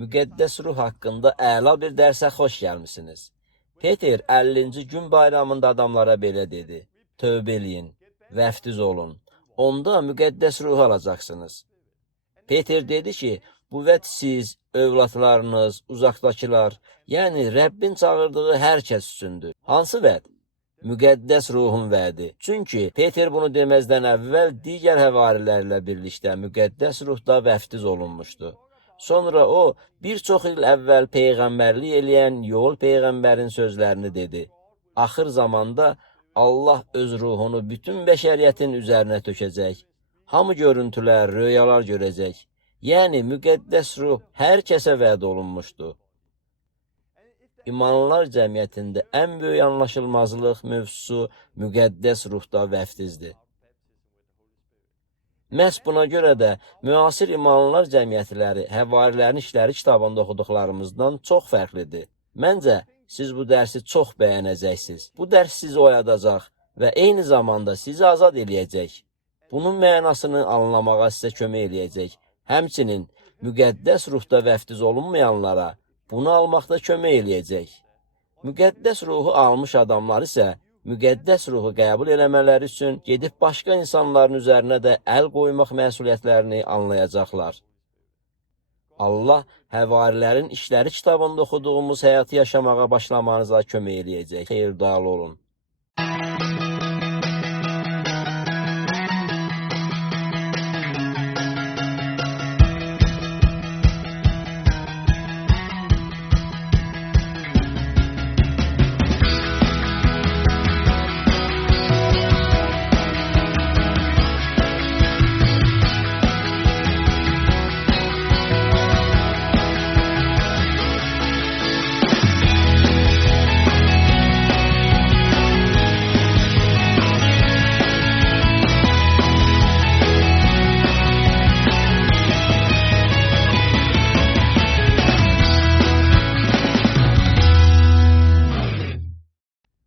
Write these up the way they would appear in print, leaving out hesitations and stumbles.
Müqəddəs ruh haqqında əla bir dərsə xoş gəlmisiniz. Peter 50-ci gün bayramında adamlara belə dedi: Tövbə eləyin, vəftiz olun. Onda müqəddəs ruh alacaqsınız. Peter dedi ki, bu vəd siz, övladlarınız, uzaqdakılar, yəni Rəbbin çağırdığı hər kəs üçündür. Hansı vəd? Müqəddəs ruhun vədi. Çünki Peter bunu deməzdən əvvəl digər həvarilərlə birlikdə müqəddəs ruhda vəftiz olunmuşdu. Sonra o, bir çox il əvvəl peyğəmbərlik eləyən Yoel peyğəmbərin sözlərini dedi. Axır zamanda Allah öz ruhunu bütün bəşəriyyətin üzərinə tökəcək. Hamı görüntülər, röyalar görəcək. Yəni, müqəddəs ruh hər kəsə vəd olunmuşdu. İmanlılar cəmiyyətində ən böyük anlaşılmazlıq mövzusu müqəddəs ruhda vəftizdir. Məhz buna görə də müasir imanlılar cəmiyyətləri Həvarilərin İşləri kitabında oxuduqlarımızdan çox fərqlidir. Məncə, siz bu dərsi çox bəyənəcəksiniz. Bu dərs sizi oyadacaq və eyni zamanda sizi azad eləyəcək. Bunun mənasını anlamağa sizə kömək eləyəcək. Həmçinin müqəddəs ruhda vəftiz olunmayanlara bunu almaqda kömək eləyəcək. Müqəddəs ruhu almış adamlar isə müqəddəs ruhu qəbul eləmələri üçün gedib başqa insanların üzərinə də əl qoymaq məsuliyyətlərini anlayacaqlar. Allah Həvarilərin İşləri kitabında oxuduğumuz həyatı yaşamağa başlamanıza kömək eləyəcək. Xeyirdalı olun.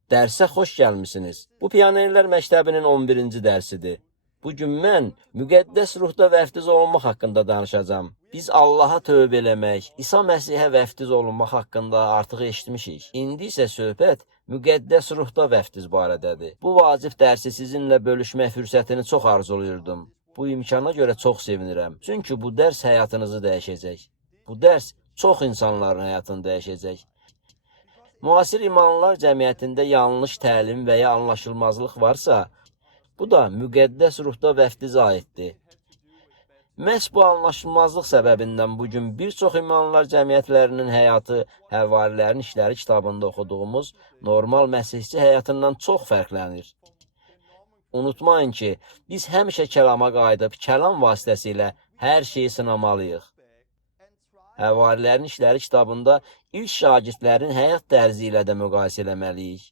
Dərsə xoş gəlmisiniz. Bu Pionerlər Məktəbinin 11-ci dərsidir. Bugün mən müqəddəs ruhda vəftiz olunmaq haqqında danışacağım. Biz Allaha tövbə eləmək, İsa Məsihə vəftiz olunmaq haqqında artıq eşitmişik. İndi isə söhbət müqəddəs ruhda vəftiz barədədir. Bu vacib dərsi sizinlə bölüşmək fürsətini çox arzulayırdım. Bu imkana görə çox sevinirəm. Çünki bu dərs həyatınızı dəyişəcək. Bu dərs çox insanların həyatını dəyişəcək. Müasir imanlılar cəmiyyətində yanlış təlim və ya anlaşılmazlıq varsa, bu da müqəddəs ruhda vəftizə aiddir. Məhz bu anlaşılmazlıq səbəbindən bugün bir çox imanlılar cəmiyyətlərinin həyatı Həvarilərin İşləri kitabında oxuduğumuz normal məsihçi həyatından çox fərqlənir. Unutmayın ki, biz həmişə kəlama qayıdıb, kəlam vasitəsilə hər şeyi sınamalıyıq. Həvarilərin İşləri kitabında ilk şagirdlərin həyat tərzi ilə də müqayisə eləməliyik.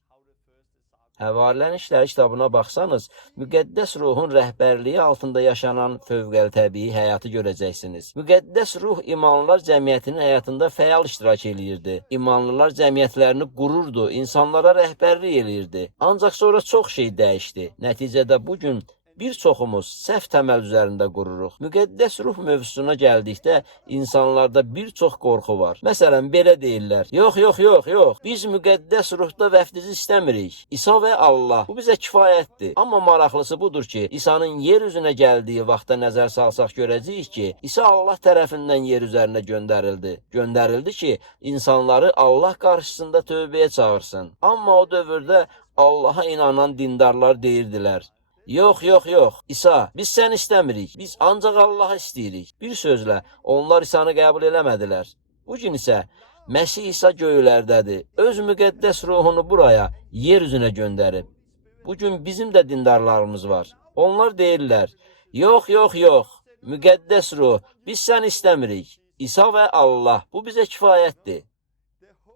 Həvarilərin İşləri kitabına baxsanız, müqəddəs ruhun rəhbərliyi altında yaşanan fövqəltəbii həyatı görəcəksiniz. Müqəddəs ruh imanlılar cəmiyyətinin həyatında fəal iştirak eləyirdi. İmanlılar cəmiyyətlərini qururdu, insanlara rəhbərlik eləyirdi. Ancaq sonra çox şey dəyişdi. Nəticədə bugün bir çoxumuz səhv təməl üzərində qururuq. Müqəddəs ruh mövzusuna gəldikdə insanlarda bir çox qorxu var. Məsələn, belə deyirlər: Yox, biz müqəddəs ruhda vəftizi istəmirik. İsa və Allah, bu bizə kifayətdir. Amma maraqlısı budur ki, İsa'nın yer üzünə gəldiyi vaxtda nəzər salsaq görəcəyik ki, İsa Allah tərəfindən yer üzərinə göndərildi. Göndərildi ki, insanları Allah qarşısında tövbəyə çağırsın. Amma o dövrdə Allaha inanan dindarlar deyirdilər: Yox, İsa, biz səni istəmirik, biz ancaq Allahı istəyirik. Bir sözlə, onlar İsa'nı qəbul eləmədilər. Bugün isə Məsih İsa göylərdədir, öz müqəddəs ruhunu buraya, yer üzünə göndərib. Bugün bizim də dindarlarımız var. Onlar deyirlər: Yox, müqəddəs ruh, biz səni istəmirik. İsa və Allah, bu bizə kifayətdir.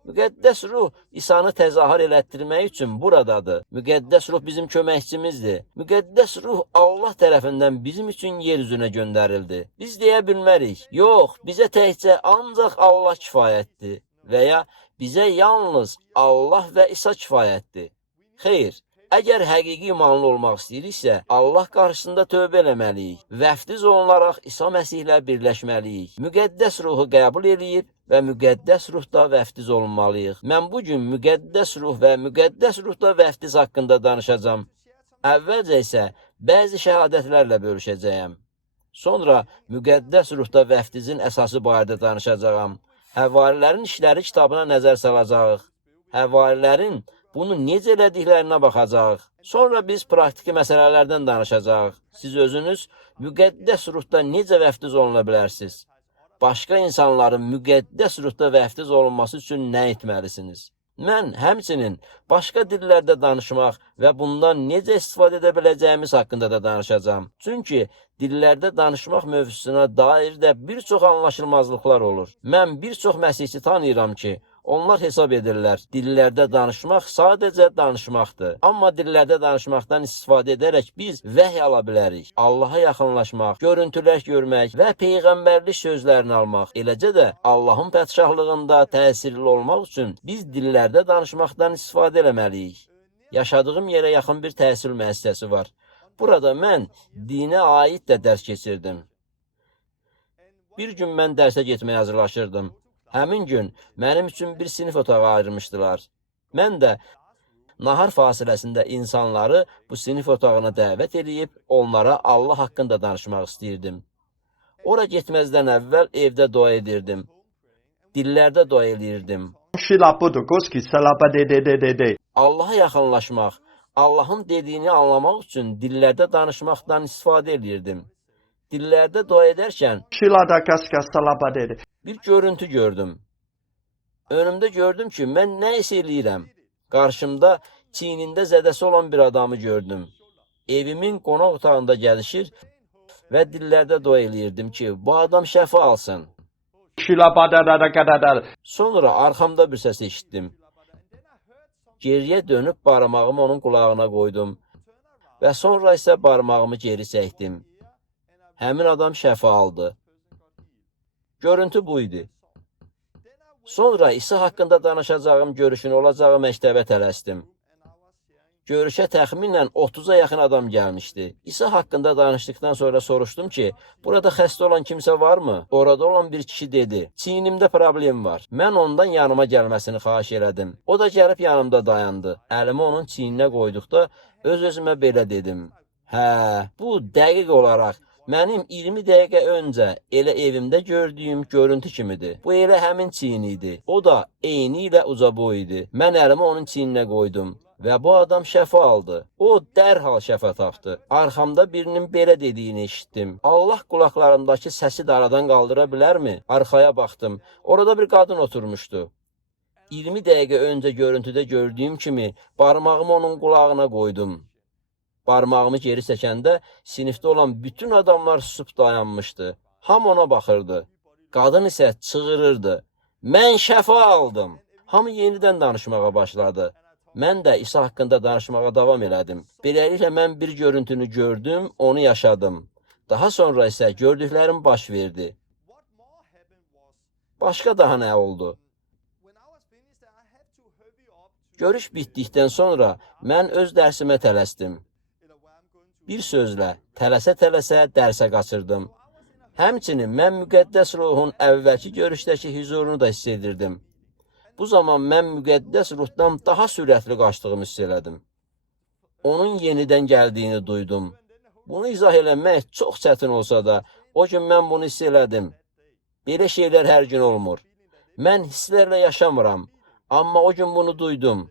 Müqəddəs ruh İsa'nı təzahür elətdirmək üçün buradadır. Müqəddəs ruh bizim köməkçimizdir. Müqəddəs ruh Allah tərəfindən bizim üçün yer üzünə göndərildi. Biz deyə bilmərik: Yox, bizə təkcə ancaq Allah kifayətdir və ya bizə yalnız Allah və İsa kifayətdir. Xeyr, Əgər həqiqi imanlı olmaq istəyiriksə, Allah qarşısında tövbə eləməliyik. Vəftiz olunaraq İsa Məsihlə birləşməliyik. Müqəddəs ruhu qəbul eləyib və müqəddəs ruhda vəftiz olunmalıyıq. Mən bugün müqəddəs ruh və müqəddəs ruhda vəftiz haqqında danışacağam. Əvvəlcə isə bəzi şəhadətlərlə bölüşəcəyəm. Sonra müqəddəs ruhda vəftizin əsası barədə danışacağam. Həvarilərin işləri kitabına nəzər salacağıq. Həvarilərin bunu necə elədiklərinə baxacaq. Sonra biz praktiki məsələlərdən danışacaq. Siz özünüz müqəddəs ruhda necə vəftiz oluna bilərsiniz? Başqa insanların müqəddəs ruhda vəftiz olunması üçün nə etməlisiniz? Mən həmçinin başqa dillərdə danışmaq və bundan necə istifadə edə biləcəyimiz haqqında da danışacağam. Çünki dillərdə danışmaq mövzusuna dair də bir çox anlaşılmazlıqlar olur. Mən bir çox məsihçi tanıyıram ki, onlar hesab edirlər, dillərdə danışmaq sadəcə danışmaqdır. Amma dillərdə danışmaqdan istifadə edərək biz vəhy ala bilərik. Allaha yaxınlaşmaq, görüntülər görmək və peyğəmbərlik sözlərini almaq. Eləcə də Allahın padşahlığında təsirli olmaq üçün biz dillərdə danışmaqdan istifadə eləməliyik. Yaşadığım yerə yaxın bir təhsil müəssisəsi var. Burada mən dinə aid də dərs keçirdim. Bir gün mən dərsə getməyə hazırlaşırdım. Həmin gün mənim üçün bir sinif otağı ayırmışdılar. Mən də nahar fasiləsində insanları bu sinif otağına dəvət edib onlara Allah haqqında danışmaq istəyirdim. Ora getməzdən əvvəl evdə dua edirdim. Dillərdə dua edirdim. Allaha yaxınlaşmaq, Allahın dediyini anlamaq üçün dillərdə danışmaqdan istifadə edirdim. Dillərdə dua edərkən bir görüntü gördüm. Önümdə gördüm ki, mən nə isə eləyirəm. Qarşımda çiynində zədəsi olan bir adamı gördüm. Evimin qonaq otağında gəlişir və dillərdə dua eləyirdim ki, bu adam şəfa alsın. Sonra arxamda bir səs eşitdim. Geriyə dönüb barmağımı onun qulağına qoydum və sonra isə barmağımı geri çəkdim. Həmin adam şəfa aldı. Görüntü bu idi. Sonra İsa haqqında danışacağım görüşün olacağı məktəbə tələsdim. Görüşə təxminən 30-a yaxın adam gəlmişdi. İsa haqqında danışdıqdan sonra soruşdum ki, burada xəstə olan kimsə varmı? Orada olan bir kişi dedi, çiynimdə problem var. Mən ondan yanıma gəlməsini xahiş elədim. O da gəlib yanımda dayandı. Əlimi onun çiyninə qoyduqda öz-özümə belə dedim. Hə, bu dəqiq olaraq mənim 20 dəqiqə öncə elə evimdə gördüyüm görüntü kimidir. Bu elə həmin çiyin idi. O da eyni ilə ucaboy idi. Mən əlimi onun çiyninə qoydum və bu adam şəfa aldı. O dərhal şəfa tapdı. Arxamda birinin belə dediyini eşitdim. Allah qulaqlarımdakı səsi də aradan qaldıra bilərmi? Arxaya baxdım. Orada bir qadın oturmuşdu. 20 dəqiqə öncə görüntüdə gördüyüm kimi barmağımı onun qulağına qoydum. Barmağımı geri çəkəndə sinifdə olan bütün adamlar susub dayanmışdı. Hamı ona baxırdı. Qadın isə çığırırdı. Mən şəfa aldım. Hamı yenidən danışmağa başladı. Mən də İsa haqqında danışmağa davam elədim. Beləliklə mən bir görüntünü gördüm, onu yaşadım. Daha sonra isə gördüklərim baş verdi. Başqa daha nə oldu? Görüş bitdikdən sonra mən öz dərsimə tələsdim. Bir sözlə, tələsə-tələsə dərsə qaçırdım. Həmçinin mən müqəddəs ruhun əvvəlki görüşdəki huzurunu da hiss edirdim. Bu zaman mən müqəddəs ruhdan daha sürətli qaçdığımı hiss elədim. Onun yenidən gəldiyini duydum. Bunu izah eləmək çox çətin olsa da, o gün mən bunu hiss elədim. Belə şeylər hər gün olmur. Mən hisslərlə yaşamıram, amma o gün bunu duydum.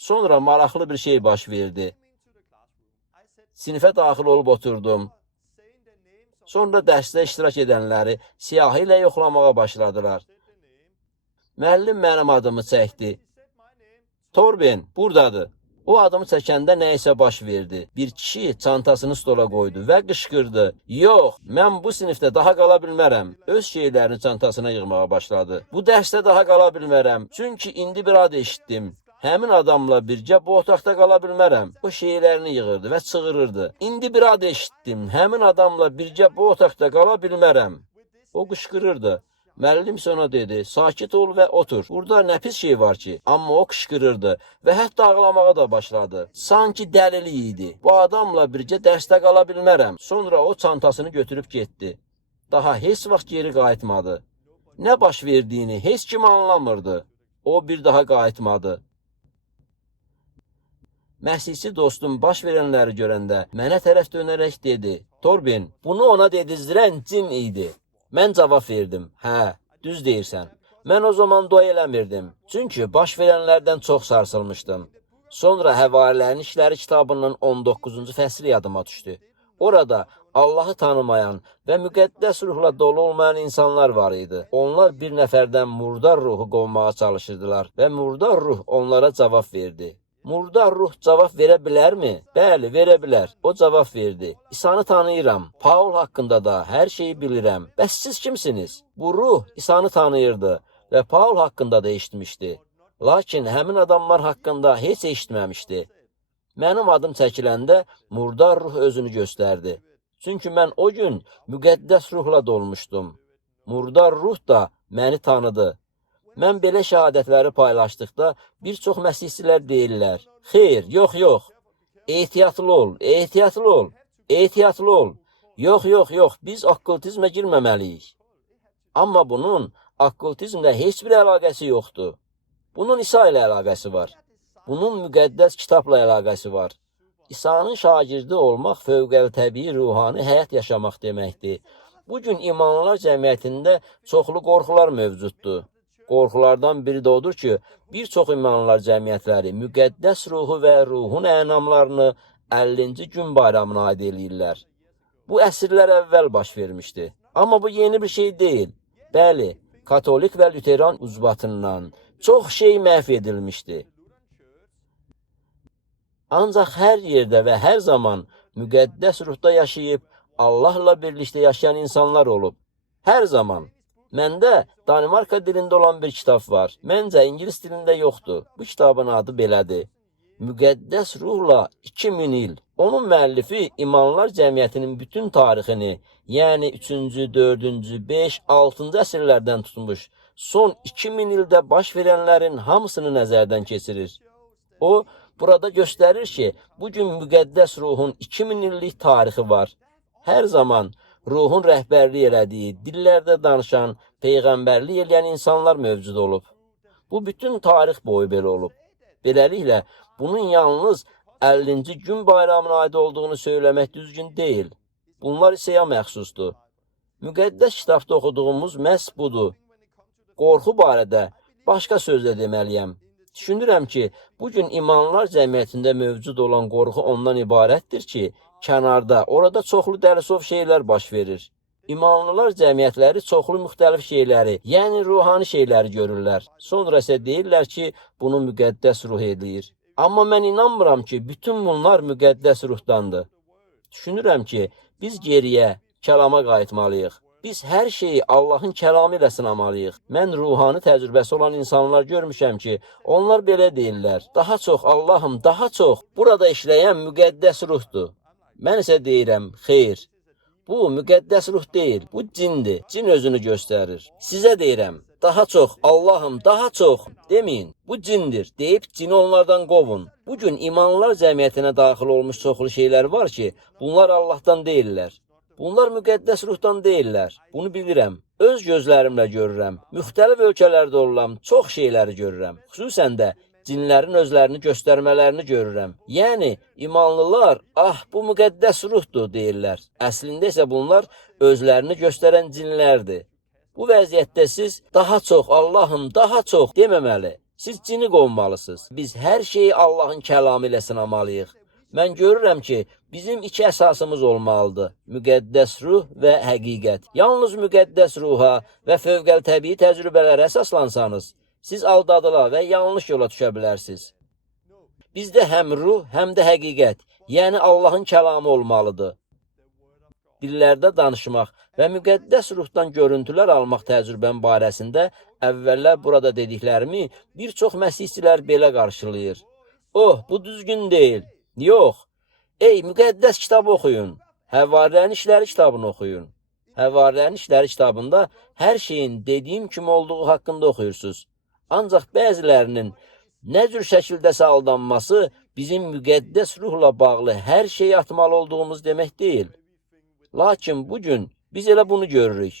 Sonra maraqlı bir şey baş verdi. Sinifə daxil olub oturdum. Sonra dərsdə iştirak edənləri siyahı ilə yoxlamağa başladılar. Müəllim mənim adımı çəkdi. Torben, buradadır. O adımı çəkəndə nə isə baş verdi. Bir kişi çantasını stola qoydu və qışqırdı. Yox, mən bu sinifdə daha qala bilmərəm. Öz şeylərini çantasına yığmağa başladı. Bu dərsdə daha qala bilmərəm. Çünki indi bir ad eşitdim. Həmin adamla bircə bu otaqda qala bilmərəm. O şeylərini yığırdı və çığırırdı. İndi bir ad eşitdim. Həmin adamla bircə bu otaqda qala bilmərəm. O qışqırırdı. Müəllim isə ona dedi, sakit ol və otur. Burada nə pis şey var ki? Amma o qışqırırdı və hətta ağlamağa da başladı. Sanki dəlili idi. Bu adamla birgə dərsdə qala bilmərəm. Sonra o çantasını götürüb getdi. Daha heç vaxt geri qayıtmadı. Nə baş verdiyini heç kim anlamırdı. O bir daha qayıtmadı. Məsihçi dostum baş verənləri görəndə mənə tərəf dönərək dedi, Torben, bunu ona dedizdirən cin idi. Mən cavab verdim, hə, düz deyirsən. Mən o zaman dua eləmirdim. Çünki baş verənlərdən çox sarsılmışdım. Sonra Həvarilərin İşləri kitabının 19-cu fəsli yadıma düşdü. Orada Allahı tanımayan və müqəddəs ruhla dolu olmayan insanlar var idi. Onlar bir nəfərdən murdar ruhu qovmağa çalışırdılar və murdar ruh onlara cavab verdi. Murdar ruh cavab verə bilərmi? Bəli, verə bilər. O cavab verdi. İsa'nı tanıyıram. Paul haqqında da hər şeyi bilirəm. Bəs siz kimsiniz? Bu ruh İsa'nı tanıyırdı və Paul haqqında da eşitmişdi. Lakin həmin adamlar haqqında heç eşitməmişdi. Mənim adım çəkiləndə murdar ruh özünü göstərdi. Çünki mən o gün müqəddəs ruhla dolmuşdum. Murdar ruh da məni tanıdı. Mən belə şəhadətləri paylaşdıqda bir çox məsihçilər deyirlər, xeyr, yox, ehtiyatlı ol, ehtiyatlı ol, ehtiyatlı ol, yox, biz okkultizmə girməməliyik. Amma bunun okkultizmlə heç bir əlaqəsi yoxdur. Bunun İsa ilə əlaqəsi var. Bunun müqəddəs kitabla əlaqəsi var. İsa'nın şagirdi olmaq fövqəltəbii ruhani həyat yaşamaq deməkdir. Bugün imanlılar cəmiyyətində çoxlu qorxular mövcuddur. Qorxulardan biri də odur ki, bir çox imanlılar cəmiyyətləri müqəddəs ruhu və ruhun ənamlarını 50-ci gün bayramına aid eləyirlər. Bu əsrlər əvvəl baş vermişdi. Amma bu yeni bir şey deyil. Bəli, katolik və lüteran ucbatından çox şey məhv edilmişdi. Ancaq hər yerdə və hər zaman müqəddəs ruhda yaşayıb Allahla birlikdə yaşayan insanlar olub. Hər zaman. Məndə Danimarka dilində olan bir kitab var. Məncə İngilis dilində yoxdur. Bu kitabın adı belədir. Müqəddəs ruhla 2000 il. Onun müəllifi imanlar cəmiyyətinin bütün tarixini, yəni 3-cü, 4-cü, 5, 6-cı əsrlərdən tutmuş, son 2000 ildə baş verənlərin hamısını nəzərdən keçirir. O, burada göstərir ki, bugün müqəddəs ruhun 2000 illik tarixi var. Hər zaman ruhun rəhbərlik elədiyi, dillərdə danışan, peyğəmbərlik eləyən insanlar mövcud olub. Bu bütün tarix boyu belə olub. Beləliklə, bunun yalnız 50-ci gün bayramına aid olduğunu söyləmək düzgün deyil. Bunlar İsa'ya məxsusdur. Müqəddəs kitabda oxuduğumuz məhz budur. Qorxu barədə başqa sözlə deməliyəm. Düşünürəm ki, bugün imanlar cəmiyyətində mövcud olan qorxu ondan ibarətdir ki, kənarda, orada çoxlu dəlisov şeylər baş verir. İmanlılar cəmiyyətləri çoxlu müxtəlif şeyləri, yəni ruhani şeyləri görürlər. Sonra isə deyirlər ki, bunu müqəddəs ruh eləyir. Amma mən inanmıram ki, bütün bunlar müqəddəs ruhdandır. Düşünürəm ki, biz geriyə, kəlama qayıtmalıyıq. Biz hər şeyi Allahın kəlamı ilə sınamalıyıq. Mən ruhani təcrübəsi olan insanlar görmüşəm ki, onlar belə deyirlər. Daha çox, Allahım, daha çox. Burada işləyən müqəddəs ruhdur. Mən isə deyirəm, xeyr. Bu müqəddəs ruh deyil, bu cindir. Cin özünü göstərir. Sizə deyirəm, daha çox, Allahım, daha çox deməyin. Bu cindir, deyib cini onlardan qovun. Bugün imanlılar cəmiyyətinə daxil olmuş çoxlu şeylər var ki, bunlar Allahdan deyirlər. Bunlar müqəddəs ruhdan deyirlər. Bunu bilirəm. Öz gözlərimlə görürəm. Müxtəlif ölkələrdə olan çox şeyləri görürəm. Xüsusən də cinlərin özlərini göstərmələrini görürəm. Yəni, imanlılar, bu müqəddəs ruhdur deyirlər. Əslində isə bunlar özlərini göstərən cinlərdir. Bu vəziyyətdə siz daha çox, Allahım, daha çox deməməli. Siz cini qovmalısınız. Biz hər şeyi Allahın kəlamı ilə sınamalıyıq. Mən görürəm ki, bizim iki əsasımız olmalıdır. Müqəddəs ruh və həqiqət. Yalnız müqəddəs ruha və fövqəltəbii təcrübələrə əsaslansanız, siz aldadıla və yanlış yola düşə bilərsiniz. Bizdə həm ruh, həm də həqiqət, yəni Allahın kəlamı olmalıdır. Dillərdə danışmaq və müqəddəs ruhdan görüntülər almaq təcrübəm barəsində əvvəllər burada dediklərimi bir çox məsihçilər belə qarşılayır. Bu düzgün deyil. Yox, müqəddəs kitabı oxuyun. Həvarilərin İşləri kitabını oxuyun. Həvarilərin İşləri kitabında hər şeyin dediyim kimi olduğu haqqında oxuyursunuz. Ancaq bəzilərinin nə cür şəkildəsə aldanması bizim müqəddəs ruhla bağlı hər şeyi atmalı olduğumuz demək deyil. Lakin bugün biz elə bunu görürük.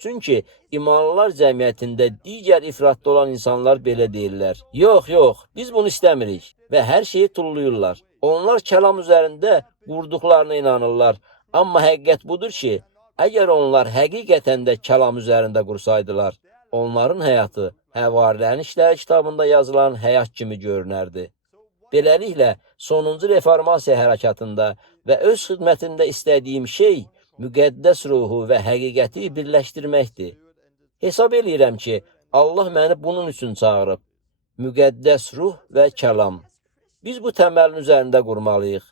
Çünki imanlılar cəmiyyətində digər ifratda olan insanlar belə deyirlər. Yox, biz bunu istəmirik və hər şeyi tulluyurlar. Onlar kəlam üzərində qurduqlarına inanırlar. Amma həqiqət budur ki, əgər onlar həqiqətən də kəlam üzərində qursaydılar, onların həyatı Həvarilərin İşləri kitabında yazılan həyat kimi görünərdi. Beləliklə, sonuncu reformasiya hərəkatında və öz xidmətində istədiyim şey müqəddəs ruhu və həqiqəti birləşdirməkdir. Hesab eləyirəm ki, Allah məni bunun üçün çağırıb. Müqəddəs ruh və kəlam. Biz bu təməlin üzərində qurmalıyıq.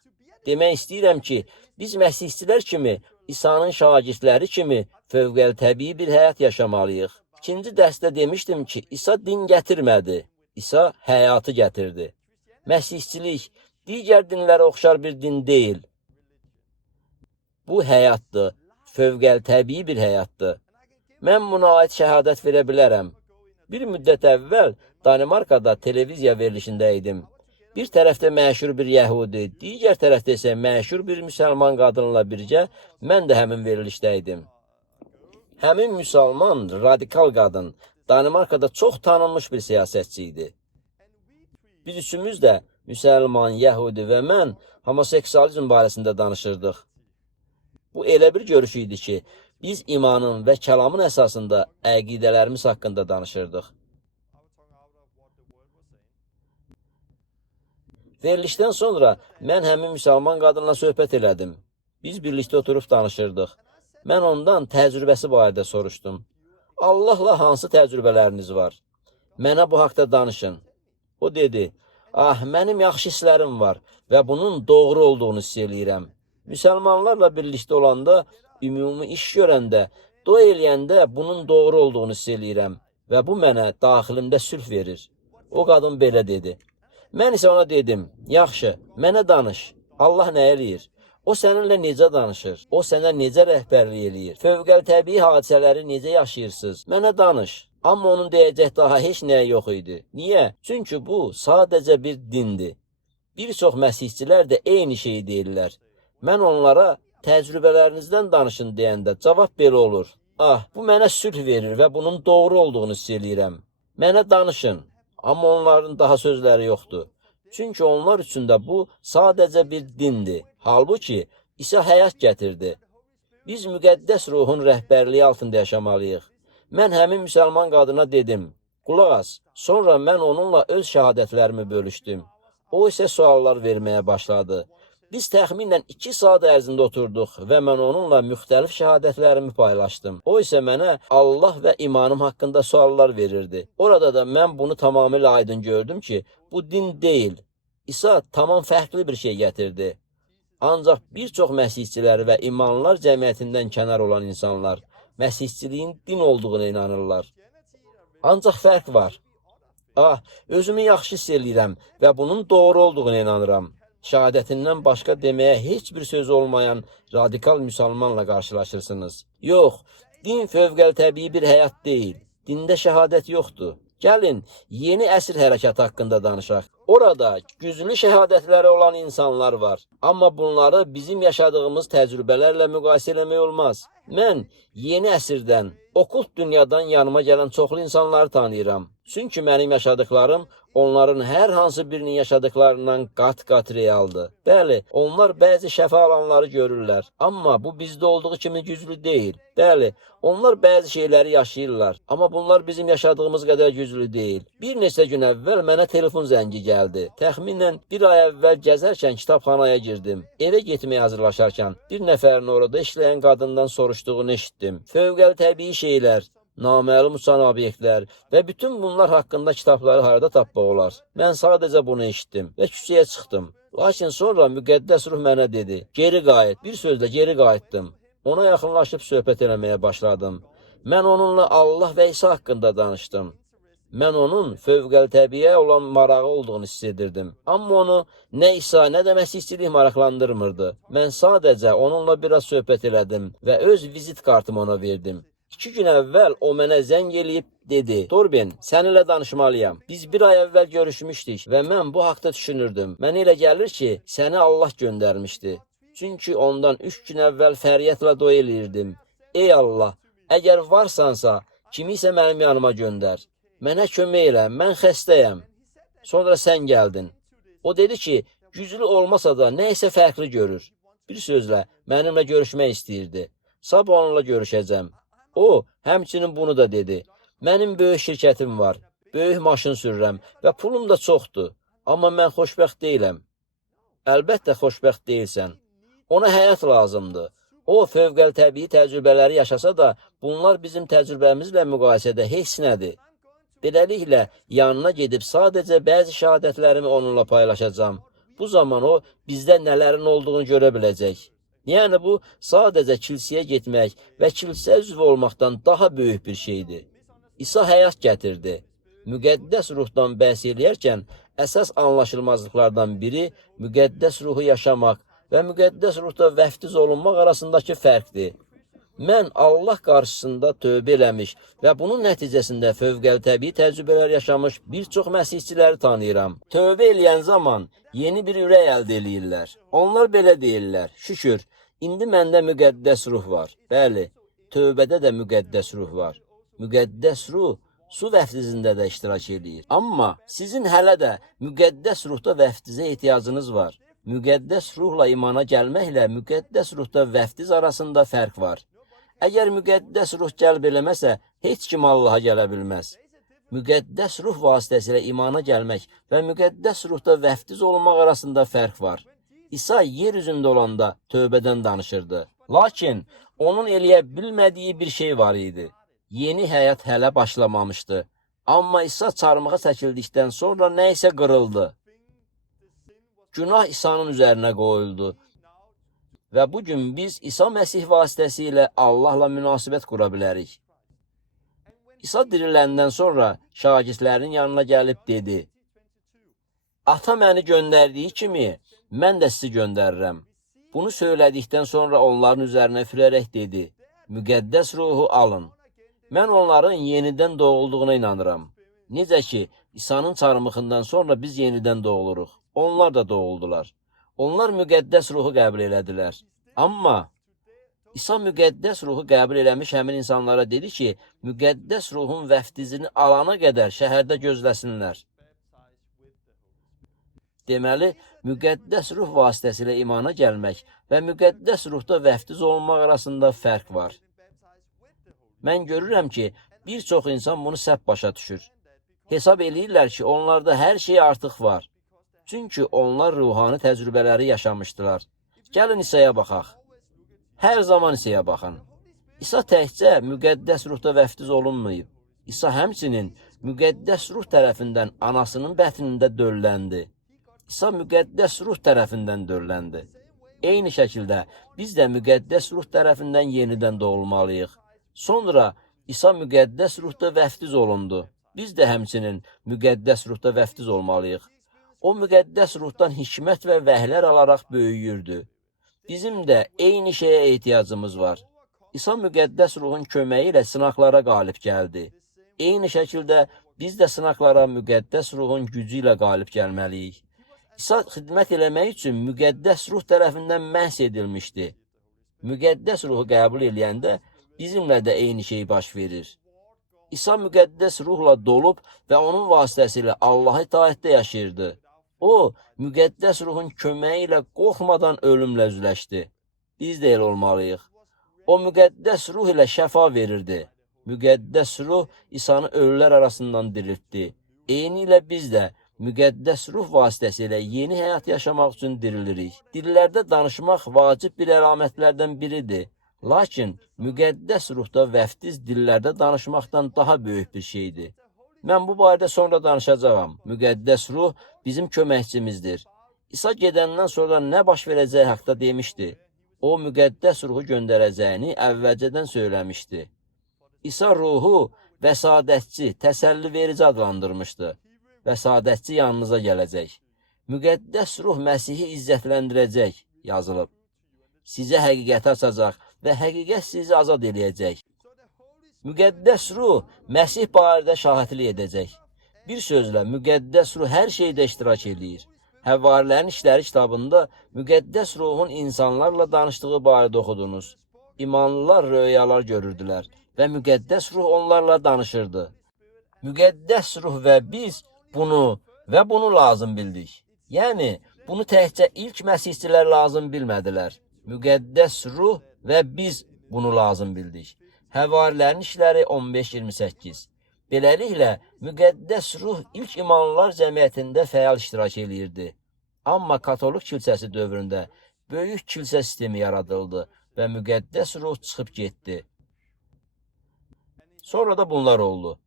Demək istəyirəm ki, biz məsihçilər kimi, İsa'nın şagirdləri kimi fövqəltəbii bir həyat yaşamalıyıq. İkinci dərsdə demişdim ki, İsa din gətirmədi. İsa həyatı gətirdi. Məsihçilik digər dinlərə oxşar bir din deyil. Bu həyatdır, fövqəltəbii bir həyatdır. Mən buna aid şəhadət verə bilərəm. Bir müddət əvvəl Danimarkada televiziya verilişində idim. Bir tərəfdə məşhur bir yəhudi, digər tərəfdə isə məşhur bir müsəlman qadınla birgə mən də həmin verilişdə idim. Həmin müsəlman, radikal qadın, Danimarkada çox tanınmış bir siyasətçi idi. Biz üçümüz də, müsəlman, yəhudi və mən, homoseksualizm barəsində danışırdıq. Bu elə bir görüş idi ki, biz imanın və kəlamın əsasında əqidələrimiz haqqında danışırdıq. Verilişdən sonra mən həmin müsəlman qadınla söhbət elədim. Biz birlikdə oturub danışırdıq. Mən ondan təcrübəsi barədə soruşdum. Allahla hansı təcrübələriniz var? Mənə bu haqda danışın. O dedi, mənim yaxşı hisslərim var və bunun doğru olduğunu hiss eləyirəm. Müsəlmanlarla birlikdə olanda, ümumi iş görəndə, dua eləyəndə bunun doğru olduğunu hiss eləyirəm və bu mənə daxilimdə sülh verir. O qadın belə dedi. Mən isə ona dedim, yaxşı, mənə danış, Allah nə eləyir? O səninlə necə danışır? O sənə necə rəhbərlik eləyir? Fövqəltəbii hadisələri necə yaşayırsınız? Mənə danış. Amma onun deyəcək daha heç nəyə yox idi. Niyə? Çünki bu sadəcə bir dindir. Bir çox məsihçilər də eyni şeyi deyirlər. Mən onlara təcrübələrinizdən danışın deyəndə cavab belə olur. Bu mənə sülh verir və bunun doğru olduğunu hiss eləyirəm. Mənə danışın. Amma onların daha sözləri yoxdur. Çünki onlar üçün də bu sadəcə bir dindir. Halbuki İsa həyat gətirdi. Biz müqəddəs ruhun rəhbərliyi altında yaşamalıyıq. Mən həmin müsəlman qadına dedim, qulaq as. Sonra mən onunla öz şəhadətlərimi bölüşdüm. O isə suallar verməyə başladı. Biz təxminən 2 saat ərzində oturduq və mən onunla müxtəlif şəhadətlərimi paylaşdım. O isə mənə Allah və imanım haqqında suallar verirdi. Orada da mən bunu tamamilə aydın gördüm ki, bu din deyil. İsa tamam fərqli bir şey gətirdi. Ancaq bir çox məsihçilər və imanlılar cəmiyyətindən kənar olan insanlar məsihçiliyin din olduğuna inanırlar. Ancaq fərq var. Özümü yaxşı hiss eləyirəm və bunun doğru olduğuna inanıram. Şəhadətindən başqa deməyə heç bir söz olmayan radikal müsəlmanla qarşılaşırsınız. Yox, din fövqəltəbii bir həyat deyil. Dində şəhadət yoxdur. Gəlin, yeni əsr hərəkatı haqqında danışaq. Orada güclü şəhadətləri olan insanlar var. Amma bunları bizim yaşadığımız təcrübələrlə müqayisə eləmək olmaz. Mən yeni əsrdən, okkult dünyadan yanıma gələn çoxlu insanları tanıyıram. Çünki mənim yaşadıklarım onların hər hansı birinin yaşadıklarından qat-qat realdır. Bəli, onlar bəzi şəfa alanları görürlər. Amma bu bizdə olduğu kimi güclü deyil. Bəli, onlar bəzi şeyləri yaşayırlar. Amma bunlar bizim yaşadığımız qədər güclü deyil. Bir neçə gün əvvəl mənə telefon zəngi gəldi. Təxminən bir ay əvvəl gəzərkən kitabxanaya girdim. Evə getməyə hazırlaşarkən bir nəfərin orada işləyən qadından soruşduğunu eşitdim. Fövqəltəbii şeylər, naməlum uçan obyektlər və bütün bunlar haqqında kitabları harada tapmaq olar. Mən sadəcə bunu eşitdim və küçəyə çıxdım. Lakin sonra müqəddəs ruh mənə dedi, geri qayıt. Bir sözlə geri qayıtdım. Ona yaxınlaşıb söhbət eləməyə başladım. Mən onunla Allah və İsa haqqında danışdım. Mən onun fövqəltəbiyə olan marağı olduğunu hiss edirdim. Amma onu nə İsa, nə də məsihçilik maraqlandırmırdı. Mən sadəcə onunla biraz söhbət elədim və öz vizit kartımı ona verdim. 2 gün əvvəl o mənə zəng eləyib dedi: Torben, səninlə danışmalıyam. Biz 1 ay əvvəl görüşmüşdük və mən bu haqda düşünürdüm. Mənə elə gəlir ki, səni Allah göndərmişdi. Çünki ondan 3 gün əvvəl fəryadla dua eləyirdim. Ey Allah, əgər varsansa, kimisə mənim yanıma göndər. Mənə kömək elə, mən xəstəyəm. Sonra sən gəldin. O dedi ki, güclü olmasa da nə isə fərqli görür. Bir sözlə, mənimlə görüşmək istəyirdi. Sabah onunla görüşəcəm. O, həmçinin bunu da dedi. Mənim böyük şirkətim var, böyük maşın sürürəm və pulum da çoxdur. Amma mən xoşbəxt deyiləm. Əlbəttə xoşbəxt deyilsən. Ona həyat lazımdır. O, fövqəltəbii təcrübələri yaşasa da, bunlar bizim təcrübəmizlə müqayisədə heç nədir. Beləliklə, yanına gedib sadəcə bəzi şəhadətlərimi onunla paylaşacağam. Bu zaman o, bizdə nələrin olduğunu görə biləcək. Yəni, bu, sadəcə kilsəyə getmək və kilsə üzvü olmaqdan daha böyük bir şeydir. İsa həyat gətirdi. Müqəddəs ruhdan bəhs eləyərkən, əsas anlaşılmazlıqlardan biri müqəddəs ruhu yaşamaq və müqəddəs ruhda vəftiz olunmaq arasındakı fərqdir. Mən Allah qarşısında tövbə eləmiş və bunun nəticəsində fövqəltəbii təcrübələr yaşamış bir çox məsihçiləri tanıyıram. Tövbə eləyən zaman yeni bir ürək əldə eləyirlər. Onlar belə deyirlər: şükür, indi məndə müqəddəs ruh var. Bəli, tövbədə də müqəddəs ruh var. Müqəddəs ruh su vəftizində də iştirak eləyir. Amma sizin hələ də müqəddəs ruhda vəftizə ehtiyacınız var. Müqəddəs ruhla imana gəlməklə müqəddəs ruhda vəftiz arasında fərq var. Əgər müqəddəs ruh cəlb eləməsə, heç kim Allaha gələ bilməz. Müqəddəs ruh vasitəsilə imana gəlmək və müqəddəs ruhda vəftiz olmaq arasında fərq var. İsa yer üzündə olanda tövbədən danışırdı. Lakin onun eləyə bilmədiyi bir şey var idi. Yeni həyat hələ başlamamışdı. Amma İsa çarmıxa çəkildikdən sonra nə isə qırıldı. Günah İsa'nın üzərinə qoyuldu. Və bugün biz İsa Məsih vasitəsilə Allahla münasibət qura bilərik. İsa diriləndən sonra şagirdlərin yanına gəlib dedi: Ata məni göndərdiyi kimi, mən də sizi göndərirəm. Bunu söylədikdən sonra onların üzərinə üfürərək dedi: Müqəddəs ruhu alın. Mən onların yenidən doğulduğuna inanıram. Necə ki, İsa'nın çarmıxından sonra biz yenidən doğuluruq. Onlar da doğuldular. Onlar müqəddəs ruhu qəbul elədilər. Amma İsa müqəddəs ruhu qəbul eləmiş həmin insanlara dedi ki, müqəddəs ruhun vəftizini alana qədər şəhərdə gözləsinlər. Deməli, müqəddəs ruh vasitəsilə imana gəlmək və müqəddəs ruhda vəftiz olmaq arasında fərq var. Mən görürəm ki, bir çox insan bunu səhv başa düşür. Hesab eləyirlər ki, onlarda hər şey artıq var. Çünki onlar ruhani təcrübələri yaşamışdılar. Gəlin İsa'ya baxaq. Hər zaman İsa'ya baxın. İsa təkcə müqəddəs ruhda vəftiz olunmayıb. İsa həmçinin müqəddəs ruh tərəfindən anasının bətnində dölləndi. İsa müqəddəs ruh tərəfindən dölləndi. Eyni şəkildə biz də müqəddəs ruh tərəfindən yenidən doğulmalıyıq. Sonra İsa müqəddəs ruhda vəftiz olundu. Biz də həmçinin müqəddəs ruhda vəftiz olmalıyıq. O müqəddəs ruhdan hikmət və vəhlər alaraq böyüyürdü. Bizim də eyni şeyə ehtiyacımız var. İsa müqəddəs ruhun köməyi ilə sınaqlara qalib gəldi. Eyni şəkildə biz də sınaqlara müqəddəs ruhun gücü ilə qalib gəlməliyik. İsa xidmət eləmək üçün müqəddəs ruh tərəfindən məhs edilmişdi. Müqəddəs ruhu qəbul eləyəndə bizimlə də eyni şey baş verir. İsa müqəddəs ruhla dolub və onun vasitəsilə Allaha itaətdə yaşayırdı. O, müqəddəs ruhun köməyi ilə qorxmadan ölümlə üzləşdi. Biz də elə olmalıyıq. O, müqəddəs ruh ilə şəfa verirdi. Müqəddəs ruh İsa'nı ölülər arasından diriltdi. Eyni ilə biz də müqəddəs ruh vasitəsilə yeni həyat yaşamaq üçün dirilirik. Dillərdə danışmaq vacib bir əlamətlərdən biridir. Lakin müqəddəs ruhda vəftiz dillərdə danışmaqdan daha böyük bir şeydir. Mən bu barədə sonra danışacağam. Müqəddəs ruh bizim köməkçimizdir. İsa gedəndən sonra nə baş verəcəyi haqda demişdi. O, müqəddəs ruhu göndərəcəyini əvvəlcədən söyləmişdi. İsa ruhu vəsadətçi, təsəlli verici adlandırmışdı. Vəsadətçi yanınıza gələcək. Müqəddəs ruh Məsihi izzətləndirəcək yazılıb. Sizə həqiqəti açacaq və həqiqət sizi azad eləyəcək. Müqəddəs ruh Məsih barədə şahidlik edəcək. Bir sözlə, müqəddəs ruh hər şeydə iştirak edir. Həvarilərin İşləri kitabında müqəddəs ruhun insanlarla danışdığı barədə oxudunuz. İmanlılar röyalar görürdülər və müqəddəs ruh onlarla danışırdı. Müqəddəs ruh və biz bunu lazım bildik. Yəni, bunu təkcə ilk məsihçilər lazım bilmədilər. Müqəddəs ruh və biz bunu lazım bildik. Həvarilərin İşləri 15-28. Beləliklə, müqəddəs ruh ilk imanlılar cəmiyyətində fəal iştirak edirdi. Amma katolik kilsəsi dövründə böyük kilsə sistemi yaradıldı və müqəddəs ruh çıxıb getdi. Sonra da bunlar oldu.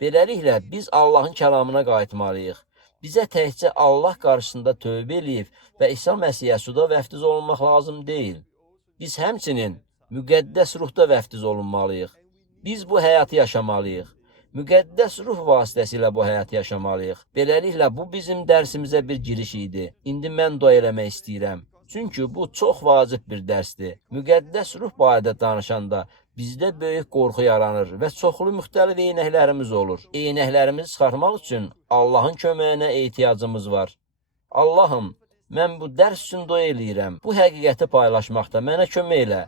Beləliklə, biz Allahın kəlamına qayıtmalıyıq. Bizə təkcə Allah qarşısında tövbə eləyib və İsa Məsihə suda vəftiz olunmaq lazım deyil. Biz həmçinin müqəddəs ruhda vəftiz olunmalıyıq. Biz bu həyatı yaşamalıyıq. Müqəddəs ruh vasitəsilə bu həyatı yaşamalıyıq. Beləliklə, bu bizim dərsimizə bir giriş idi. İndi mən dua eləmək istəyirəm. Çünki bu çox vacib bir dərsdir. Müqəddəs ruh barədə danışanda bizdə böyük qorxu yaranır və çoxlu müxtəlif eynəklərimiz olur. Eynəklərimizi çıxarmaq üçün Allahın köməyinə ehtiyacımız var. Allahım, mən bu dərs üçün dua eləyirəm. Bu həqiqəti paylaşmaqda mənə kömək elə.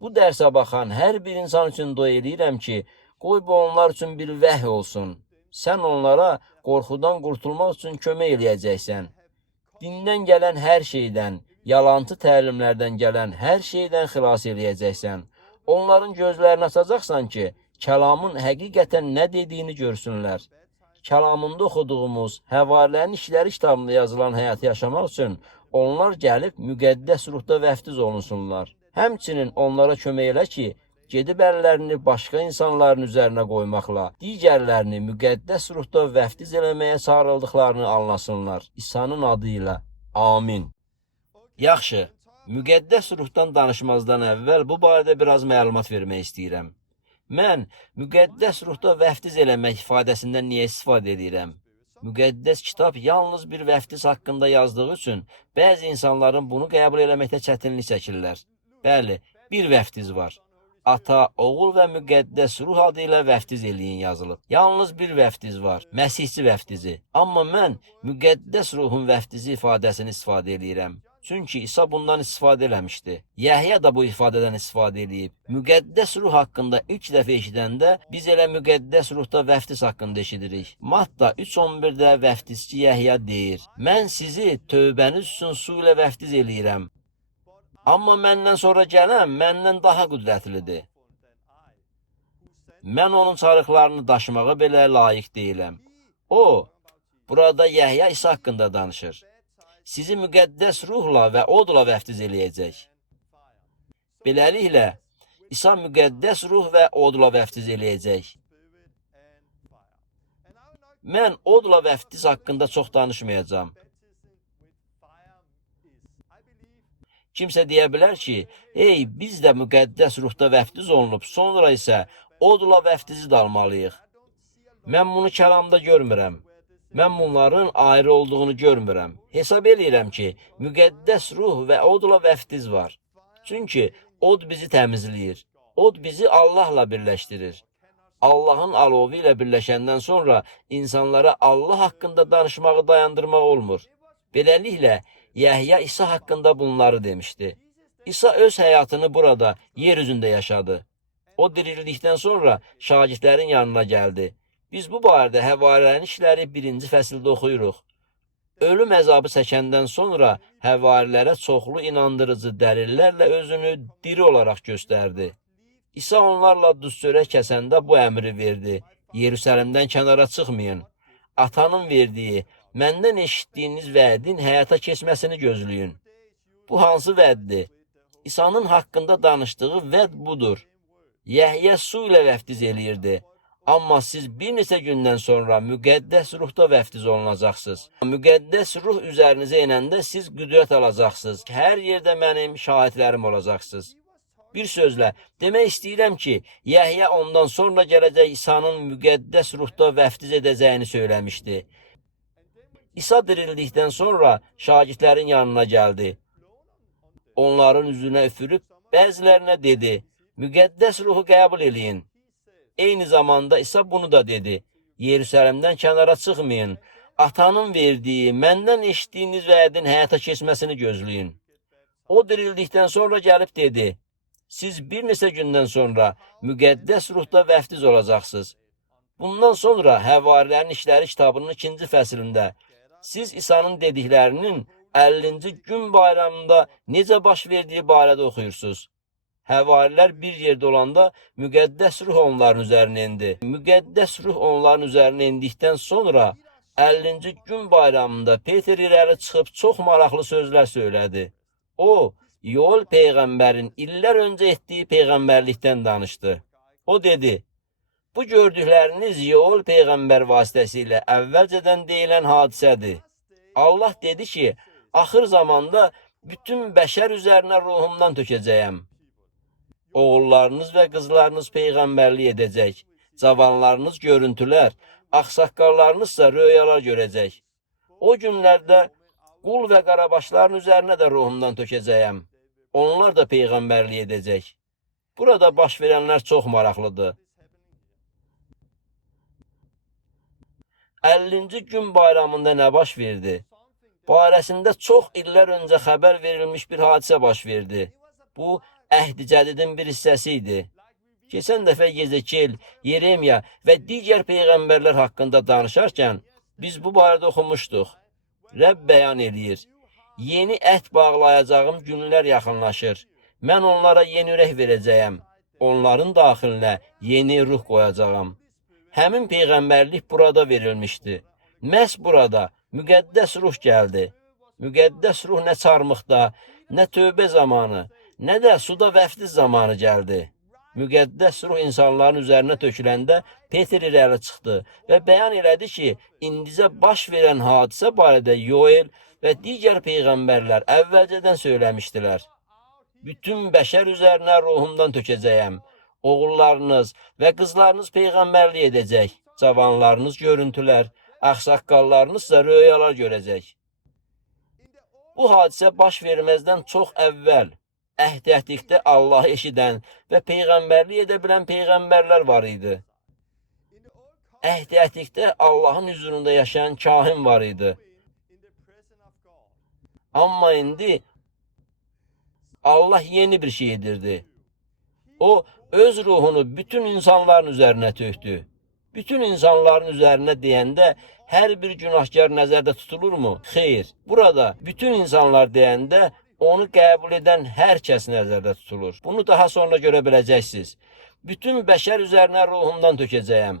Bu dərsə baxan hər bir insan üçün dua eləyirəm ki, qoy bu onlar üçün bir vəhy olsun. Sən onlara qorxudan qurtulmaq üçün kömək eləyəcəksən. Dindən gələn hər şeydən, yalancı təlimlərdən gələn hər şeydən xilas eləyəcəksən. Onların gözlərini açacaqsan ki, kəlamın həqiqətən nə dediyini görsünlər. Kəlamında oxuduğumuz, Həvarilərin İşləri kitabında yazılan həyatı yaşamaq üçün onlar gəlib müqəddəs ruhda vəftiz olunsunlar. Həmçinin onlara kömək elə ki, gedib əllərini başqa insanların üzərinə qoymaqla, digərlərini müqəddəs ruhda vəftiz eləməyə çağırıldıqlarını anlasınlar. İsa'nın adı ilə. Amin. Yaxşı. Müqəddəs ruhdan danışmazdan əvvəl bu barədə biraz məlumat vermək istəyirəm. Mən müqəddəs ruhda vəftiz eləmək ifadəsindən niyə istifadə edirəm? Müqəddəs kitab yalnız bir vəftiz haqqında yazdığı üçün bəzi insanların bunu qəbul eləməkdə çətinlik çəkirlər. Bəli, bir vəftiz var. Ata, oğul və müqəddəs ruh adı ilə vəftiz eləyin yazılıb. Yalnız bir vəftiz var, Məsihçi vəftizi. Amma mən müqəddəs ruhun vəftizi ifadəsini istifadə edirəm. Çünki İsa bundan istifadə eləmişdi. Yəhya da bu ifadədən istifadə edib. Müqəddəs ruh haqqında ilk dəfə eşidəndə biz elə müqəddəs ruhda vəftiz haqqında eşidirik. Matta 3:11-də vəftizçi Yəhya deyir: Mən sizi tövbəniz üçün su ilə vəftiz eləyirəm. Amma məndən sonra gələn məndən daha qüdrətlidir. Mən onun çarıqlarını daşımağa belə layiq deyiləm. O, burada Yəhya İsa haqqında danışır. Sizi müqəddəs ruhla və odla vəftiz eləyəcək. Beləliklə, İsa müqəddəs ruh və odla vəftiz eləyəcək. Mən odla vəftiz haqqında çox danışmayacağam. Kimsə deyə bilər ki, hey, biz də müqəddəs ruhda vəftiz olunub, sonra isə odla vəftizi də almalıyıq. Mən bunu kəlamda görmürəm. Mən bunların ayrı olduğunu görmürəm. Hesab eləyirəm ki, müqəddəs ruh və odla vəftiz var. Çünki od bizi təmizləyir. Od bizi Allahla birləşdirir. Allahın alovu ilə birləşəndən sonra insanlara Allah haqqında danışmağı dayandırmaq olmur. Beləliklə, Yəhya İsa haqqında bunları demişdi. İsa öz həyatını burada, yer üzündə yaşadı. O dirildikdən sonra şagirdlərin yanına gəldi. Biz bu barədə Həvarilərin İşləri 1-ci fəsildə oxuyuruq. Ölüm əzabı çəkəndən sonra həvarilərə çoxlu inandırıcı dəlillərlə özünü diri olaraq göstərdi. İsa onlarla duz çörək kəsəndə bu əmri verdi: Yerusəlimdən kənara çıxmayın. Atanın verdiyi, məndən eşitdiyiniz vədin həyata keçməsini gözləyin. Bu hansı vəddir? İsa'nın haqqında danışdığı vəd budur. Yəhya su ilə vəftiz eləyirdi. Amma siz bir neçə gündən sonra müqəddəs ruhda vəftiz olunacaqsınız. Müqəddəs ruh üzərinizə enəndə siz qüdrət alacaqsınız. Hər yerdə mənim şahidlərim olacaqsınız. Bir sözlə, demək istəyirəm ki, Yəhya ondan sonra gələcək İsa'nın müqəddəs ruhda vəftiz edəcəyini söyləmişdi. İsa dirildikdən sonra şagirdlərin yanına gəldi. Onların üzünə üfürüb bəzilərinə dedi, müqəddəs ruhu qəbul eləyin. Eyni zamanda İsa bunu da dedi, Yerusəlimdən kənara çıxmayın, atanın verdiyi, məndən eşitdiyiniz vədin həyata keçməsini gözləyin. O dirildikdən sonra gəlib dedi, siz bir neçə gündən sonra müqəddəs ruhda vəftiz olacaqsınız. Bundan sonra Həvarilərin İşləri kitabının 2-ci fəslində siz İsa'nın dediklərinin 50-ci gün bayramında necə baş verdiyi barədə oxuyursunuz. Həvarilər bir yerdə olanda müqəddəs ruh onların üzərinə indi. Müqəddəs ruh onların üzərinə indikdən sonra 50-ci gün bayramında Peter irəli çıxıb çox maraqlı sözlər söylədi. O, Yoel peyğəmbərin illər öncə etdiyi peyğəmbərlikdən danışdı. O dedi, bu gördükləriniz Yoel peyğəmbər vasitəsilə əvvəlcədən deyilən hadisədir. Allah dedi ki, axır zamanda bütün bəşər üzərinə ruhumdan tökəcəyəm. Oğullarınız və qızlarınız peyğəmbərlik edəcək. Cavanlarınız görüntülər, ağsaqqallarınızsa röyalar görəcək. O günlərdə qul və qarabaşların üzərinə də ruhumdan tökəcəyəm. Onlar da peyğəmbərlik edəcək. Burada baş verənlər çox maraqlıdır. 50-ci gün bayramında nə baş verdi? Barəsində çox illər öncə xəbər verilmiş bir hadisə baş verdi. Bu, Əhd-i Cədidin bir hissəsi idi. Keçən dəfə Yezekiel, Yeremiya və digər peyğəmbərlər haqqında danışarkən biz bu barədə oxumuşduq. Rəbb bəyan eləyir. Yeni əhd bağlayacağım günlər yaxınlaşır. Mən onlara yeni ürək verəcəyəm. Onların daxilinə yeni ruh qoyacağam. Həmin peyğəmbərlik burada verilmişdi. Məhz burada müqəddəs ruh gəldi. Müqəddəs ruh nə çarmıqda, nə tövbə zamanı, nə də suda vəftiz zamanı gəldi. Müqəddəs ruh insanların üzərinə töküləndə Peter irəli çıxdı və bəyan elədi ki, indicə baş verən hadisə barədə Yoel və digər peyğəmbərlər əvvəlcədən söyləmişdilər. Bütün bəşər üzərinə ruhumdan tökəcəyəm. Oğullarınız və qızlarınız peyğəmbərlik edəcək. Cavanlarınız görüntülər, ağsaqqallarınızsa röyalar görəcək. Bu hadisə baş verməzdən çox əvvəl əhd-əhlikdə Allahı eşidən və peyğəmbərlik edə bilən peyğəmbərlər var idi. Əhd-əhlikdə Allahın hüzurunda yaşayan kahin var idi. Amma indi Allah yeni bir şey edirdi. O, öz ruhunu bütün insanların üzərinə tökdü. Bütün insanların üzərinə deyəndə hər bir günahkar nəzərdə tutulurmu? Xeyr. Burada bütün insanlar deyəndə onu qəbul edən hər kəs nəzərdə tutulur. Bunu daha sonra görə biləcəksiniz. Bütün bəşər üzərinə ruhumdan tökəcəyəm.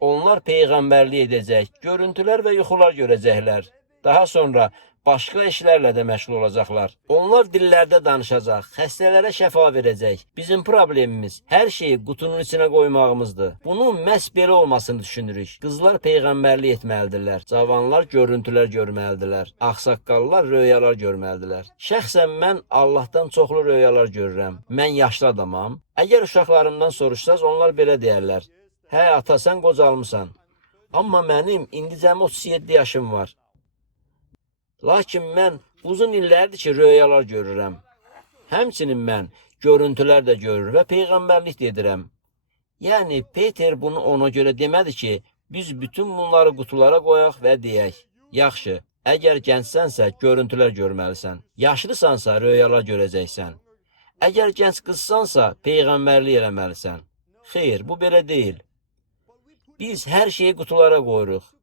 Onlar peyğəmbərlik edəcək, görüntülər və yuxular görəcəklər. Daha sonra başqa işlərlə də məşğul olacaqlar. Onlar dillərdə danışacaq, xəstələrə şəfa verəcək. Bizim problemimiz hər şeyi qutunun içinə qoymağımızdır. Bunun məhz belə olmasını düşünürük. Qızlar peyğəmbərlik etməlidirlər. Cavanlar görüntülər görməlidirlər. Ağsaqqallar röyalar görməlidirlər. Şəxsən mən Allahdan çoxlu röyalar görürəm. Mən yaşlı adamam. Əgər uşaqlarımdan soruşsaz, onlar belə deyərlər. Hə, ata, sən qocalmısan. Amma mənim indicəmi 37 yaşım var. Lakin mən uzun illərdir ki, röyalar görürəm. Həmçinin mən görüntülər də görür və peyğəmbərlik də edirəm. Yəni, Peter bunu ona görə demədi ki, biz bütün bunları qutulara qoyaq və deyək. Yaxşı, əgər gəncsənsə, görüntülər görməlisən. Yaşlısansa, röyalar görəcəksən. Əgər gənc qızsansa, peyğəmbərlik eləməlisən. Xeyr, bu belə deyil. Biz hər şeyi qutulara qoyuruq.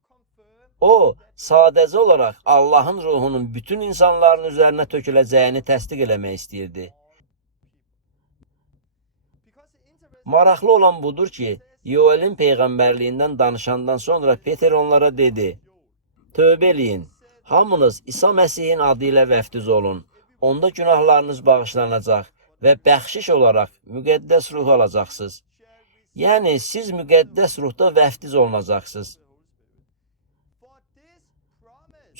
O, sadəcə olaraq Allahın ruhunun bütün insanların üzərinə töküləcəyini təsdiq eləmək istəyirdi. Maraqlı olan budur ki, Yoelin peyğəmbərliyindən danışandan sonra Peter onlara dedi, tövbə eləyin, hamınız İsa Məsihin adı ilə vəftiz olun, onda günahlarınız bağışlanacaq və bəxşiş olaraq müqəddəs ruh alacaqsınız. Yəni, siz müqəddəs ruhda vəftiz olunacaqsınız.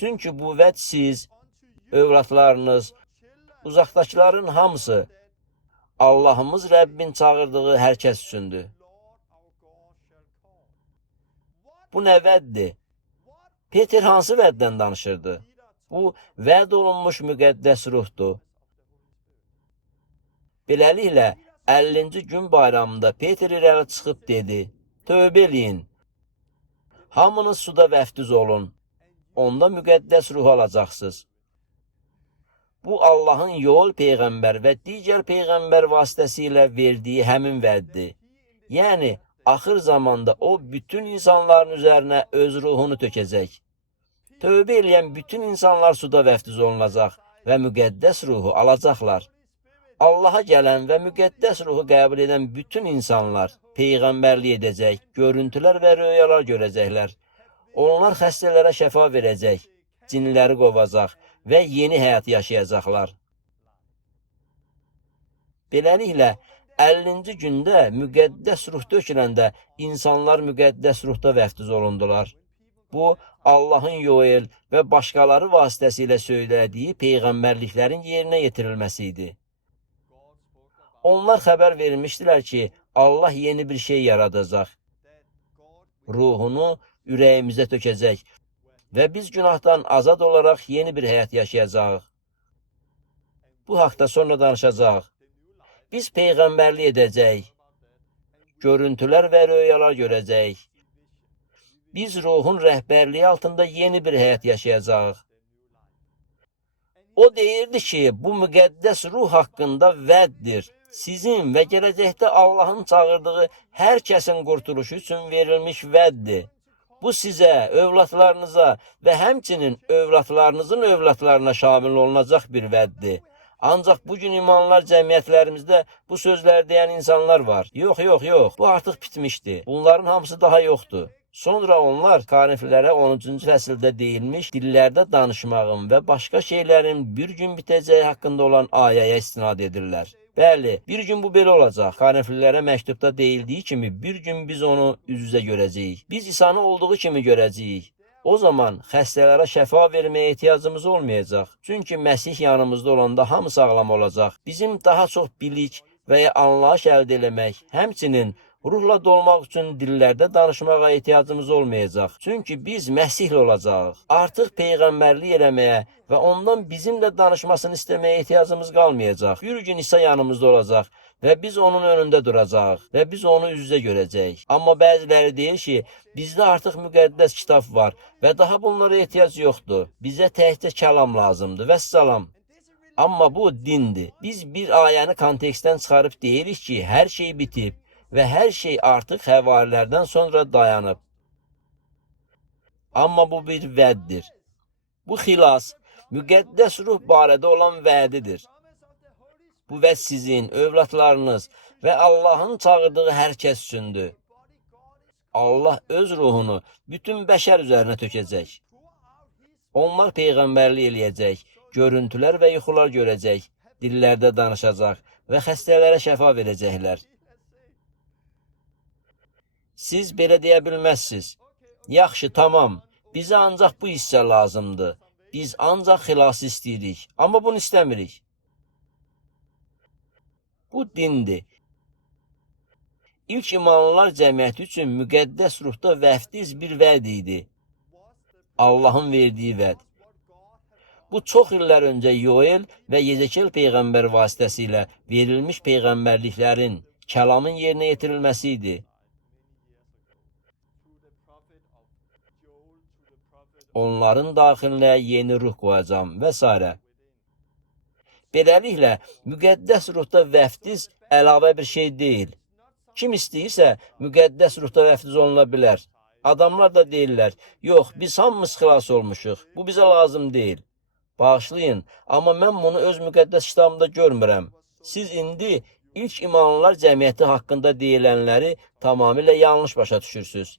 Çünki bu vəd siz, övladlarınız, uzaqdakıların hamısı Allahımız Rəbbin çağırdığı hər kəs üçündür. Bu nə vəddir? Peter hansı vəddən danışırdı? Bu, vəd olunmuş müqəddəs ruhdur. Beləliklə, 50-ci gün bayramında Peter irəli çıxıb dedi, tövbə eləyin, hamınız suda vəftiz olun, onda müqəddəs ruh alacaqsınız. Bu, Allahın Yoel Peyğəmbər və digər Peyğəmbər vasitəsilə verdiyi həmin vəddir. Yəni, axır zamanda o, bütün insanların üzərinə öz ruhunu tökəcək. Tövbə eləyən bütün insanlar suda vəftiz olunacaq və müqəddəs ruhu alacaqlar. Allaha gələn və müqəddəs ruhu qəbul edən bütün insanlar peyğəmbərlik edəcək, görüntülər və röyalar görəcəklər. Onlar xəstələrə şəfa verəcək, cinləri qovacaq və yeni həyat yaşayacaqlar. Beləliklə, 50-ci gündə müqəddəs ruh töküləndə insanlar müqəddəs ruhda vəftiz olundular. Bu, Allahın Yoel və başqaları vasitəsilə söylədiyi peyğəmbərliklərin yerinə yetirilməsi idi. Onlar xəbər vermişdilər ki, Allah yeni bir şey yaradacaq. Ruhunu ürəyimizə tökəcək və biz günahdan azad olaraq yeni bir həyat yaşayacağıq. Bu haqda sonra danışacağıq. Biz peyğəmbərlik edəcəyik. Görüntülər və röyalar görəcəyik. Biz ruhun rəhbərliyi altında yeni bir həyat yaşayacağıq. O deyirdi ki, bu müqəddəs ruh haqqında vəddir. Sizin və gələcəkdə Allahın çağırdığı hər kəsin qurtuluşu üçün verilmiş vəddir. Bu sizə, övladlarınıza və həmçinin övladlarınızın övladlarına şamil olunacaq bir vəddir. Ancaq bugün imanlar cəmiyyətlərimizdə bu sözlər deyən insanlar var. Yox, bu artıq bitmişdi. Bunların hamısı daha yoxdur. Sonra onlar Korinflilərə 13-cü fəsildə deyilmiş dillərdə danışmağın və başqa şeylərin bir gün bitəcəyi haqqında olan ayəyə istinad edirlər. Bəli, bir gün bu belə olacaq. Korinflilərə məktubda deyildiyi kimi bir gün biz onu üz-üzə görəcəyik. Biz İsa'nı olduğu kimi görəcəyik. O zaman xəstələrə şəfa verməyə ehtiyacımız olmayacaq. Çünki Məsih yanımızda olanda hamı sağlam olacaq. Bizim daha çox bilik və ya anlayış əldə eləmək, həmçinin ruhla dolmaq üçün dillərdə danışmağa ehtiyacımız olmayacaq. Çünki biz Məsihlə olacağıq. Artıq peyğəmbərlik eləməyə və ondan bizimlə danışmasını istəməyə ehtiyacımız qalmayacaq. Bir gün İsa yanımızda olacaq və biz onun önündə duracağıq və biz onu üz-üzə görəcəyik. Amma bəziləri deyir ki, bizdə artıq müqəddəs kitab var və daha bunlara ehtiyac yoxdur. Bizə təkcə kəlam lazımdır və salam. Amma bu dindir. Biz bir ayəni kontekstdən çıxarıb deyirik ki, hər şey bitib və hər şey artıq həvarilərdən sonra dayanıb. Amma bu bir vəddir. Bu xilas, müqəddəs ruh barədə olan vədidir. Bu vəd sizin, övladlarınız və Allahın çağırdığı hər kəs üçündür. Allah öz ruhunu bütün bəşər üzərinə tökəcək. Onlar peyğəmbərlik eləyəcək, görüntülər və yuxular görəcək, dillərdə danışacaq və xəstələrə şəfa verəcəklər. Siz belə deyə bilməzsiniz. Yaxşı, tamam, bizə ancaq bu hissə lazımdır. Biz ancaq xilas istəyirik, amma bunu istəmirik. Bu dindir. İlk imanlılar cəmiyyəti üçün müqəddəs ruhda vəftiz bir vəd idi. Allahın verdiyi vəd. Bu, çox illər öncə Yoel və Yezekiel peyğəmbər vasitəsilə verilmiş peyğəmbərliklərin, kəlamın yerinə yetirilməsi idi. Onların daxilinə yeni ruh qoyacam və s. Beləliklə, müqəddəs ruhda vəftiz əlavə bir şey deyil. Kim istəyirsə, müqəddəs ruhda vəftiz oluna bilər. Adamlar da deyirlər, yox, biz hamımız xilas olmuşuq, bu bizə lazım deyil. Bağışlayın, amma mən bunu öz müqəddəs kitabımda görmürəm. Siz indi ilk imanlılar cəmiyyəti haqqında deyilənləri tamamilə yanlış başa düşürsünüz.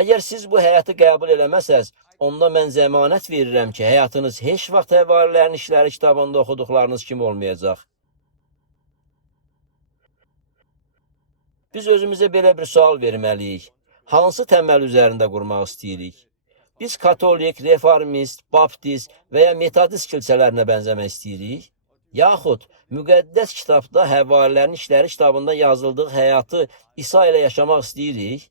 Əgər siz bu həyatı qəbul eləməsəz, onda mən zəmanət verirəm ki, həyatınız heç vaxt həvarilərin işləri kitabında oxuduqlarınız kimi olmayacaq. Biz özümüzə belə bir sual verməliyik. Hansı təməl üzərində qurmaq istəyirik? Biz katolik, reformist, baptist və ya metodist kilsələrinə bənzəmək istəyirik? Yaxud müqəddəs kitabda Həvarilərin İşləri kitabında yazıldığı həyatı İsa ilə yaşamaq istəyirik?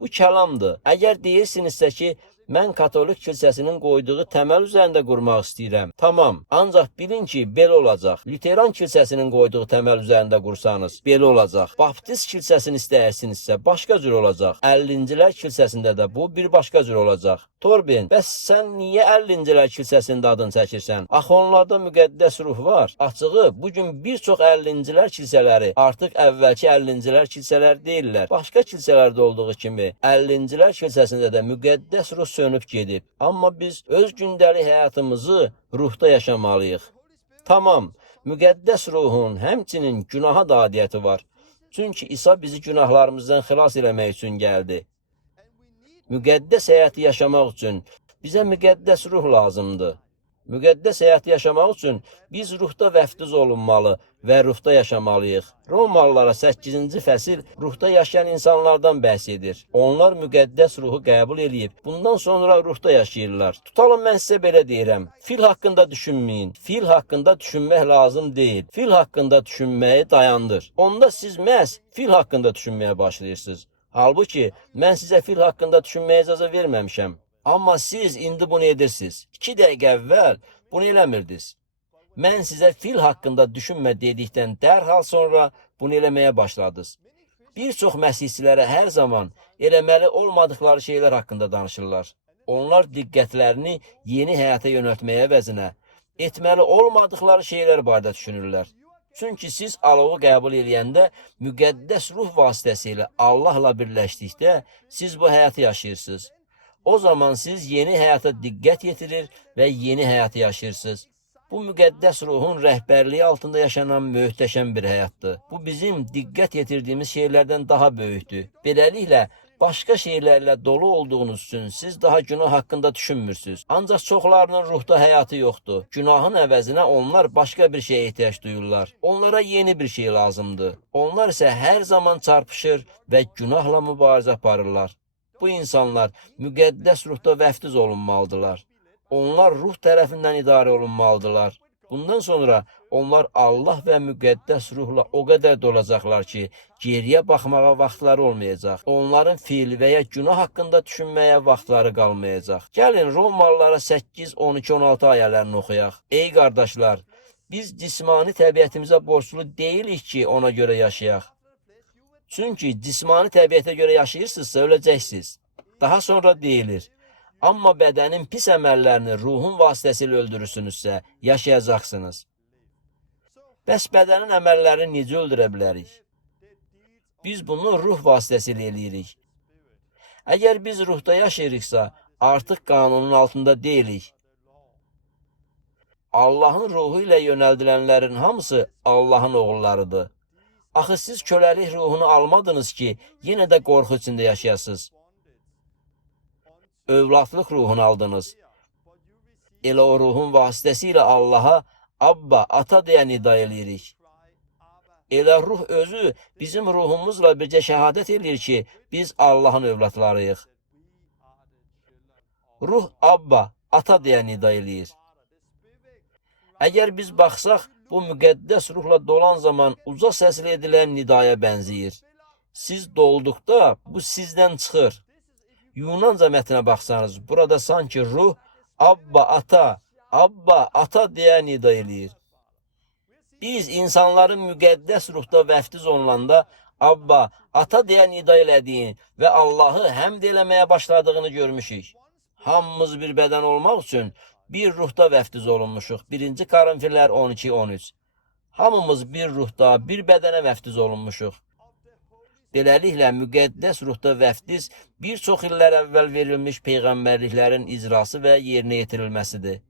Bu kəlamdır. Əgər deyirsinizsə ki, mən Katolik kilsəsinin qoyduğu təməl üzərində qurmaq istəyirəm. Tamam, ancaq bilin ki, belə olacaq. Lüteran kilsəsinin qoyduğu təməl üzərində qursanız, belə olacaq. Baptist kilsəsini istəyirsinizsə, başqa cür olacaq. 50-cilər kilsəsində də bu bir başqa cür olacaq. Torben, bəs sən niyə 50-cilər kilsəsində adını çəkirsən? Axı onlarda müqəddəs ruh var. Açığı, bugün bir çox 50-cilər kilsələri artıq əvvəlki 50-cilər kilsələr deyirlər. Başqa kilsələrdə olduğu kimi 50-cilər kilsəsində də müqəddəs ruh sönüb gedib. Amma biz öz gündəlik həyatımızı ruhda yaşamalıyıq. Tamam, müqəddəs ruhun həmçinin günaha da adiyyəti var. Çünki İsa bizi günahlarımızdan xilas eləmək üçün gəldi. Müqəddəs həyatı yaşamaq üçün bizə müqəddəs ruh lazımdır. Müqəddəs həyatı yaşamaq üçün biz ruhda vəftiz olunmalı və ruhda yaşamalıyıq. Romalılara 8-ci fəsil ruhda yaşayan insanlardan bəhs edir. Onlar müqəddəs ruhu qəbul edib, bundan sonra ruhda yaşayırlar. Tutalım, mən sizə belə deyirəm. Fil haqqında düşünməyin. Fil haqqında düşünmək lazım deyil. Fil haqqında düşünməyi dayandır. Onda siz məhz fil haqqında düşünməyə başlayırsınız. Halbuki mən sizə fil haqqında düşünməyə icazə verməmişəm. Amma siz indi bunu edirsiniz. 2 dəqiqə əvvəl bunu eləmirdiniz. Mən sizə fil haqqında düşünmə dedikdən dərhal sonra bunu eləməyə başladınız. Bir çox məsihçilərə hər zaman eləməli olmadıkları şeylər haqqında danışırlar. Onlar diqqətlərini yeni həyata yönəltməyə əvəzinə etməli olmadıkları şeylər barədə düşünürlər. Çünki siz alovu qəbul edəndə müqəddəs ruh vasitəsilə Allahla birləşdikdə siz bu həyatı yaşayırsınız. O zaman siz yeni həyata diqqət yetirir və yeni həyatı yaşayırsınız. Bu müqəddəs ruhun rəhbərliyi altında yaşanan möhtəşəm bir həyatdır. Bu bizim diqqət yetirdiyimiz şeylərdən daha böyükdür. Beləliklə, başqa şeylərlə dolu olduğunuz üçün siz daha günah haqqında düşünmürsünüz. Ancaq çoxlarının ruhda həyatı yoxdur. Günahın əvəzinə onlar başqa bir şeyə ehtiyac duyurlar. Onlara yeni bir şey lazımdır. Onlar isə hər zaman çarpışır və günahla mübarizə aparırlar. Bu insanlar müqəddəs ruhda vəftiz olunmalıdırlar. Onlar ruh tərəfindən idarə olunmalıdırlar. Bundan sonra onlar Allah və müqəddəs ruhla o qədər dolacaqlar ki, geriyə baxmağa vaxtları olmayacaq. Onların fiil və ya günah haqqında düşünməyə vaxtları qalmayacaq. Gəlin Romalılara 8, 12, 16 ayələrini oxuyaq. Ey qardaşlar, biz cismani təbiətimizə borclu deyilik ki, ona görə yaşayaq. Çünki cismani təbiətə görə yaşayırsınızsa öləcəksiniz. Daha sonra deyilir. Amma bədənin pis əməllərini ruhun vasitəsilə öldürürsünüzsə, yaşayacaqsınız. Bəs bədənin əməllərini necə öldürə bilərik? Biz bunu ruh vasitəsilə eləyirik. Əgər biz ruhda yaşayırıqsa, artıq qanunun altında deyilik. Allahın ruhu ilə yönəldilənlərin hamısı Allahın oğullarıdır. Axı siz köləlik ruhunu almadınız ki, yenə də qorxu içində yaşayasınız. Övladlıq ruhunu aldınız. Elə o ruhun vasitəsilə Allaha Abba, ata deyə nida eləyirik. Elə ruh özü bizim ruhumuzla bircə şəhadət edir ki, biz Allahın övladlarıyıq. Ruh Abba, ata deyə nida eləyir. Əgər biz baxsaq, bu müqəddəs ruhla dolan zaman uca səslə edilən nidaya bənzəyir. Siz dolduqda bu sizdən çıxır. Yunanca mətnə baxsanız, burada sanki ruh Abba, ata deyə nida eləyir. Biz insanların müqəddəs ruhda vəftiz olunanda Abba, ata deyə nida elədiyin və Allahı həmd eləməyə başladığını görmüşük. Hamımız bir bədən olmaq üçün bir ruhda vəftiz olunmuşuq. 1-ci Korinfillər 12-13. Hamımız bir ruhda, bir bədənə vəftiz olunmuşuq. Beləliklə, müqəddəs ruhda vəftiz bir çox illər əvvəl verilmiş peyğəmbərliklərin icrası və yerinə yetirilməsidir.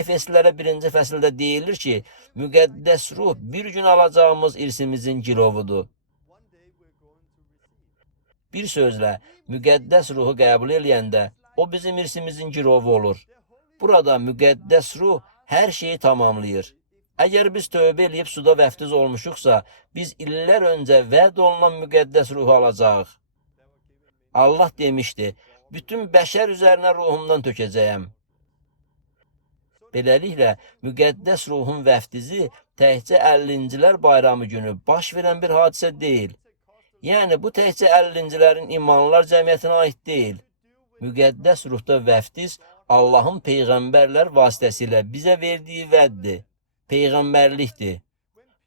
Efeslilərə 1-ci fəsildə deyilir ki, müqəddəs ruh bir gün alacağımız irsimizin girovudur. Bir sözlə, müqəddəs ruhu qəbul eləyəndə o bizim irsimizin girovu olur. Burada müqəddəs ruh hər şeyi tamamlayır. Əgər biz tövbə eləyib suda vəftiz olmuşuqsa, biz illər öncə vəd olunan müqəddəs ruhu alacağıq. Allah demişdi, bütün bəşər üzərinə ruhumdan tökəcəyəm. Beləliklə, müqəddəs ruhun vəftizi təkcə 50-cilər bayramı günü baş verən bir hadisə deyil. Yəni, bu təkcə 50-cilərin imanlılar cəmiyyətinə aid deyil. Müqəddəs ruhda vəftiz Allahın peyğəmbərlər vasitəsilə bizə verdiyi vəddir, peyğəmbərlikdir.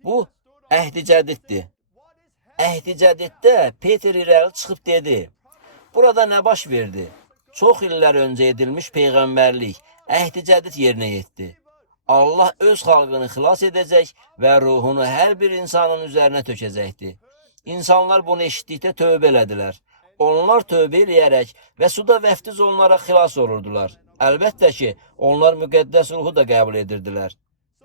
Bu, əhd-i cədiddir. Əhd-i cədiddə Peter irəli çıxıb dedi, burada nə baş verdi? Çox illər öncə edilmiş peyğəmbərlik, əhd-i cədid yerinə yetdi. Allah öz xalqını xilas edəcək və ruhunu hər bir insanın üzərinə tökəcəkdir. İnsanlar bunu eşitdikdə tövbə elədilər. Onlar tövbə eləyərək və suda vəftiz olunaraq xilas olurdular. Əlbəttə ki, onlar müqəddəs ruhu da qəbul edirdilər.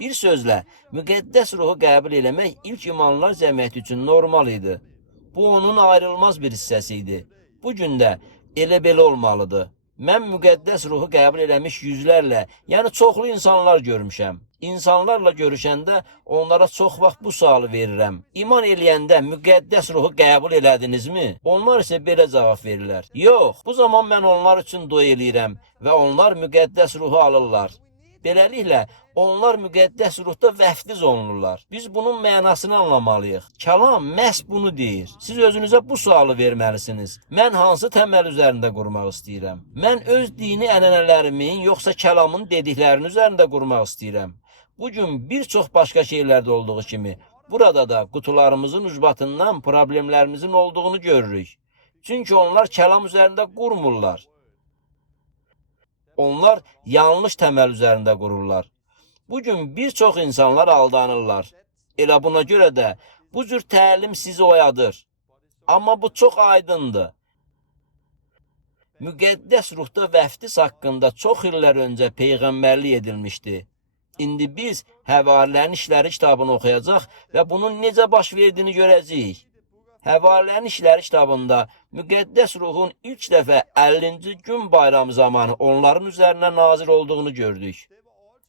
Bir sözlə, müqəddəs ruhu qəbul eləmək ilk imanlılar cəmiyyəti üçün normal idi. Bu, onun ayrılmaz bir hissəsi idi. Bu gün də elə belə olmalıdır. Mən müqəddəs ruhu qəbul eləmiş yüzlərlə, yəni çoxlu insanlar görmüşəm. İnsanlarla görüşəndə onlara çox vaxt bu sualı verirəm. İman eləyəndə müqəddəs ruhu qəbul elədinizmi? Onlar isə belə cavab verirlər. Yox, bu zaman mən onlar üçün dua eləyirəm və onlar müqəddəs ruhu alırlar. Beləliklə, onlar müqəddəs ruhda vəftiz olunurlar. Biz bunun mənasını anlamalıyıq. Kəlam məhz bunu deyir. Siz özünüzə bu sualı verməlisiniz. Mən hansı təməl üzərində qurmaq istəyirəm? Mən öz dini ənənələrimin, yoxsa kəlamın dediklərinin üzərində qurmaq istəyirəm? Bugün bir çox başqa şeylərdə olduğu kimi, burada da qutularımızın ucbatından problemlərimizin olduğunu görürük. Çünki onlar kəlam üzərində qurmurlar. Onlar yanlış təməl üzərində qururlar. Bugün bir çox insanlar aldanırlar. Elə buna görə də bu cür təlim sizi oyadır. Amma bu çox aydındır. Müqəddəs ruhda vəftiz haqqında çox illər öncə peyğəmbərlik edilmişdi. İndi biz Həvarilərin İşləri kitabını oxuyacaq və bunun necə baş verdiyini görəcəyik. Həvarilərin İşləri kitabında müqəddəs ruhun ilk dəfə 50-ci gün bayramı zamanı onların üzərinə nazil olduğunu gördük.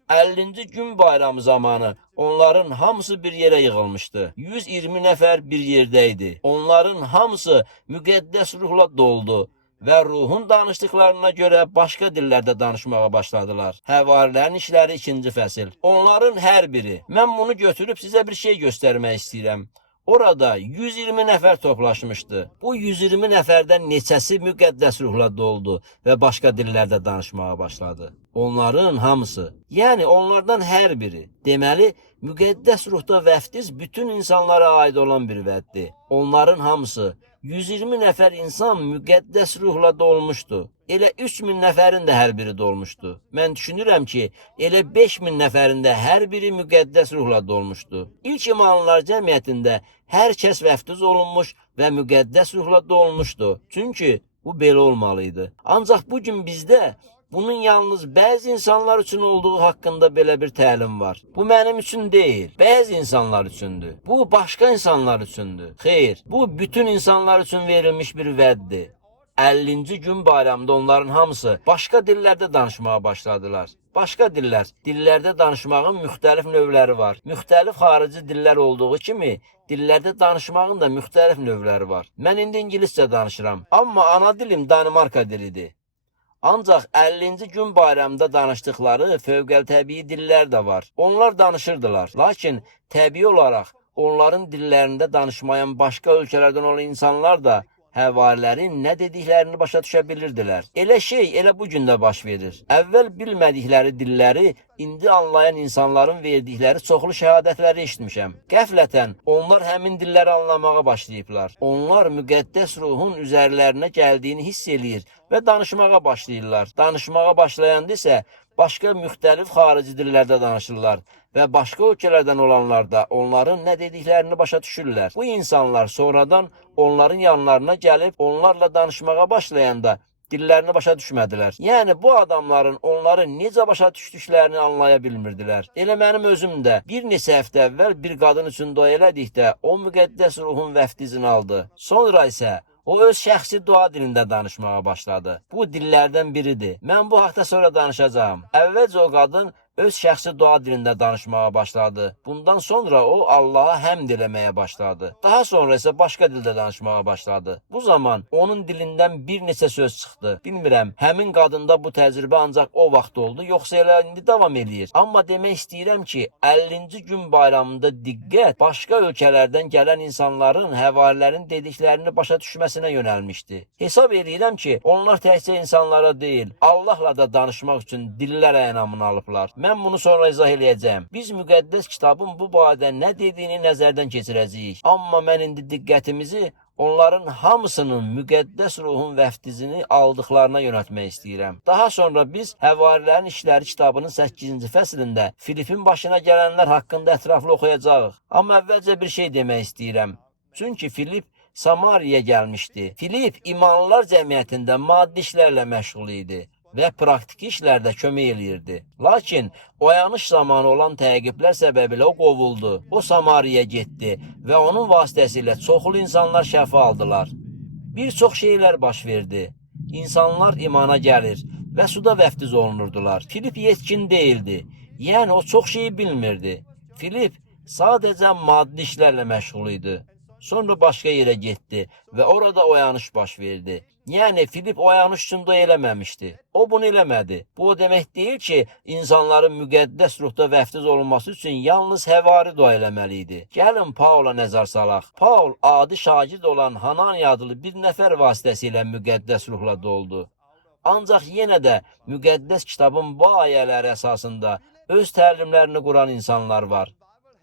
50-ci gün bayramı zamanı onların hamısı bir yerə yığılmışdı. 120 nəfər bir yerdə idi. Onların hamısı müqəddəs ruhla doldu və ruhun danışdıqlarına görə başqa dillərdə danışmağa başladılar. Həvarilərin İşləri 2-ci fəsil. Onların hər biri. Mən bunu götürüb sizə bir şey göstərmək istəyirəm. Orada 120 nəfər toplaşmışdı. Bu 120 nəfərdən neçəsi müqəddəs ruhla doldu və başqa dillərdə danışmağa başladı. Onların hamısı, yəni onlardan hər biri. Deməli, müqəddəs ruhda vəftiz bütün insanlara aid olan bir vəddir. Onların hamısı, 120 nəfər insan müqəddəs ruhla dolmuşdu. Elə 3000 nəfərin də hər biri dolmuşdu. Mən düşünürəm ki, elə 5000 nəfərin də hər biri müqəddəs ruhla dolmuşdu. İlk imanlılar cəmiyyətində hər kəs vəftiz olunmuş və müqəddəs ruhla dolmuşdu. Çünki bu belə olmalıydı. Ancaq bugün bizdə bunun yalnız bəzi insanlar üçün olduğu haqqında belə bir təlim var. Bu mənim üçün deyil, bəzi insanlar üçündür. Bu başqa insanlar üçündür. Xeyr, bu bütün insanlar üçün verilmiş bir vəddir. 50-ci gün bayramında onların hamısı başqa dillərdə danışmağa başladılar. Başqa dillər, dillərdə danışmağın müxtəlif növləri var. Müxtəlif xarici dillər olduğu kimi, dillərdə danışmağın da müxtəlif növləri var. Mən indi ingiliscə danışıram, amma ana dilim Danimarka dilidir. Ancaq 50-ci gün bayramında danışdıqları fövqəltəbii dillər də var. Onlar danışırdılar. Lakin təbii olaraq onların dillərində danışmayan başqa ölkələrdən olan insanlar da həvarilərin nə dediklərini başa düşə bilirdilər. Elə şey elə bu gün də baş verir. Əvvəl bilmədikləri dilləri indi anlayan insanların verdikləri çoxlu şəhadətləri eşitmişəm. Qəflətən onlar həmin dilləri anlamağa başlayıblar. Onlar müqəddəs ruhun üzərlərinə gəldiyini hiss eləyir və danışmağa başlayırlar. Danışmağa başlayanda isə başqa müxtəlif xarici dillərdə danışırlar və başqa ölkələrdən olanlar da onların nə dediklərini başa düşürlər. Bu insanlar sonradan onların yanlarına gəlib onlarla danışmağa başlayanda dillərini başa düşmədilər. Yəni bu adamların onları necə başa düşdüklərini anlaya bilmirdilər. Elə mənim özüm də bir neçə həftə əvvəl bir qadın üçün dua elədikdə o müqəddəs ruhun vəftizini aldı. Sonra isə o öz şəxsi dua dilində danışmağa başladı. Bu dillərdən biridir. Mən bu haqda sonra danışacağım. Əvvəlcə o qadın öz şəxsi dua dilində danışmağa başladı. Bundan sonra o Allaha həmd eləməyə başladı. Daha sonra isə başqa dildə danışmağa başladı. Bu zaman onun dilindən bir neçə söz çıxdı. Bilmirəm, həmin qadında bu təcrübə ancaq o vaxt oldu, yoxsa elə indi davam eləyir. Amma demək istəyirəm ki, 50-ci gün bayramında diqqət başqa ölkələrdən gələn insanların, həvarilərin dediklərini başa düşməsinə yönəlmişdi. Hesab edirəm ki, onlar təkcə insanlara deyil, Allahla da danışmaq üçün dillər ənamını alıblar. Mən bunu sonra izah eləyəcəm. Biz müqəddəs kitabın bu barədə nə dediyini nəzərdən keçirəcəyik. Amma mən indi diqqətimizi onların hamısının müqəddəs ruhun vəftizini aldıqlarına yönəltmək istəyirəm. Daha sonra biz Həvarilərin İşləri kitabının 8-ci fəslində Filipin başına gələnlər haqqında ətraflı oxuyacağıq. Amma əvvəlcə bir şey demək istəyirəm. Çünki Filip Samariyaya gəlmişdi. Filip imanlılar cəmiyyətində maddi işlərlə məşğul idi və praktiki işlərdə kömək eləyirdi. Lakin oyanış zamanı olan təqiblər səbəbilə o qovuldu. O Samariyaya getdi və onun vasitəsilə çoxlu insanlar şəfa aldılar. Bir çox şeylər baş verdi. İnsanlar imana gəlir və suda vəftiz olunurdular. Filip yetkin deyildi. Yəni o çox şeyi bilmirdi. Filip sadəcə maddi işlərlə məşğul idi. Sonra başqa yerə getdi və orada oyanış baş verdi. Yəni Filip oyanış üçün dua eləməmişdi. O bunu eləmədi. Bu o demək deyil ki, insanların müqəddəs ruhda vəftiz olunması üçün yalnız həvari dua eləməli idi. Gəlin Paula nəzər salaq. Paul adi şagird olan Hananiya adlı bir nəfər vasitəsilə müqəddəs ruhla doldu. Ancaq yenə də müqəddəs kitabın bu ayələri əsasında öz təlimlərini quran insanlar var.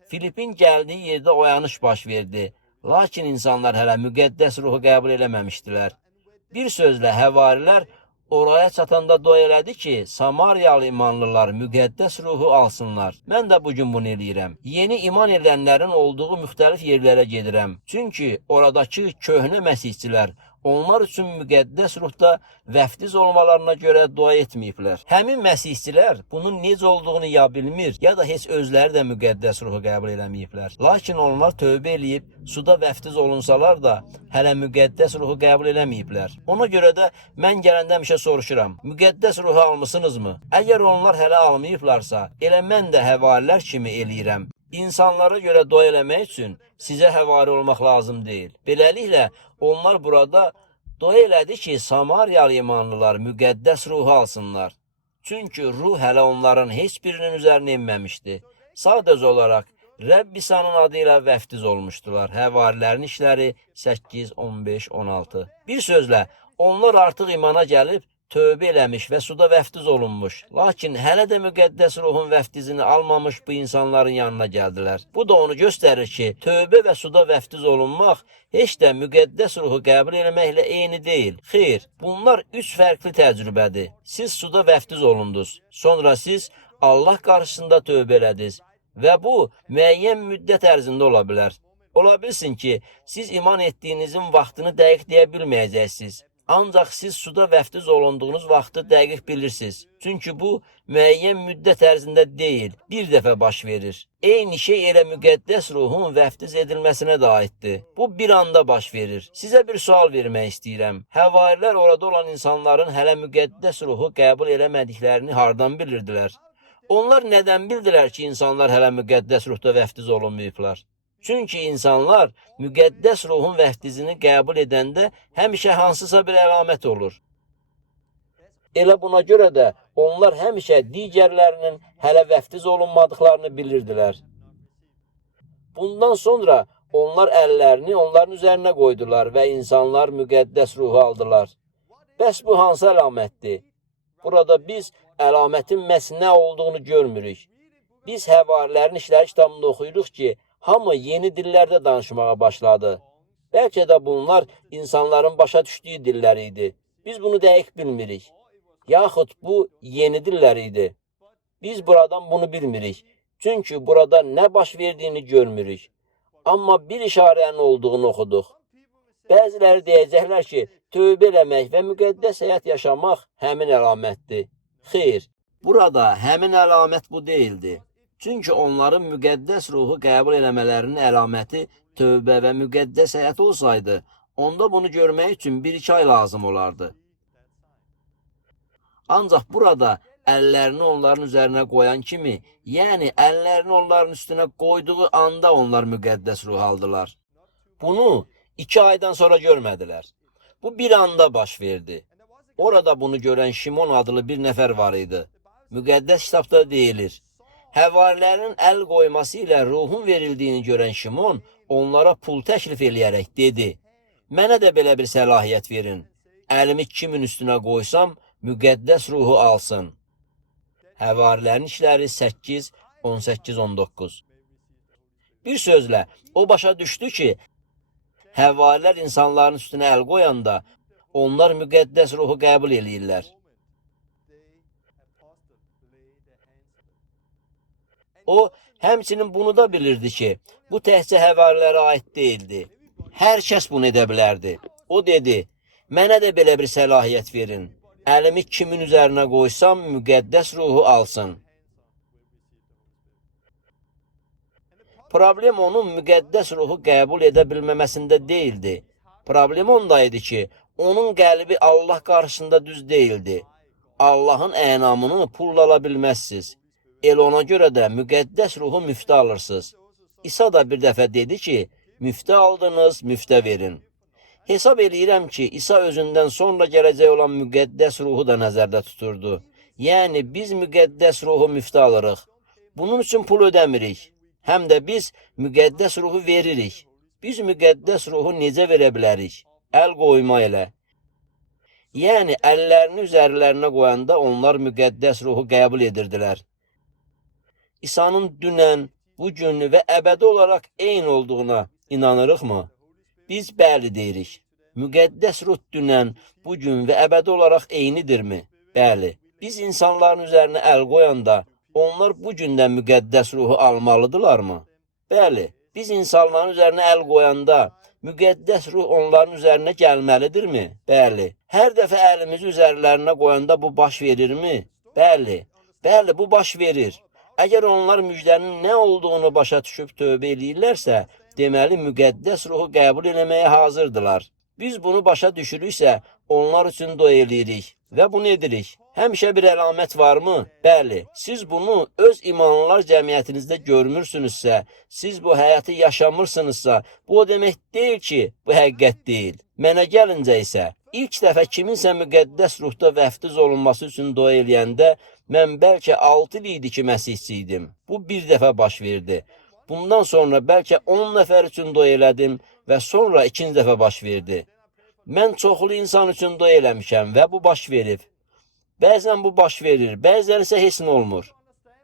Filipin gəldiyi yerdə oyanış baş verdi. Lakin insanlar hələ müqəddəs ruhu qəbul eləməmişdilər. Bir sözlə həvarilər oraya çatanda dua elədi ki, Samariyalı imanlılar müqəddəs ruhu alsınlar. Mən də bugün bunu eləyirəm. Yeni iman edənlərin olduğu müxtəlif yerlərə gedirəm. Çünki oradakı köhnə məsihçilər onlar üçün müqəddəs ruhda vəftiz olmalarına görə dua etməyiblər. Həmin məsihçilər bunun necə olduğunu ya bilmir, ya da heç özləri də müqəddəs ruhu qəbul eləməyiblər. Lakin onlar tövbə eləyib, suda vəftiz olunsalar da, hələ müqəddəs ruhu qəbul eləməyiblər. Ona görə də mən gələndə həmişə soruşuram, müqəddəs ruhu almısınızmı? Əgər onlar hələ almayıblarsa, elə mən də həvarilər kimi eləyirəm. İnsanlara görə dua eləmək üçün sizə həvari olmaq lazım deyil. Beləliklə, onlar burada dua elədi ki, Samariyalı imanlılar müqəddəs ruhu alsınlar. Çünki ruh hələ onların heç birinin üzərinə inməmişdi. Sadəcə olaraq Rəbb İsa'nın adı ilə vəftiz olmuşdular. Həvarilərin işləri 8, 15, 16. Bir sözlə, onlar artıq imana gəlib, tövbə eləmiş və suda vəftiz olunmuş. Lakin hələ də müqəddəs ruhun vəftizini almamış bu insanların yanına gəldilər. Bu da onu göstərir ki, tövbə və suda vəftiz olunmaq heç də müqəddəs ruhu qəbul etməklə eyni deyil. Xeyr, bunlar üç fərqli təcrübədir. Siz suda vəftiz olundunuz. Sonra siz Allah qarşısında tövbə elədiniz. Və bu, müəyyən müddət ərzində ola bilər. Ola bilsin ki, siz iman etdiyinizin vaxtını dəqiq deyə bilməyəcəksiniz. Ancaq siz suda vəftiz olunduğunuz vaxtı dəqiq bilirsiniz. Çünki bu, müəyyən müddət ərzində deyil, bir dəfə baş verir. Eyni şey elə müqəddəs ruhun vəftiz edilməsinə də aiddir. Bu, bir anda baş verir. Sizə bir sual vermək istəyirəm. Həvarilər orada olan insanların hələ müqəddəs ruhu qəbul eləmədiklərini hardan bilirdilər? Onlar nədən bildilər ki, insanlar hələ müqəddəs ruhda vəftiz olunmayıblar? Çünki insanlar müqəddəs ruhun vəftizini qəbul edəndə həmişə hansısa bir əlamət olur. Elə buna görə də onlar həmişə digərlərinin hələ vəftiz olunmadıqlarını bilirdilər. Bundan sonra onlar əllərini onların üzərinə qoydular və insanlar müqəddəs ruhu aldılar. Bəs bu hansı əlamətdir? Burada biz əlamətin məhz nə olduğunu görmürük. Biz Həvarilərin İşləri kitabında oxuyuruq ki, hamı yeni dillərdə danışmağa başladı. Bəlkə də bunlar insanların başa düşdüyü dillər idi. Biz bunu dəqiq bilmirik. Yaxud bu yeni dillər idi. Biz buradan bunu bilmirik. Çünki burada nə baş verdiyini görmürük. Amma bir işarənin olduğunu oxuduq. Bəziləri deyəcəklər ki, tövbə eləmək və müqəddəs həyat yaşamaq həmin əlamətdir. Xeyr, burada həmin əlamət bu deyildi. Çünki onların müqəddəs ruhu qəbul eləmələrinin əlaməti tövbə və müqəddəs həyat olsaydı, onda bunu görmək üçün 1-2 ay lazım olardı. Ancaq burada əllərini onların üzərinə qoyan kimi, yəni əllərini onların üstünə qoyduğu anda onlar müqəddəs ruh aldılar. Bunu 2 aydan sonra görmədilər. Bu bir anda baş verdi. Orada bunu görən Şimon adlı bir nəfər var idi. Müqəddəs kitabda deyilir. Həvarilərin əl qoyması ilə ruhun verildiyini görən Şimon onlara pul təklif eləyərək dedi: "Mənə də belə bir səlahiyyət verin. Əlimi kimin üstünə qoysam, müqəddəs ruhu alsın." Həvarilərin işləri 8, 18, 19. Bir sözlə, o başa düşdü ki, həvarilər insanların üstünə əl qoyanda, onlar müqəddəs ruhu qəbul eləyirlər. O, həmçinin bunu da bilirdi ki, bu təhcə həvarilərə aid deyildi. Hər kəs bunu edə bilərdi. O dedi: "Mənə də belə bir səlahiyyət verin. Əlimi kimin üzərinə qoysam, müqəddəs ruhu alsın." Problem onun müqəddəs ruhu qəbul edə bilməməsində deyildi. Problem onda idi ki, onun qəlbi Allah qarşısında düz deyildi. Allahın ənamını pulla ala bilməzsiniz. El ona görə də müqəddəs ruhu müftə alırsınız. İsa da bir dəfə dedi ki, müftə aldınız, müftə verin. Hesab eləyirəm ki, İsa özündən sonra gələcək olan müqəddəs ruhu da nəzərdə tuturdu. Yəni, biz müqəddəs ruhu müftə alırıq. Bunun üçün pul ödəmirik. Həm də biz müqəddəs ruhu veririk. Biz müqəddəs ruhu necə verə bilərik? Əl qoyma ilə. Yəni, əllərini üzərlərinə qoyanda onlar müqəddəs ruhu qəbul edirdilər. İsa'nın dünən, bugün və əbədi olaraq eyni olduğuna inanırıqmı? Biz bəli deyirik. Müqəddəs ruh dünən, bugün və əbədi olaraq eynidirmi? Bəli. Biz insanların üzərinə əl qoyanda, onlar bugün də müqəddəs ruhu almalıdırlarmı? Bəli. Biz insanların üzərinə əl qoyanda, müqəddəs ruh onların üzərinə gəlməlidirmi? Bəli. Hər dəfə əlimizi üzərlərinə qoyanda bu baş verirmi? Bəli. Bəli, bu baş verir. Əgər onlar müjdənin nə olduğunu başa düşüb tövbə eləyirlərsə, deməli müqəddəs ruhu qəbul eləməyə hazırdılar. Biz bunu başa düşürüksə, onlar üçün dua eləyirik və bunu edirik. Həmişə bir əlamət varmı? Bəli. Siz bunu öz imanlılar cəmiyyətinizdə görmürsünüzsə, siz bu həyatı yaşamırsınızsa, bu o demək deyil ki, bu həqiqət deyil. Mənə gəlincə isə, ilk dəfə kiminsə müqəddəs ruhda vəftiz olunması üçün dua eləyəndə, mən bəlkə 6 il idi ki, məsihçi idim. Bu bir dəfə baş verdi. Bundan sonra bəlkə 10 nəfər üçün dua elədim və sonra ikinci dəfə baş verdi. Mən çoxlu insan üçün dua eləmişəm və bu baş verib. Bəzən bu baş verir, bəzən isə heç nə olmur.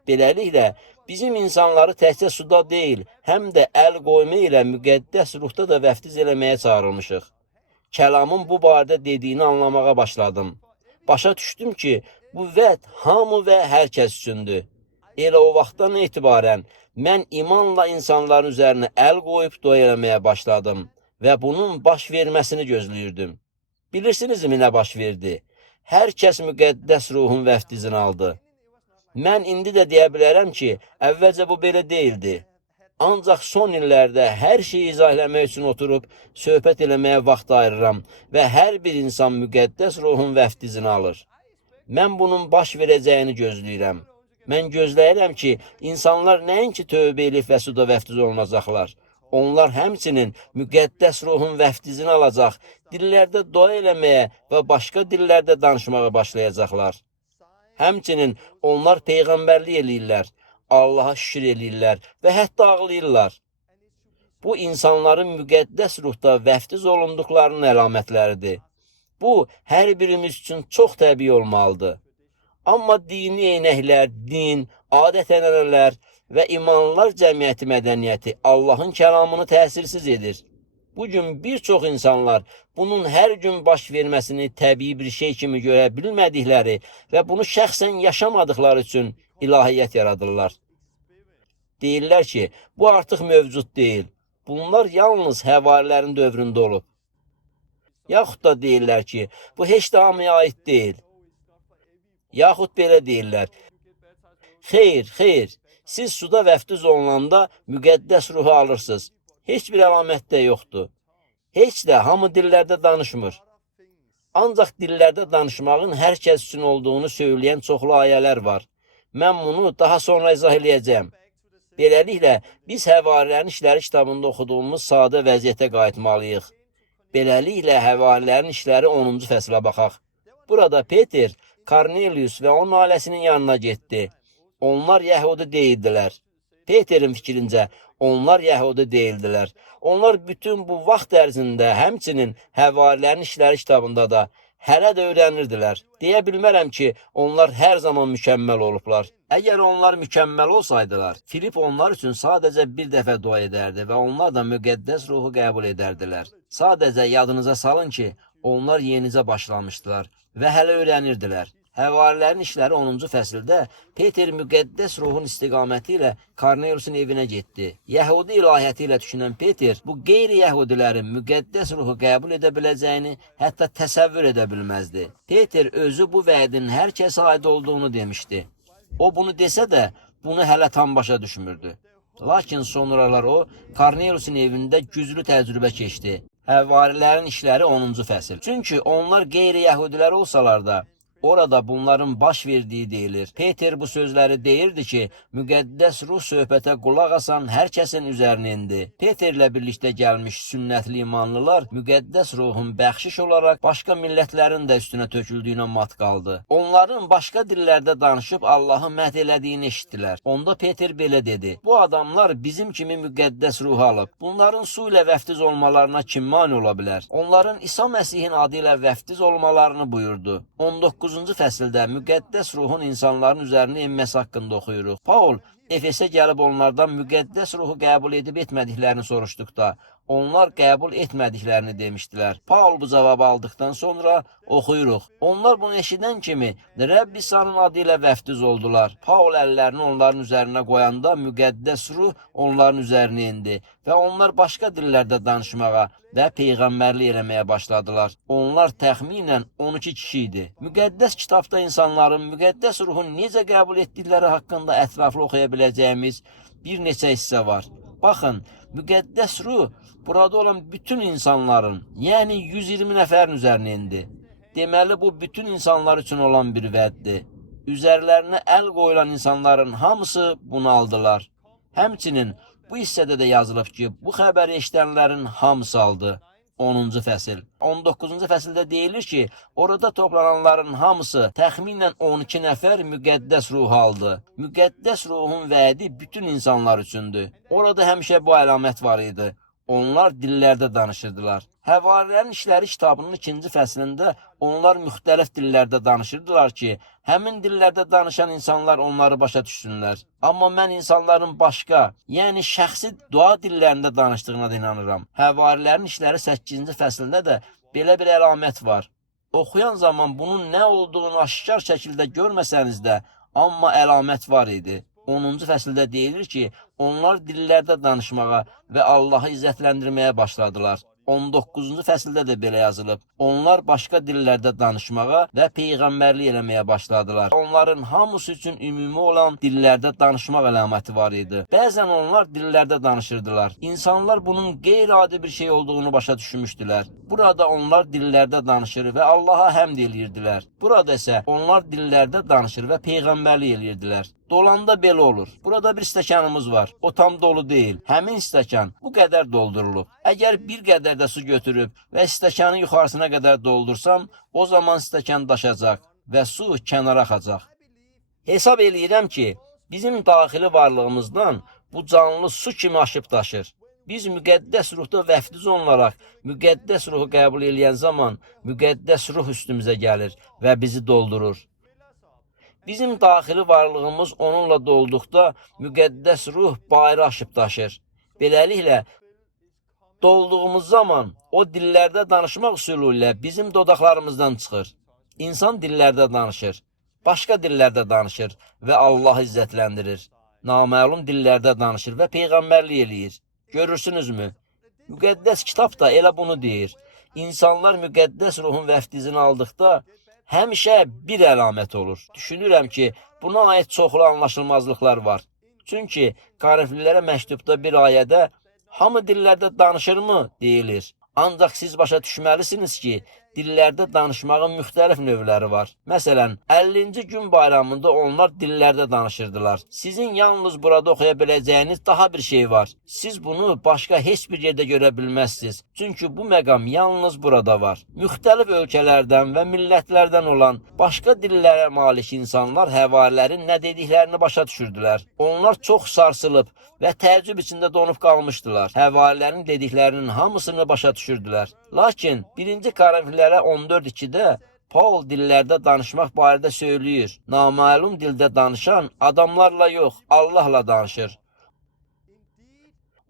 Beləliklə, bizim insanları təkcə suda deyil, həm də əl qoyma ilə müqəddəs ruhda da vəftiz eləməyə çağırılmışıq. Kəlamın bu barədə dediyini anlamağa başladım. Başa düşdüm ki, bu vəd hamı və hər kəs üçündür. Elə o vaxtdan etibarən mən imanla insanların üzərinə əl qoyub dua eləməyə başladım və bunun baş verməsini gözləyirdim. Bilirsinizmi nə baş verdi? Hər kəs müqəddəs ruhun vəftizini aldı. Mən indi də deyə bilərəm ki, əvvəlcə bu belə deyildi. Ancaq son illərdə hər şeyi izah eləmək üçün oturub söhbət eləməyə vaxt ayırıram və hər bir insan müqəddəs ruhun vəftizini alır. Mən bunun baş verəcəyini gözləyirəm. Mən gözləyirəm ki, insanlar nəinki tövbə elif və suda vəftiz olunacaqlar. Onlar həmçinin müqəddəs ruhun vəftizini alacaq, dillərdə dua eləməyə və başqa dillərdə danışmağa başlayacaqlar. Həmçinin onlar peyğəmbərlik eləyirlər, Allaha şükür eləyirlər və hətta ağlayırlar. Bu, insanların müqəddəs ruhda vəftiz olunduqlarının əlamətləridir. Bu, hər birimiz üçün çox təbii olmalıdır. Amma dini eynəklər, din, adət-ənənələr və imanlılar cəmiyyəti mədəniyyəti Allahın kəlamını təsirsiz edir. Bugün bir çox insanlar bunun hər gün baş verməsini təbii bir şey kimi görə bilmədikləri və bunu şəxsən yaşamadıkları üçün ilahiyyət yaradırlar. Deyirlər ki, bu artıq mövcud deyil. Bunlar yalnız həvarilərin dövründə olub. Yaxud da deyirlər ki, bu heç də hamıya aid deyil. Yaxud belə deyirlər. Xeyr, siz suda vəftiz olunanda müqəddəs ruhu alırsınız. Heç bir əlamət də yoxdur. Heç də hamı dillərdə danışmır. Ancaq dillərdə danışmağın hər kəs üçün olduğunu söyləyən çoxlu ayələr var. Mən bunu daha sonra izah edəcəyəm. Beləliklə, biz Həvarilərin İşləri kitabında oxuduğumuz sadə vəziyyətə qayıtmalıyıq. Beləliklə, Həvarilərin İşləri 10-cu fəslə baxaq. Burada Peter, Kornelius və onun ailəsinin yanına getdi. Onlar Yəhudi deyildilər. Peterin fikrincə, onlar Yəhudi deyildilər. Onlar bütün bu vaxt ərzində, həmçinin Həvarilərin İşləri kitabında da hələ də öyrənirdilər. Deyə bilmərəm ki, onlar hər zaman mükəmməl olublar. Əgər onlar mükəmməl olsaydılar, Filip onlar üçün sadəcə bir dəfə dua edərdi və onlar da müqəddəs ruhu qəbul edərdilər. Sadəcə yadınıza salın ki, onlar yenicə başlamışdılar və hələ öyrənirdilər. Həvarilərin İşləri 10-cu fəsildə Peter müqəddəs ruhun istiqaməti ilə Korneliusun evinə getdi. Yəhudi ilahiyyəti ilə düşünən Peter bu qeyri-yəhudilərin müqəddəs ruhu qəbul edə biləcəyini hətta təsəvvür edə bilməzdi. Peter özü bu vədin hər kəsə aid olduğunu demişdi. O bunu desə də bunu hələ tam başa düşmürdü. Lakin sonralar o Korneliusun evində güclü təcrübə keçdi. Həvarilərin İşləri 10-cu fəsil. Çünki onlar qeyri-yəhudilər olsalar da orada bunların baş verdiyi deyilir. Peter bu sözləri deyirdi ki, müqəddəs ruh söhbətə qulaq asan hər kəsin üzərinə indi. Peterlə birlikdə gəlmiş sünnətli imanlılar müqəddəs ruhun bəxşiş olaraq başqa millətlərin də üstünə töküldüyünə mat qaldı. Onların başqa dillərdə danışıb Allahı məd elədiyini eşitdilər. Onda Peter belə dedi: Bu adamlar bizim kimi müqəddəs ruh alıb. Bunların su ilə vəftiz olmalarına kim mane ola bilər? Onların İsa Məsihin adı ilə vəftiz olmalarını buyurdu. 19-cu fəsildə müqəddəs ruhun insanların üzərinə enməsi haqqında oxuyuruq. Paul Efesə gəlib onlardan müqəddəs ruhu qəbul edib etmədiklərini soruşduqda, onlar qəbul etmədiklərini demişdilər. Paul bu cavabı aldıqdan sonra oxuyuruq. Onlar bunu eşidən kimi Rəbb İsa'nın adı ilə vəftiz oldular. Paul əllərini onların üzərinə qoyanda müqəddəs ruh onların üzərinə indi və onlar başqa dillərdə danışmağa və peyğəmbərlik eləməyə başladılar. Onlar təxminən 12 kişi idi. Müqəddəs kitabda insanların müqəddəs ruhun necə qəbul etdikləri haqqında ətraflı oxuya biləcəyimiz bir neçə hissə var. Baxın, müqəddəs ruh burada olan bütün insanların, yəni 120 nəfərin üzərinə indi. Deməli, bu bütün insanlar üçün olan bir vəddir. Üzərlərinə əl qoyulan insanların hamısı bunu aldılar. Həmçinin bu hissədə də yazılıb ki, bu xəbəri eşidənlərin hamısı aldı. 10-cu fəsil. 19-cu fəsildə deyilir ki, orada toplananların hamısı təxminən 12 nəfər müqəddəs ruhu aldı. Müqəddəs ruhun vədi bütün insanlar üçündür. Orada həmişə bu əlamət var idi. Onlar dillərdə danışırdılar. Həvarilərin İşləri kitabının 2-ci fəslində onlar müxtəlif dillərdə danışırdılar ki, həmin dillərdə danışan insanlar onları başa düşsünlər. Amma mən insanların başqa, yəni şəxsi dua dillərində danışdığına da inanıram. Həvarilərin İşləri 8-ci fəslində də belə bir əlamət var. Oxuyan zaman bunun nə olduğunu aşkar şəkildə görməsəniz də, amma əlamət var idi. 10-cu fəsildə deyilir ki, onlar dillərdə danışmağa və Allahı izzətləndirməyə başladılar. 19-cu fəsildə də belə yazılıb. Onlar başqa dillərdə danışmağa və peyğəmbərlik eləməyə başladılar. Onların hamısı üçün ümumi olan dillərdə danışmaq əlaməti var idi. Bəzən onlar dillərdə danışırdılar. İnsanlar bunun qeyri-adi bir şey olduğunu başa düşmüşdülər. Burada onlar dillərdə danışır və Allaha həmd eləyirdilər. Burada isə onlar dillərdə danışır və peyğəmbərlik eləyirdilər. Dolanda belə olur. Burada bir stəkanımız var. O tam dolu deyil. Həmin stəkan bu qədər doldurulub. Əgər bir qədər də su götürüb və stəkanı yuxarısına qədər doldursam, o zaman stəkan daşacaq və su kənara axacaq. Hesab eləyirəm ki, bizim daxili varlığımızdan bu canlı su kimi aşıb daşır. Biz müqəddəs ruhda vəftiz olunaraq müqəddəs ruhu qəbul eləyən zaman müqəddəs ruh üstümüzə gəlir və bizi doldurur. Bizim daxili varlığımız onunla dolduqda müqəddəs ruh bayra aşıb daşır. Beləliklə, dolduğumuz zaman o dillərdə danışmaq üsulu ilə bizim dodaqlarımızdan çıxır. İnsan dillərdə danışır, başqa dillərdə danışır və Allahı izzətləndirir. Naməlum dillərdə danışır və peyğəmbərlik eləyir. Görürsünüzmü? Müqəddəs kitab da elə bunu deyir. İnsanlar müqəddəs ruhun vəftizini aldıqda həmişə bir əlamət olur. Düşünürəm ki, buna aid çoxlu anlaşılmazlıqlar var. Çünki Korintlilərə məktubda bir ayədə hamı dillərdə danışırmı deyilir. Ancaq siz başa düşməlisiniz ki, dillərdə danışmağın müxtəlif növləri var. Məsələn, 50-ci gün bayramında onlar dillərdə danışırdılar. Sizin yalnız burada oxuya biləcəyiniz daha bir şey var. Siz bunu başqa heç bir yerdə görə bilməzsiniz. Çünki bu məqam yalnız burada var. Müxtəlif ölkələrdən və millətlərdən olan başqa dillərə malik insanlar həvarilərin nə dediklərini başa düşürdülər. Onlar çox sarsılıb və təəccüb içində donub qalmışdılar. Həvarilərin dediklərinin hamısını başa düşürdülər. Lakin 1-ci Korinfillərə 14:2-də Paul dillərdə danışmaq barədə söyləyir. Naməlum dildə danışan adamlarla yox, Allahla danışır.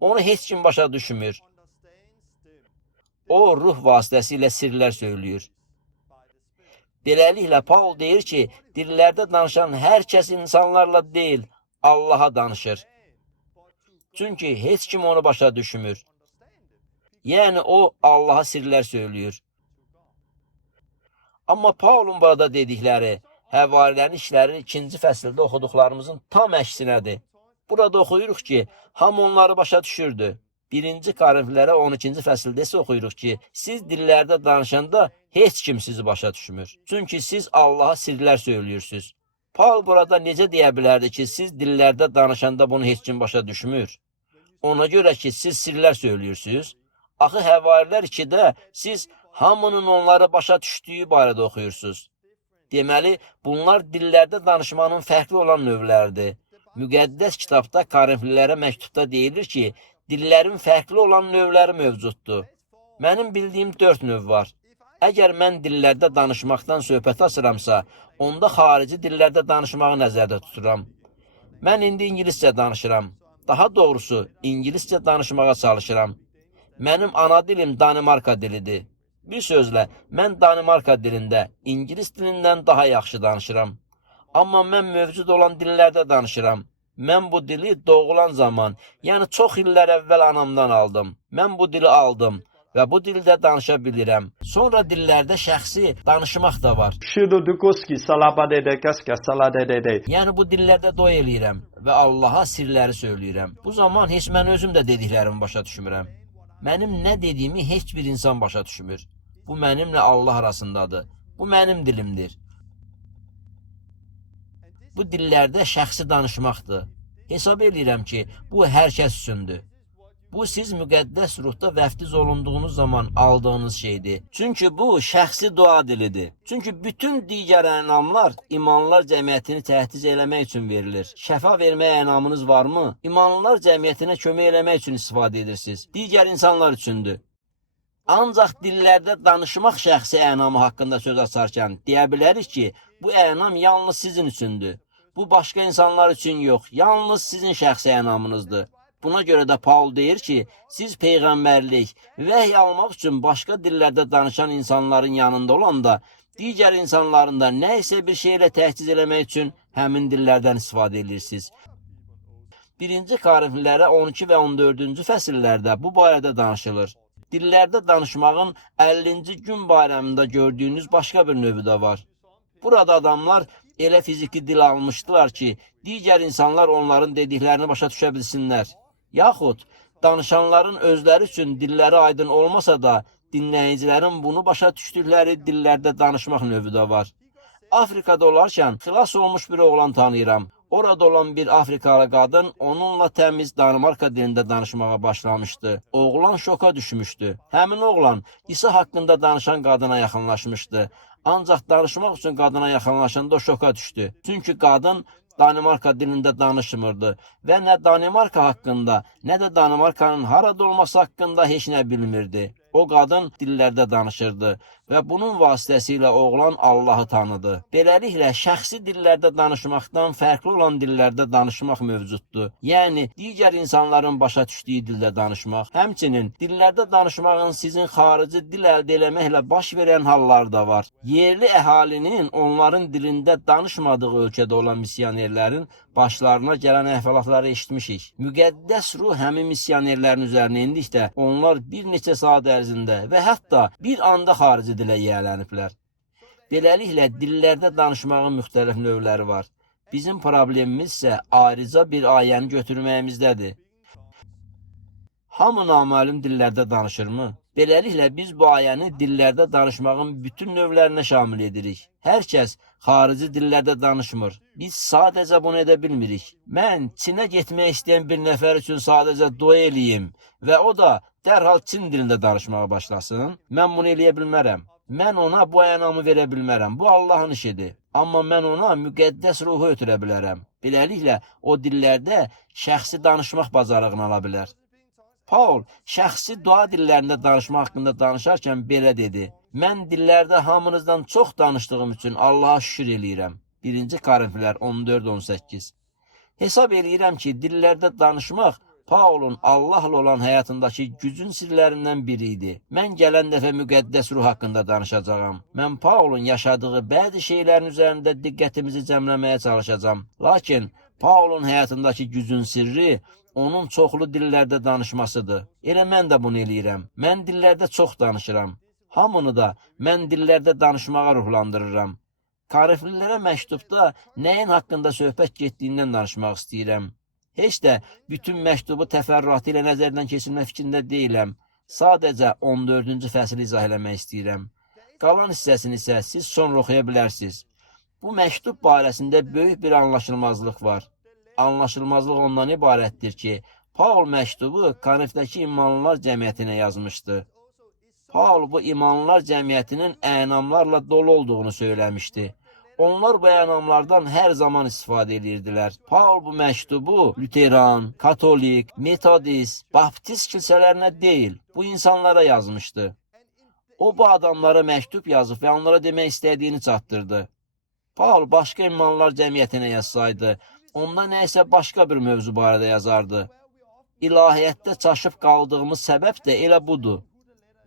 Onu heç kim başa düşmür. O, ruh vasitəsilə sirlər söyləyir. Beləliklə, Paul deyir ki, dillərdə danışan hər kəs insanlarla deyil, Allaha danışır. Çünki heç kim onu başa düşmür. Yəni, o, Allaha sirlər söyləyir. Amma Paulun burada dedikləri, həvarilərin işləri 2-ci fəsildə oxuduqlarımızın tam əksinədir. Burada oxuyuruq ki, hamı onları başa düşürdü. 1-ci Korinfillərə 12-ci fəsildə isə oxuyuruq ki, siz dillərdə danışanda heç kim sizi başa düşmür. Çünki siz Allaha sirlər söylüyorsunuz. Paul burada necə deyə bilərdi ki, siz dillərdə danışanda bunu heç kim başa düşmür? Ona görə ki, siz sirlər söylüyorsunuz. Axı həvarilər 2-də siz hamının onları başa düşdüyü barədə oxuyursunuz. Deməli, bunlar dillərdə danışmanın fərqli olan növləridir. Müqəddəs kitabda Korinfillərə məktubda deyilir ki, dillərin fərqli olan növləri mövcuddur. Mənim bildiyim 4 növ var. Əgər mən dillərdə danışmaqdan söhbət açıramsa, onda xarici dillərdə danışmağı nəzərdə tuturam. Mən indi ingiliscə danışıram. Daha doğrusu, ingiliscə danışmağa çalışıram. Mənim ana dilim Danimarka dilidir. Bir sözlə, mən Danimarka dilində, İngilis dilindən daha yaxşı danışıram. Amma mən mövcud olan dillərdə danışıram. Mən bu dili doğulan zaman, yəni çox illər əvvəl anamdan aldım. Mən bu dili aldım və bu dildə danışa bilirəm. Sonra dillərdə şəxsi danışmaq da var. Yəni bu dillərdə doy eləyirəm və Allaha sirləri söyləyirəm. Bu zaman heç mən özüm də dediklərimi başa düşmürəm. Mənim nə dediyimi heç bir insan başa düşmür. Bu mənimlə Allah arasındadır. Bu mənim dilimdir. Bu dillərdə şəxsi danışmaqdır. Hesab edirəm ki, bu hər kəs üçündür. Bu, siz müqəddəs ruhda vəftiz olunduğunuz zaman aldığınız şeydir. Çünki bu, şəxsi dua dilidir. Çünki bütün digər ənamlar imanlılar cəmiyyətini təhdiz eləmək üçün verilir. Şəfa verməyə ənamınız varmı? İmanlılar cəmiyyətinə kömək eləmək üçün istifadə edirsiniz. Digər insanlar üçündür. Ancaq dillərdə danışmaq şəxsi ənamı haqqında söz açarkən deyə bilərik ki, bu ənam yalnız sizin üçündür. Bu, başqa insanlar üçün yox, yalnız sizin şəxsi ənamınızdır. Buna görə də Paul deyir ki, siz peyğəmbərlik, vəhy almaq üçün başqa dillərdə danışan insanların yanında olanda, digər insanların da nə isə bir şeylə təhciz eləmək üçün həmin dillərdən istifadə edirsiniz. 1-ci Korinfillərə 12 və 14-cü fəsillərdə bu barədə danışılır. Dillərdə danışmağın 50-ci gün bayramında gördüyünüz başqa bir növü də var. Burada adamlar elə fiziki dil almışdılar ki, digər insanlar onların dediklərini başa düşə bilsinlər. Yaxud danışanların özləri üçün dilləri aydın olmasa da, dinləyicilərin bunu başa düşdükləri dillərdə danışmaq növü də var. Afrikada olarkən xilas olmuş bir oğlan tanıyıram. Orada olan bir Afrikalı qadın onunla təmiz Danimarka dilində danışmağa başlamışdı. Oğlan şoka düşmüşdü. Həmin oğlan İsa haqqında danışan qadına yaxınlaşmışdı. Ancaq danışmaq üçün qadına yaxınlaşanda o şoka düşdü. Çünki qadın Danimarka dilində danışmırdı və nə Danimarka haqqında, nə də Danimarkanın harada olması haqqında heç nə bilmirdi. O qadın dillərdə danışırdı və bunun vasitəsilə oğlan Allahı tanıdı. Beləliklə, şəxsi dillərdə danışmaqdan fərqli olan dillərdə danışmaq mövcuddur. Yəni, digər insanların başa düşdüyü dildə danışmaq. Həmçinin, dillərdə danışmağın sizin xarici dil əldə eləməklə baş verən hallar da var. Yerli əhalinin onların dilində danışmadığı ölkədə olan misyonerlərin başlarına gələn əhvalatları eşitmişik. Müqəddəs ruh həmin misyonerlərin üzərinə indikdə onlar bir neçə saat ərzində və hətta bir anda xarici dilə yiyələniblər. Beləliklə, dillərdə danışmağın müxtəlif növləri var. Bizim problemimiz isə ayrıca bir ayəni götürməyimizdədir. Hamı naməlum dillərdə danışırmı? Beləliklə biz bu ayəni dillərdə danışmağın bütün növlərinə şamil edirik. Hər kəs xarici dillərdə danışmır. Biz sadəcə bunu edə bilmirik. Mən Çinə getmək istəyən bir nəfər üçün sadəcə dua eləyim və o da dərhal Çin dilində danışmağa başlasın. Mən bunu eləyə bilmərəm. Mən ona bu ənamı verə bilmərəm. Bu Allahın işidir. Amma mən ona müqəddəs ruhu ötürə bilərəm. Beləliklə o dillərdə şəxsi danışmaq bacarığını ala bilər. Paul şəxsi dua dillərində danışmaq haqqında danışarkən belə dedi: Mən dillərdə hamınızdan çox danışdığım üçün Allaha şükür eləyirəm. 1. Korinfilər 14-18. Hesab eləyirəm ki, dillərdə danışmaq Paulun Allahla olan həyatındakı gücün sirlərindən biri idi. Mən gələn dəfə müqəddəs ruh haqqında danışacağam. Mən Paulun yaşadığı bəzi şeylərin üzərində diqqətimizi cəmləməyə çalışacağam. Lakin Paulun həyatındakı gücün sirri onun çoxlu dillərdə danışmasıdır. Elə mən də bunu eləyirəm. Mən dillərdə çox danışıram. Hamını da mən dillərdə danışmağa ruhlandırıram. Korinflilərə məktubda nəyin haqqında söhbət getdiyindən danışmaq istəyirəm. Heç də bütün məktubu təfərrüatı ilə nəzərdən keçirmək fikrində deyiləm. Sadəcə 14-cü fəsli izah eləmək istəyirəm. Qalan hissəsini isə siz sonra oxuya bilərsiniz. Bu məktub barəsində böyük bir anlaşılmazlıq var. Anlaşılmazlıq ondan ibarətdir ki, Paul məktubu Korinfdəki imanlılar cəmiyyətinə yazmışdı. Paul bu imanlılar cəmiyyətinin ənamlarla dolu olduğunu söyləmişdi. Onlar bu ənamlardan hər zaman istifadə edirdilər. Paul bu məktubu Lüteran, Katolik, Metodist, Baptist kilsələrinə deyil, bu insanlara yazmışdı. O bu adamlara məktub yazıb və onlara demək istədiyini çatdırdı. Paul başqa imanlılar cəmiyyətinə yazsaydı, onda nəysə başqa bir mövzu barədə yazardı. İlahiyyətdə çaşıb qaldığımız səbəb də elə budur.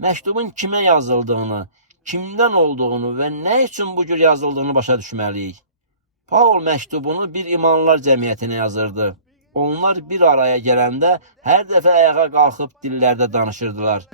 Məktubun kimə yazıldığını, kimdən olduğunu və nə üçün bu cür yazıldığını başa düşməliyik. Paul məktubunu bir imanlılar cəmiyyətinə yazırdı. Onlar bir araya gələndə hər dəfə ayağa qalxıb dillərdə danışırdılar.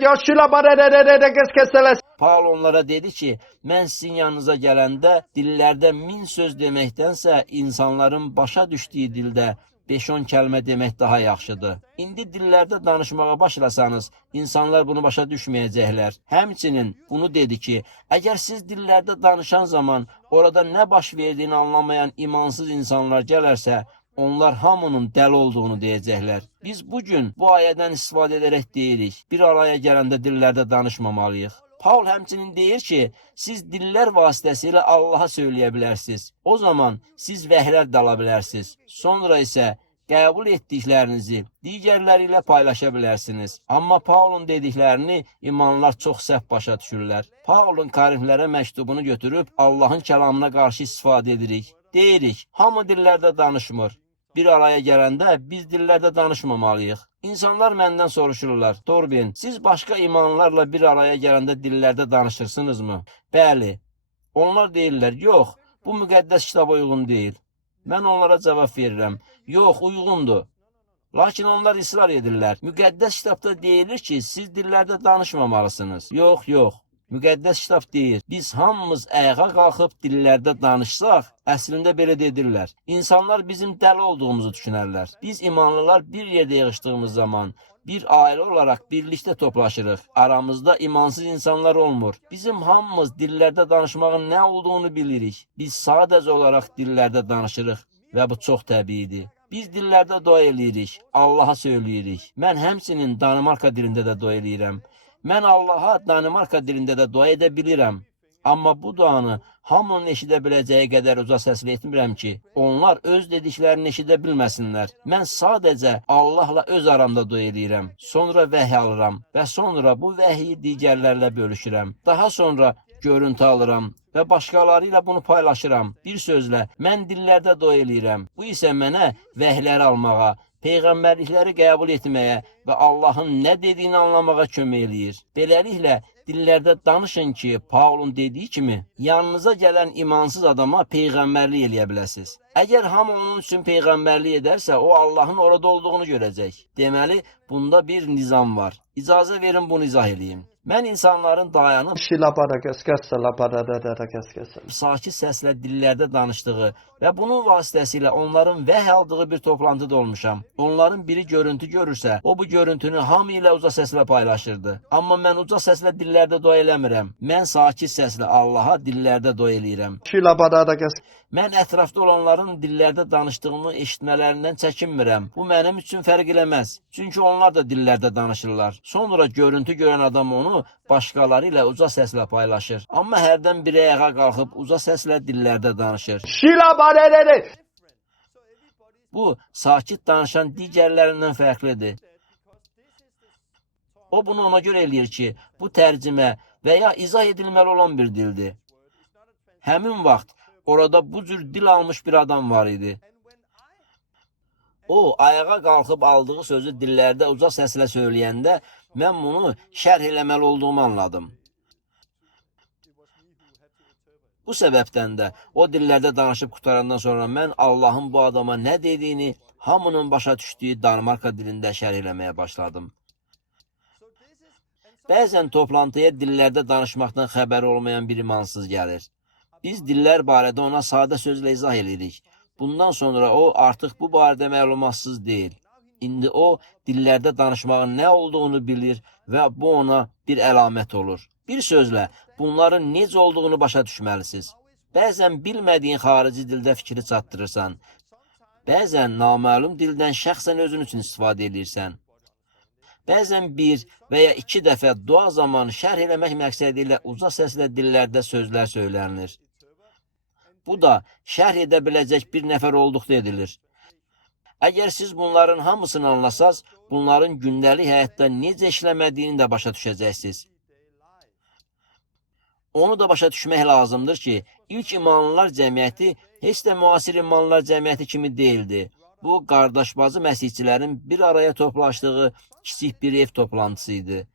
Paul onlara dedi ki, mən sizin yanınıza gələndə dillərdə 1000 söz deməkdənsə insanların başa düşdüyü dildə 5-10 kəlmə demək daha yaxşıdır. İndi dillərdə danışmağa başlasanız, insanlar bunu başa düşməyəcəklər. Həmçinin bunu dedi ki, əgər siz dillərdə danışan zaman orada nə baş verdiyini anlamayan imansız insanlar gələrsə, onlar hamının dəli olduğunu deyəcəklər. Biz bugün bu ayədən istifadə edərək deyirik, bir araya gələndə dillərdə danışmamalıyıq. Paul həmçinin deyir ki, siz dillər vasitəsilə Allaha söyləyə bilərsiniz. O zaman siz vəhlər də ala bilərsiniz. Sonra isə qəbul etdiklərinizi digərləri ilə paylaşa bilərsiniz. Amma Paulun dediklərini imanlılar çox səhv başa düşürlər. Paulun Korinflərə məktubunu götürüb Allahın kəlamına qarşı istifadə edirik. Deyirik, hamı dillərdə danışmır. Bir araya gələndə biz dillərdə danışmamalıyıq. İnsanlar məndən soruşurlar, Torben, siz başqa imanlarla bir araya gələndə dillərdə danışırsınızmı? Bəli. Onlar deyirlər, yox, bu müqəddəs kitaba uyğun deyil. Mən onlara cavab verirəm, yox, uyğundur. Lakin onlar israr edirlər. Müqəddəs kitabda deyilir ki, siz dillərdə danışmamalısınız. Yox, yox. Müqəddəs kitab deyir, biz hamımız ayağa qalxıb dillərdə danışsaq, əslində belə dedirlər. İnsanlar bizim dəli olduğumuzu düşünərlər. Biz imanlılar bir yerdə yığışdığımız zaman, bir ailə olaraq birlikdə toplaşırıq. Aramızda imansız insanlar olmur. Bizim hamımız dillərdə danışmağın nə olduğunu bilirik. Biz sadəcə olaraq dillərdə danışırıq və bu çox təbiidir. Biz dillərdə dua eləyirik, Allaha söyləyirik. Mən həmçinin Danimarka dilində də dua eləyirəm. Mən Allaha Danimarka dilində də dua edə bilirəm. Amma bu duanı hamının eşidə biləcəyi qədər uca səslə etmirəm ki, onlar öz dediklərini eşidə bilməsinlər. Mən sadəcə Allahla öz aramda dua eləyirəm. Sonra vəhy alıram və sonra bu vəhyi digərlərlə bölüşürəm. Daha sonra görüntü alıram və başqaları ilə bunu paylaşıram. Bir sözlə, mən dillərdə dua eləyirəm. Bu isə mənə vəhləri almağa, peyğəmbərlikləri qəbul etməyə və Allahın nə dediyini anlamağa kömək eləyir. Beləliklə, dillərdə danışın ki, Paulun dediyi kimi, yanınıza gələn imansız adama peyğəmbərlik eləyə biləsiniz. Əgər hamı onun üçün peyğəmbərlik edərsə, o Allahın orada olduğunu görəcək. Deməli, bunda bir nizam var. İcazə verin bunu izah edeyim. Mən insanların dayanıb sakit səslə dillərdə danışdığı və bunun vasitəsilə onların vəhy aldığı bir toplantıda olmuşam. Onların biri görüntü görürsə, o bu görüntünü hamı ilə uca səslə paylaşırdı. Amma mən uca səslə dillərdə dua eləmirəm. Mən sakit səslə Allaha dillərdə dua eləyirəm. Mən ətrafda olanların dillərdə danışdığımı eşitmələrindən çəkinmirəm. Bu mənim üçün fərq eləməz. Çünki onlar da dillərdə danışırlar. Sonra görüntü görən adam onu başqaları ilə uca səslə paylaşır. Amma hərdən biri ayağa qalxıb uca səslə dillərdə danışır. Bu, sakit danışan digərlərindən fərqlidir. O bunu ona görə eləyir ki, bu tərcümə və ya izah edilməli olan bir dildir. Həmin vaxt orada bu cür dil almış bir adam var idi. O, ayağa qalxıb aldığı sözü dillərdə uca səslə söyləyəndə mən bunu şərh eləməli olduğumu anladım. Bu səbəbdən də o dillərdə danışıb qutarandan sonra mən Allahın bu adama nə dediyini hamının başa düşdüyü Danimarka dilində şərh eləməyə başladım. Bəzən toplantıya dillərdə danışmaqdan xəbəri olmayan bir imansız gəlir. Biz dillər barədə ona sadə sözlə izah edirik. Bundan sonra o artıq bu barədə məlumatsız deyil. İndi o dillərdə danışmağın nə olduğunu bilir və bu ona bir əlamət olur. Bir sözlə, bunların necə olduğunu başa düşməlisiniz. Bəzən bilmədiyin xarici dildə fikri çatdırırsan. Bəzən naməlum dildən şəxsən özün üçün istifadə edirsən. Bəzən bir və ya iki dəfə dua zamanı şərh eləmək məqsədi ilə uca səslə dillərdə sözlər söylənilir. Bu da şərh edə biləcək bir nəfər olduqda edilir. Əgər siz bunların hamısını anlasaz, bunların gündəlik həyatda necə işləmədiyini də başa düşəcəksiniz. Onu da başa düşmək lazımdır ki, ilk imanlılar cəmiyyəti heç də müasir imanlılar cəmiyyəti kimi deyildi. Bu, qardaşbazı məsihçilərin bir araya toplaşdığı kiçik bir ev toplantısı idi.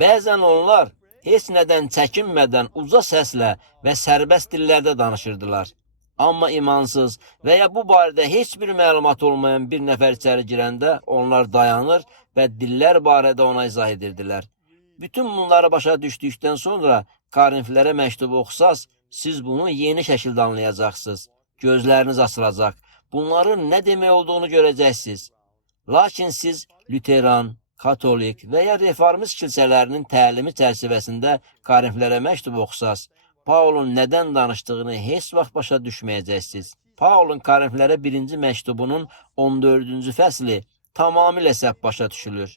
Bəzən onlar heç nədən çəkinmədən uca səslə və sərbəst dillərdə danışırdılar. Amma imansız və ya bu barədə heç bir məlumat olmayan bir nəfər içəri girəndə onlar dayanır və dillər barədə ona izah edirdilər. Bütün bunları başa düşdükdən sonra Korinflərə məktubu oxusaz, siz bunu yeni şəkildə anlayacaqsınız. Gözləriniz açılacaq. Bunların nə demək olduğunu görəcəksiniz. Lakin siz Lüteran, Katolik və ya reformist kilsələrinin təlimi çərçivəsində Korinflərə məktub oxusaz, Paulun nədən danışdığını heç vaxt başa düşməyəcəksiniz. Paulun Korinflərə 1-ci məktubunun 14-cü fəsli tamamilə səhv başa düşülür.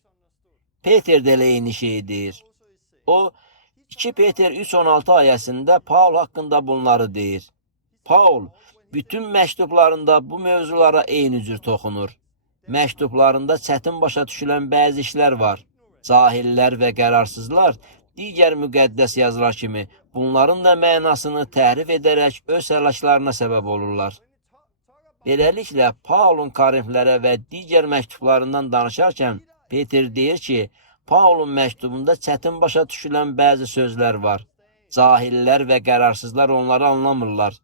Peter də elə eyni şeyi deyir. O, 2 Peter 3:16 ayəsində Paul haqqında bunları deyir. Paul bütün məktublarında bu mövzulara eyni cür toxunur. Məktublarında çətin başa düşülən bəzi işlər var. Cahillər və qərarsızlar digər müqəddəs yazılar kimi bunların da mənasını təhrif edərək öz həlaklarına səbəb olurlar. Beləliklə, Paulun Korinflərə və digər məktublarından danışarkən Peter deyir ki, Paulun məktubunda çətin başa düşülən bəzi sözlər var. Cahillər və qərarsızlar onları anlamırlar.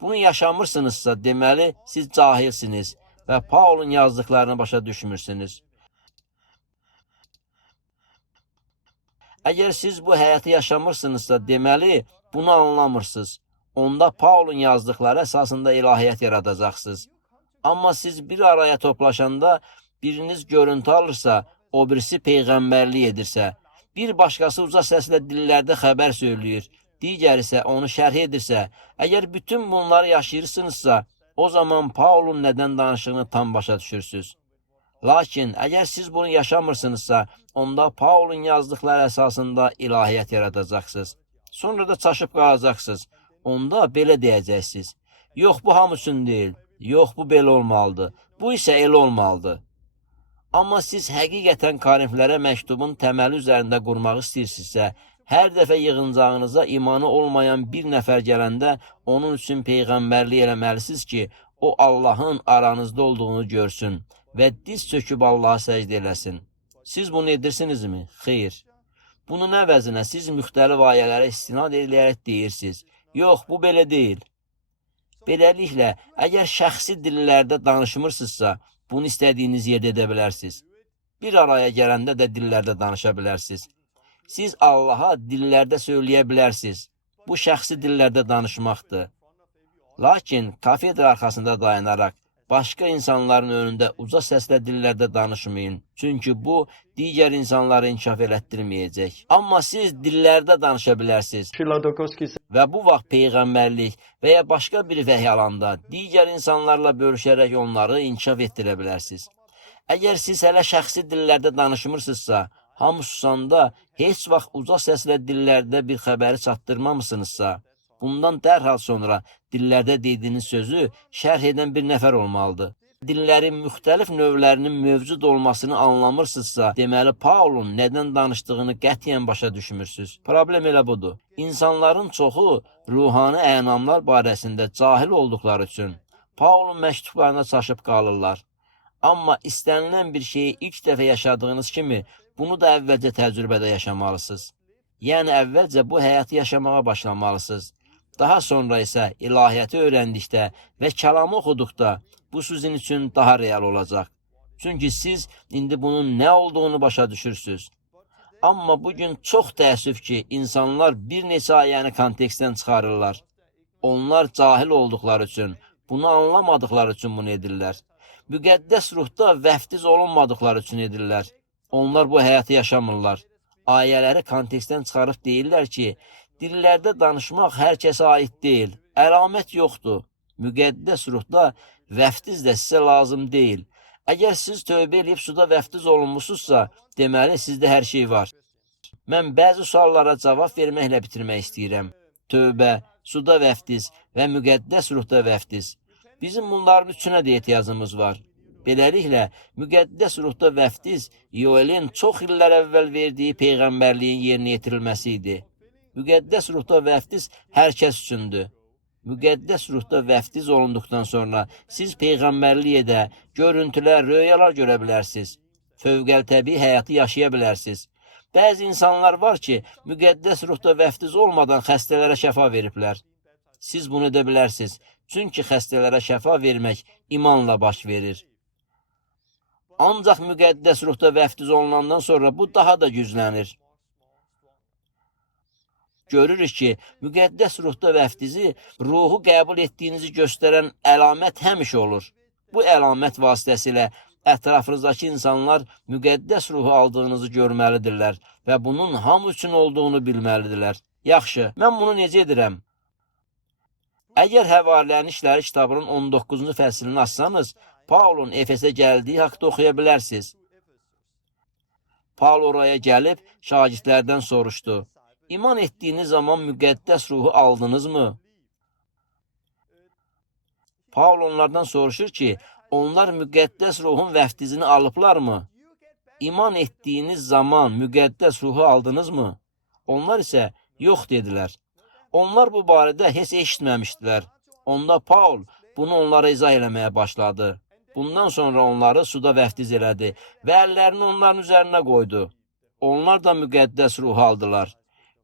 Bunu yaşamırsınızsa, deməli, siz cahilsiniz və Paulun yazdıqlarını başa düşmürsünüz. Əgər siz bu həyatı yaşamırsınızsa, deməli, bunu anlamırsınız. Onda Paulun yazdıqları əsasında ilahiyyat yaradacaqsınız. Amma siz bir araya toplaşanda, biriniz görüntü alırsa, o birisi peyğəmbərlik edirsə, bir başqası uca səslə dillərdə xəbər söyləyir, digər isə onu şərh edirsə, əgər bütün bunları yaşayırsınızsa, o zaman Paulun nədən danışdığını tam başa düşürsünüz. Lakin əgər siz bunu yaşamırsınızsa, onda Paulun yazdıqları əsasında ilahiyyat yaradacaqsınız. Sonra da çaşıb qalacaqsınız. Onda belə deyəcəksiniz. Yox, bu hamı üçün deyil. Yox, bu belə olmalıdır. Bu isə elə olmalıdır. Amma siz həqiqətən Korinflərə məktubun təməli üzərində qurmaq istəyirsinizsə, hər dəfə yığıncağınıza imanı olmayan bir nəfər gələndə onun üçün peyğəmbərlik eləməlisiniz ki, o Allahın aranızda olduğunu görsün və diz çöküb Allaha səcdə eləsin. Siz bunu edirsinizmi? Xeyr. Bunun əvəzinə siz müxtəlif ayələrə istinad edərək deyirsiniz. Yox, bu belə deyil. Beləliklə, əgər şəxsi dillərdə danışmırsınızsa, Bunu istədiyiniz yerdə edə bilərsiniz. Bir araya gələndə də dillərdə danışa bilərsiniz. Siz Allaha dillərdə söyləyə bilərsiniz. Bu şəxsi dillərdə danışmaqdır. Lakin kafedra arxasında dayanaraq başqa insanların önündə uca səslə dillərdə danışmayın. Çünki bu, digər insanları inkişaf elətdirməyəcək. Amma siz dillərdə danışa bilərsiniz. Və bu vaxt peyğəmbərlik və ya başqa bir vəhy alanda digər insanlarla bölüşərək onları inkişaf etdirə bilərsiniz. Əgər siz hələ şəxsi dillərdə danışmırsınızsa, hamı susanda heç vaxt uca səslə dillərdə bir xəbəri çatdırmamısınızsa, bundan dərhal sonra dillərdə dediyiniz sözü şərh edən bir nəfər olmalıdır. Dillərin müxtəlif növlərinin mövcud olmasını anlamırsınızsa, deməli Paulun nədən danışdığını qətiyyən başa düşmürsünüz. Problem elə budur. İnsanların çoxu ruhani ənamlar barəsində cahil olduqları üçün Paulun məktublarına çaşıb qalırlar. Amma istənilən bir şeyi ilk dəfə yaşadığınız kimi bunu da əvvəlcə təcrübədə yaşamalısınız. Yəni əvvəlcə bu həyatı yaşamağa başlamalısınız. Daha sonra isə ilahiyyatı öyrəndikdə və kəlamı oxuduqda bu sizin üçün daha real olacaq. Çünki siz indi bunun nə olduğunu başa düşürsünüz. Amma bugün çox təəssüf ki, insanlar bir neçə ayəni kontekstdən çıxarırlar. Onlar cahil olduqları üçün, bunu anlamadıqları üçün bunu edirlər. Müqəddəs ruhda vəftiz olunmadıqları üçün edirlər. Onlar bu həyatı yaşamırlar. Ayələri kontekstdən çıxarıb deyirlər ki, dillərdə danışmaq hər kəsə aid deyil. Əlamət yoxdur. Müqəddəs ruhda vəftiz də sizə lazım deyil. Əgər siz tövbə edib suda vəftiz olunmusunuzsa, deməli sizdə hər şey var. Mən bəzi suallara cavab verməklə bitirmək istəyirəm. Tövbə, suda vəftiz və müqəddəs ruhda vəftiz. Bizim bunların üçünə də ehtiyacımız var. Beləliklə, müqəddəs ruhda vəftiz Yoelin çox illər əvvəl verdiyi peyğəmbərliyin yerinə yetirilməsi idi. Müqəddəs ruhda vəftiz hər kəs üçündür. Müqəddəs ruhda vəftiz olunduqdan sonra siz peyğəmbərlik edə, görüntülər, röyalar görə bilərsiniz. Fövqəltəbii həyatı yaşaya bilərsiniz. Bəzi insanlar var ki, müqəddəs ruhda vəftiz olmadan xəstələrə şəfa veriblər. Siz bunu edə bilərsiniz. Çünki xəstələrə şəfa vermək imanla baş verir. Ancaq müqəddəs ruhda vəftiz olunandan sonra bu daha da güclənir. Görürük ki, müqəddəs ruhda vəftizi ruhu qəbul etdiyinizi göstərən əlamət həmişə olur. Bu əlamət vasitəsilə ətrafınızdakı insanlar müqəddəs ruhu aldığınızı görməlidirlər və bunun hamı üçün olduğunu bilməlidirlər. Yaxşı, mən bunu necə edirəm? Əgər Həvarilərin İşləri kitabının 19-cu fəslini açsanız, Paulun Efesə gəldiyi haqda oxuya bilərsiniz. Paul oraya gəlib şagirdlərdən soruşdu. İman etdiyiniz zaman müqəddəs ruhu aldınızmı? Paul onlardan soruşur ki, onlar müqəddəs ruhun vəftizini alıblarmı? İman etdiyiniz zaman müqəddəs ruhu aldınızmı? Onlar isə yox dedilər. Onlar bu barədə heç eşitməmişdilər. Onda Paul bunu onlara izah eləməyə başladı. Bundan sonra onları suda vəftiz elədi və əllərini onların üzərinə qoydu. Onlar da müqəddəs ruhu aldılar.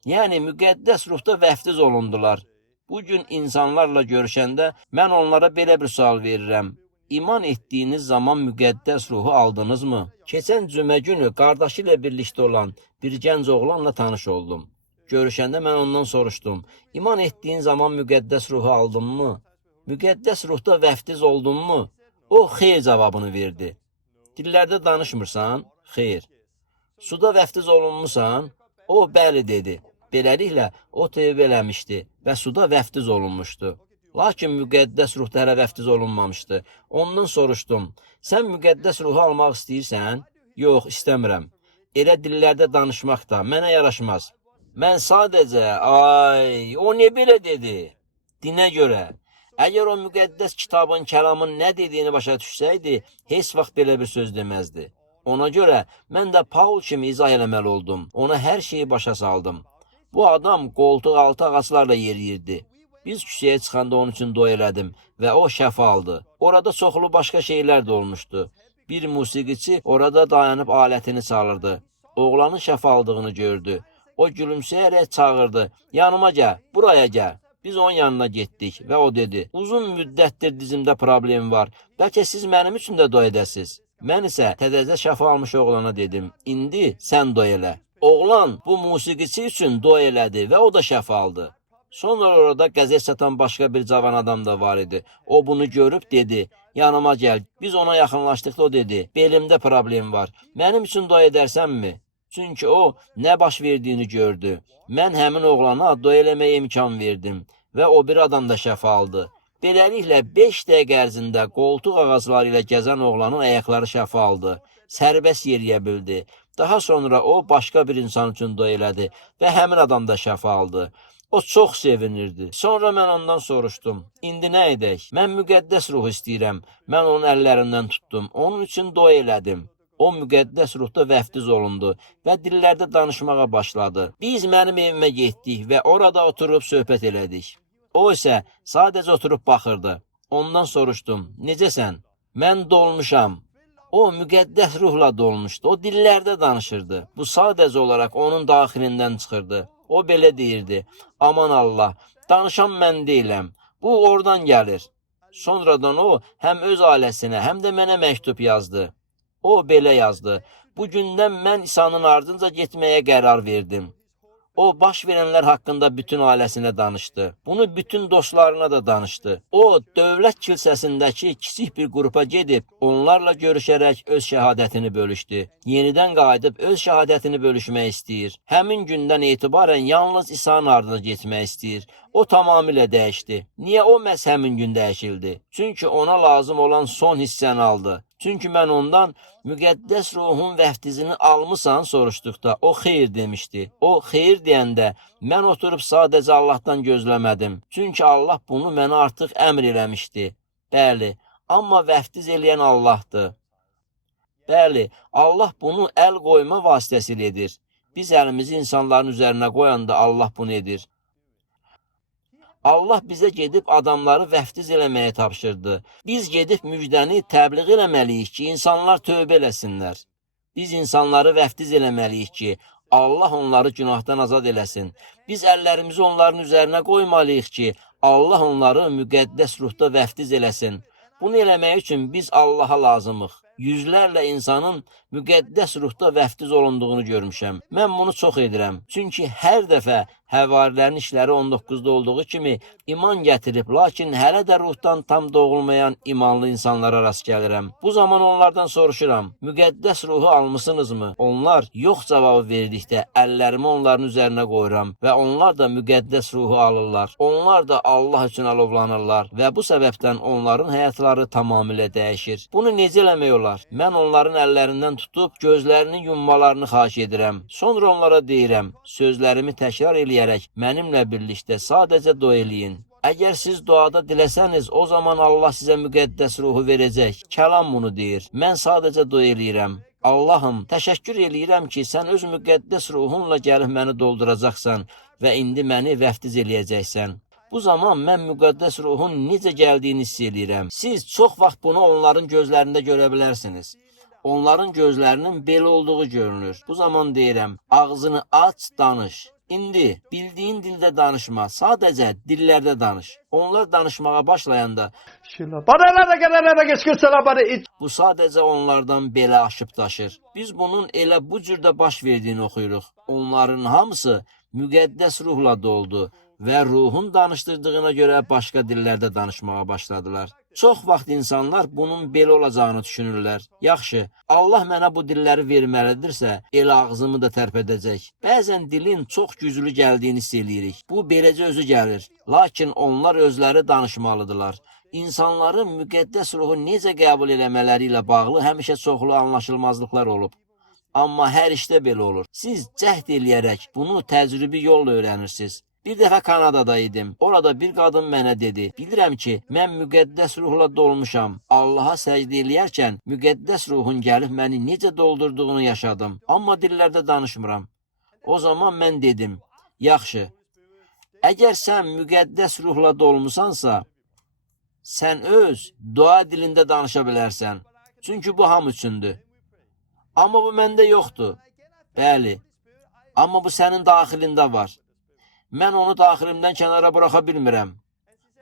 Yəni, müqəddəs ruhda vəftiz olundular. Bugün insanlarla görüşəndə mən onlara belə bir sual verirəm. İman etdiyiniz zaman müqəddəs ruhu aldınızmı? Keçən cümə günü qardaşı ilə birlikdə olan bir gənc oğlanla tanış oldum. Görüşəndə mən ondan soruşdum. İman etdiyin zaman müqəddəs ruhu aldınmı? Müqəddəs ruhda vəftiz oldunmu? O, xeyr cavabını verdi. Dillərdə danışmırsan? Xeyr. Suda vəftiz olunmusan? O, bəli dedi. Beləliklə, o tövbə eləmişdi və suda vəftiz olunmuşdu. Lakin müqəddəs ruhda hələ vəftiz olunmamışdı. Ondan soruşdum. Sən müqəddəs ruhu almaq istəyirsən? Yox, istəmirəm. Elə dillərdə danışmaq da mənə yaraşmaz. Mən sadəcə, o ne belə dedi? Dinə görə. Əgər o müqəddəs kitabın, kəlamın nə dediyini başa düşsəydi, heç vaxt belə bir söz deməzdi. Ona görə mən də Paul kimi izah eləməli oldum. Ona hər şeyi başa saldım. Bu adam qoltuq altı ağaclarla yeriyirdi. Biz küçəyə çıxanda onun üçün dua elədim və o şəfa aldı. Orada çoxlu başqa şeylər də olmuşdu. Bir musiqiçi orada dayanıb alətini çalırdı. Oğlanın şəfa aldığını gördü. O gülümsəyərək çağırdı. Yanıma gəl, buraya gəl. Biz onun yanına getdik və o dedi, uzun müddətdir dizimdə problem var, bəlkə siz mənim üçün də dua edəsiz. Mən isə tədəzə şəfa almış oğlana dedim, indi sən dua elə. Oğlan bu musiqiçi üçün dua elədi və o da şəfa aldı. Sonra orada qəzet satan başqa bir cavan adam da var idi. O bunu görüb dedi, yanıma gəl. Biz ona yaxınlaşdıqda o dedi, belimdə problem var, mənim üçün dua edərsənmi? Çünki o nə baş verdiyini gördü. Mən həmin oğlana dua eləməyə imkan verdim və o bir adam da şəfa aldı. Beləliklə 5 dəqiqə ərzində qoltuq ağacları ilə gəzən oğlanın ayaqları şəfa aldı. Sərbəst yeriyə bildi. Daha sonra o başqa bir insan üçün dua elədi və həmin adam da şəfa aldı. O çox sevinirdi. Sonra mən ondan soruşdum. İndi nə edək? Mən müqəddəs ruhu istəyirəm. Mən onun əllərindən tutdum. Onun üçün dua elədim. O müqəddəs ruhda vəftiz olundu və dillərdə danışmağa başladı. Biz mənim evimə getdik və orada oturub söhbət elədik. O isə sadəcə oturub baxırdı. Ondan soruşdum, necəsən? Mən dolmuşam. O müqəddəs ruhla dolmuşdu. O dillərdə danışırdı. Bu sadəcə olaraq onun daxilindən çıxırdı. O belə deyirdi, aman Allah, danışan mən deyiləm. Bu oradan gəlir. Sonradan o həm öz ailəsinə, həm də mənə məktub yazdı. O belə yazdı, bu gündən mən İsa'nın ardınca getməyə qərar verdim. O, baş verənlər haqqında bütün ailəsinə danışdı. Bunu bütün dostlarına da danışdı. O, dövlət kilsəsindəki kiçik bir qrupa gedib, onlarla görüşərək öz şəhadətini bölüşdü. Yenidən qayıdıb öz şəhadətini bölüşmək istəyir. Həmin gündən etibarən yalnız İsa'nın ardınca getmək istəyir. O tamamilə dəyişdi. Niyə o məhz həmin gün dəyişildi? Çünki ona lazım olan son hissəni aldı. Çünki mən ondan müqəddəs ruhun vəftizini almısan soruşduqda o xeyr demişdi. O xeyr deyəndə mən oturub sadəcə Allahdan gözləmədim. Çünki Allah bunu mənə artıq əmr eləmişdi. Bəli, amma vəftiz eləyən Allahdır. Bəli, Allah bunu əl qoyma vasitəsilə edir. Biz əlimizi insanların üzərinə qoyanda Allah bunu edir. Allah bizə gedib adamları vəftiz eləməyə tapşırdı. Biz gedib müjdəni təbliğ eləməliyik ki, insanlar tövbə eləsinlər. Biz insanları vəftiz eləməliyik ki, Allah onları günahdan azad eləsin. Biz əllərimizi onların üzərinə qoymalıyıq ki, Allah onları müqəddəs ruhda vəftiz eləsin. Bunu eləmək üçün biz Allaha lazımıq. Yüzlərlə insanın müqəddəs ruhda vəftiz olunduğunu görmüşəm. Mən bunu çox edirəm. Çünki hər dəfə həvarilərin işləri 19-da olduğu kimi iman gətirib, lakin hələ də ruhdan tam doğulmayan imanlı insanlara rast gəlirəm. Bu zaman onlardan soruşuram, müqəddəs ruhu almısınızmı? Onlar yox cavabı verdikdə əllərimi onların üzərinə qoyuram və onlar da müqəddəs ruhu alırlar. Onlar da Allah üçün alovlanırlar və bu səbəbdən onların həyatları tamamilə dəyişir. Bunu necə eləmək olar? Mən onların əllərindən tutub gözlərini yummalarını xahiş edirəm. Sonra onlara deyirəm, sözlərimi təkrar eləyərək mənimlə birlikdə sadəcə dua eləyin. Əgər siz duada diləsəniz, o zaman Allah sizə müqəddəs ruhu verəcək. Kəlam bunu deyir. Mən sadəcə dua eləyirəm. Allahım, təşəkkür eləyirəm ki, sən öz müqəddəs ruhunla gəlib məni dolduracaqsan və indi məni vəftiz eləyəcəksən. Bu zaman mən müqəddəs ruhun necə gəldiyini hiss eləyirəm. Siz çox vaxt bunu onların gözlərində görə bilərsiniz. Onların gözlərinin belə olduğu görünür. Bu zaman deyirəm, ağzını aç, danış. İndi bildiyin dildə danışma, sadəcə dillərdə danış. Onlar danışmağa başlayanda bu sadəcə onlardan belə aşıb daşır. Biz bunun elə bu cürdə baş verdiyini oxuyuruq. Onların hamısı müqəddəs ruhla doldu və ruhun danışdırdığına görə başqa dillərdə danışmağa başladılar. Çox vaxt insanlar bunun belə olacağını düşünürlər. Yaxşı, Allah mənə bu dilləri verməlidirsə, elə ağzımı da tərpədəcək. Bəzən dilin çox güclü gəldiyini hiss eləyirik. Bu beləcə özü gəlir. Lakin onlar özləri danışmalıdırlar. İnsanların müqəddəs ruhu necə qəbul eləmələri ilə bağlı həmişə çoxlu anlaşılmazlıqlar olub. Amma hər işdə belə olur. Siz cəhd eləyərək bunu təcrübi yolla öyrənirsiniz. Bir dəfə Kanadada idim. Orada bir qadın mənə dedi, bilirəm ki, mən müqəddəs ruhla dolmuşam. Allaha səcdə eləyərkən müqəddəs ruhun gəlib məni necə doldurduğunu yaşadım. Amma dillərdə danışmıram. O zaman mən dedim, yaxşı, əgər sən müqəddəs ruhla dolmusansa, sən öz dua dilində danışa bilərsən. Çünki bu hamı üçündür. Amma bu məndə yoxdur. Bəli, amma bu sənin daxilində var. Mən onu daxilimdən kənara buraxa bilmirəm.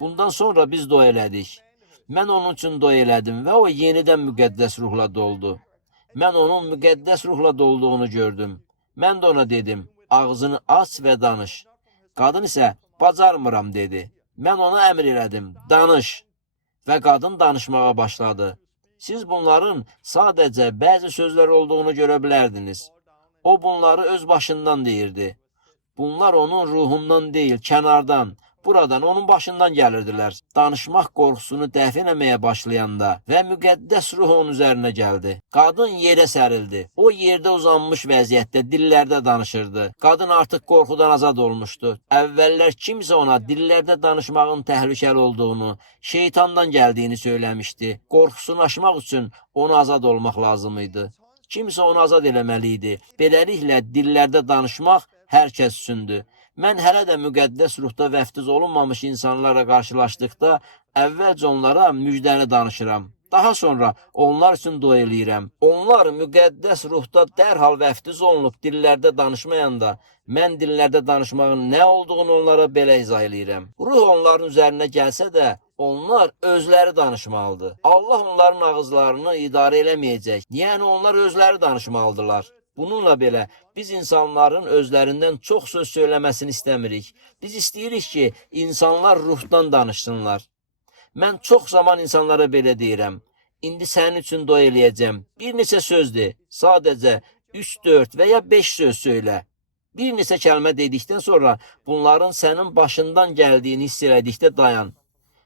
Bundan sonra biz dua elədik. Mən onun üçün dua elədim və o yenidən müqəddəs ruhla doldu. Mən onun müqəddəs ruhla dolduğunu gördüm. Mən də ona dedim, ağzını aç və danış. Qadın isə bacarmıram dedi. Mən ona əmr elədim, danış. Və qadın danışmağa başladı. Siz bunların sadəcə bəzi sözlər olduğunu görə bilərdiniz. O bunları öz başından deyirdi. Bunlar onun ruhundan deyil, kənardan, buradan, onun başından gəlirdilər. Danışmaq qorxusunu dəf eləməyə başlayanda və müqəddəs ruh onun üzərinə gəldi. Qadın yerə sərildi. O yerdə uzanmış vəziyyətdə dillərdə danışırdı. Qadın artıq qorxudan azad olmuşdu. Əvvəllər kimsə ona dillərdə danışmağın təhlükəli olduğunu, şeytandan gəldiyini söyləmişdi. Qorxusunu aşmaq üçün ona azad olmaq lazım idi. Kimsə onu azad eləməli idi. Beləliklə, dillərdə danışmaq hər kəs üçündür. Mən hələ də müqəddəs ruhda vəftiz olunmamış insanlara qarşılaşdıqda əvvəlcə onlara müjdəni danışıram. Daha sonra onlar üçün dua eləyirəm. Onlar müqəddəs ruhda dərhal vəftiz olunub dillərdə danışmayanda mən dillərdə danışmağın nə olduğunu onlara belə izah eləyirəm. Ruh onların üzərinə gəlsə də onlar özləri danışmalıdır. Allah onların ağızlarını idarə eləməyəcək. Yəni onlar özləri danışmalıdırlar. Bununla belə biz insanların özlərindən çox söz söyləməsini istəmirik. Biz istəyirik ki, insanlar ruhdan danışsınlar. Mən çox zaman insanlara belə deyirəm. İndi sənin üçün dua eləyəcəm. Bir neçə sözdür. Sadəcə 3, 4 və ya 5 söz söylə. Bir neçə kəlmə dedikdən sonra bunların sənin başından gəldiyini hiss elədikdə dayan.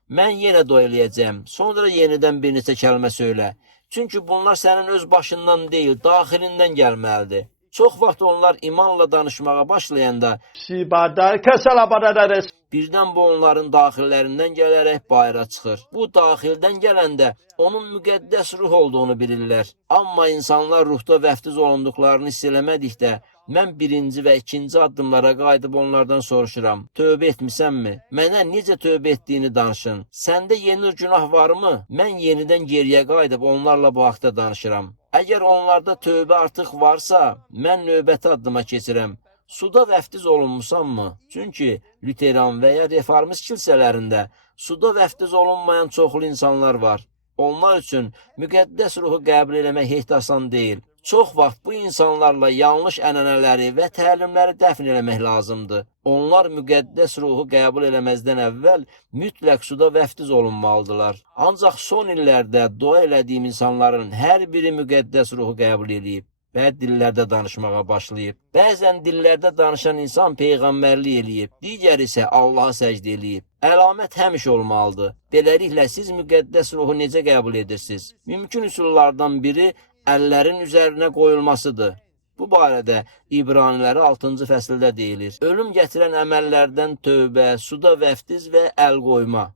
Mən yenə dua eləyəcəm. Sonra yenidən bir neçə kəlmə söylə. Çünki bunlar sənin öz başından deyil, daxilindən gəlməlidir. Çox vaxt onlar imanla danışmağa başlayanda birdən bu onların daxillərindən gələrək bayıra çıxır. Bu daxildən gələndə onun müqəddəs ruh olduğunu bilirlər. Amma insanlar ruhda vəftiz olunduqlarını hiss eləmədikdə mən birinci və ikinci addımlara qayıdıb onlardan soruşuram. Tövbə etmisənmi? Mənə necə tövbə etdiyini danışın. Səndə yeni günah varmı? Mən yenidən geriyə qayıdıb onlarla bu haqda danışıram. Əgər onlarda tövbə artıq varsa, mən növbəti addıma keçirəm. Suda vəftiz olunmusanmı? Çünki Lüteran və ya Reformist kilsələrində suda vəftiz olunmayan çoxlu insanlar var. Onlar üçün müqəddəs ruhu qəbul eləmək heç asan deyil. Çox vaxt bu insanlarla yanlış ənənələri və təlimləri dəfn eləmək lazımdır. Onlar müqəddəs ruhu qəbul eləməzdən əvvəl mütləq suda vəftiz olunmalıdırlar. Ancaq son illərdə dua elədiyim insanların hər biri müqəddəs ruhu qəbul eləyib və dillərdə danışmağa başlayıb. Bəzən dillərdə danışan insan peyğəmbərlik eləyib, digər isə Allaha səcdə eləyib. Əlamət həmişə olmalıdır. Beləliklə, siz müqəddəs ruhu necə qəbul edirsiniz? Mümkün üsullardan biri əllərin üzərinə qoyulmasıdır. Bu barədə İbraniləri 6-cı fəsildə deyilir. Ölüm gətirən əməllərdən tövbə, suda vəftiz və əl qoyma.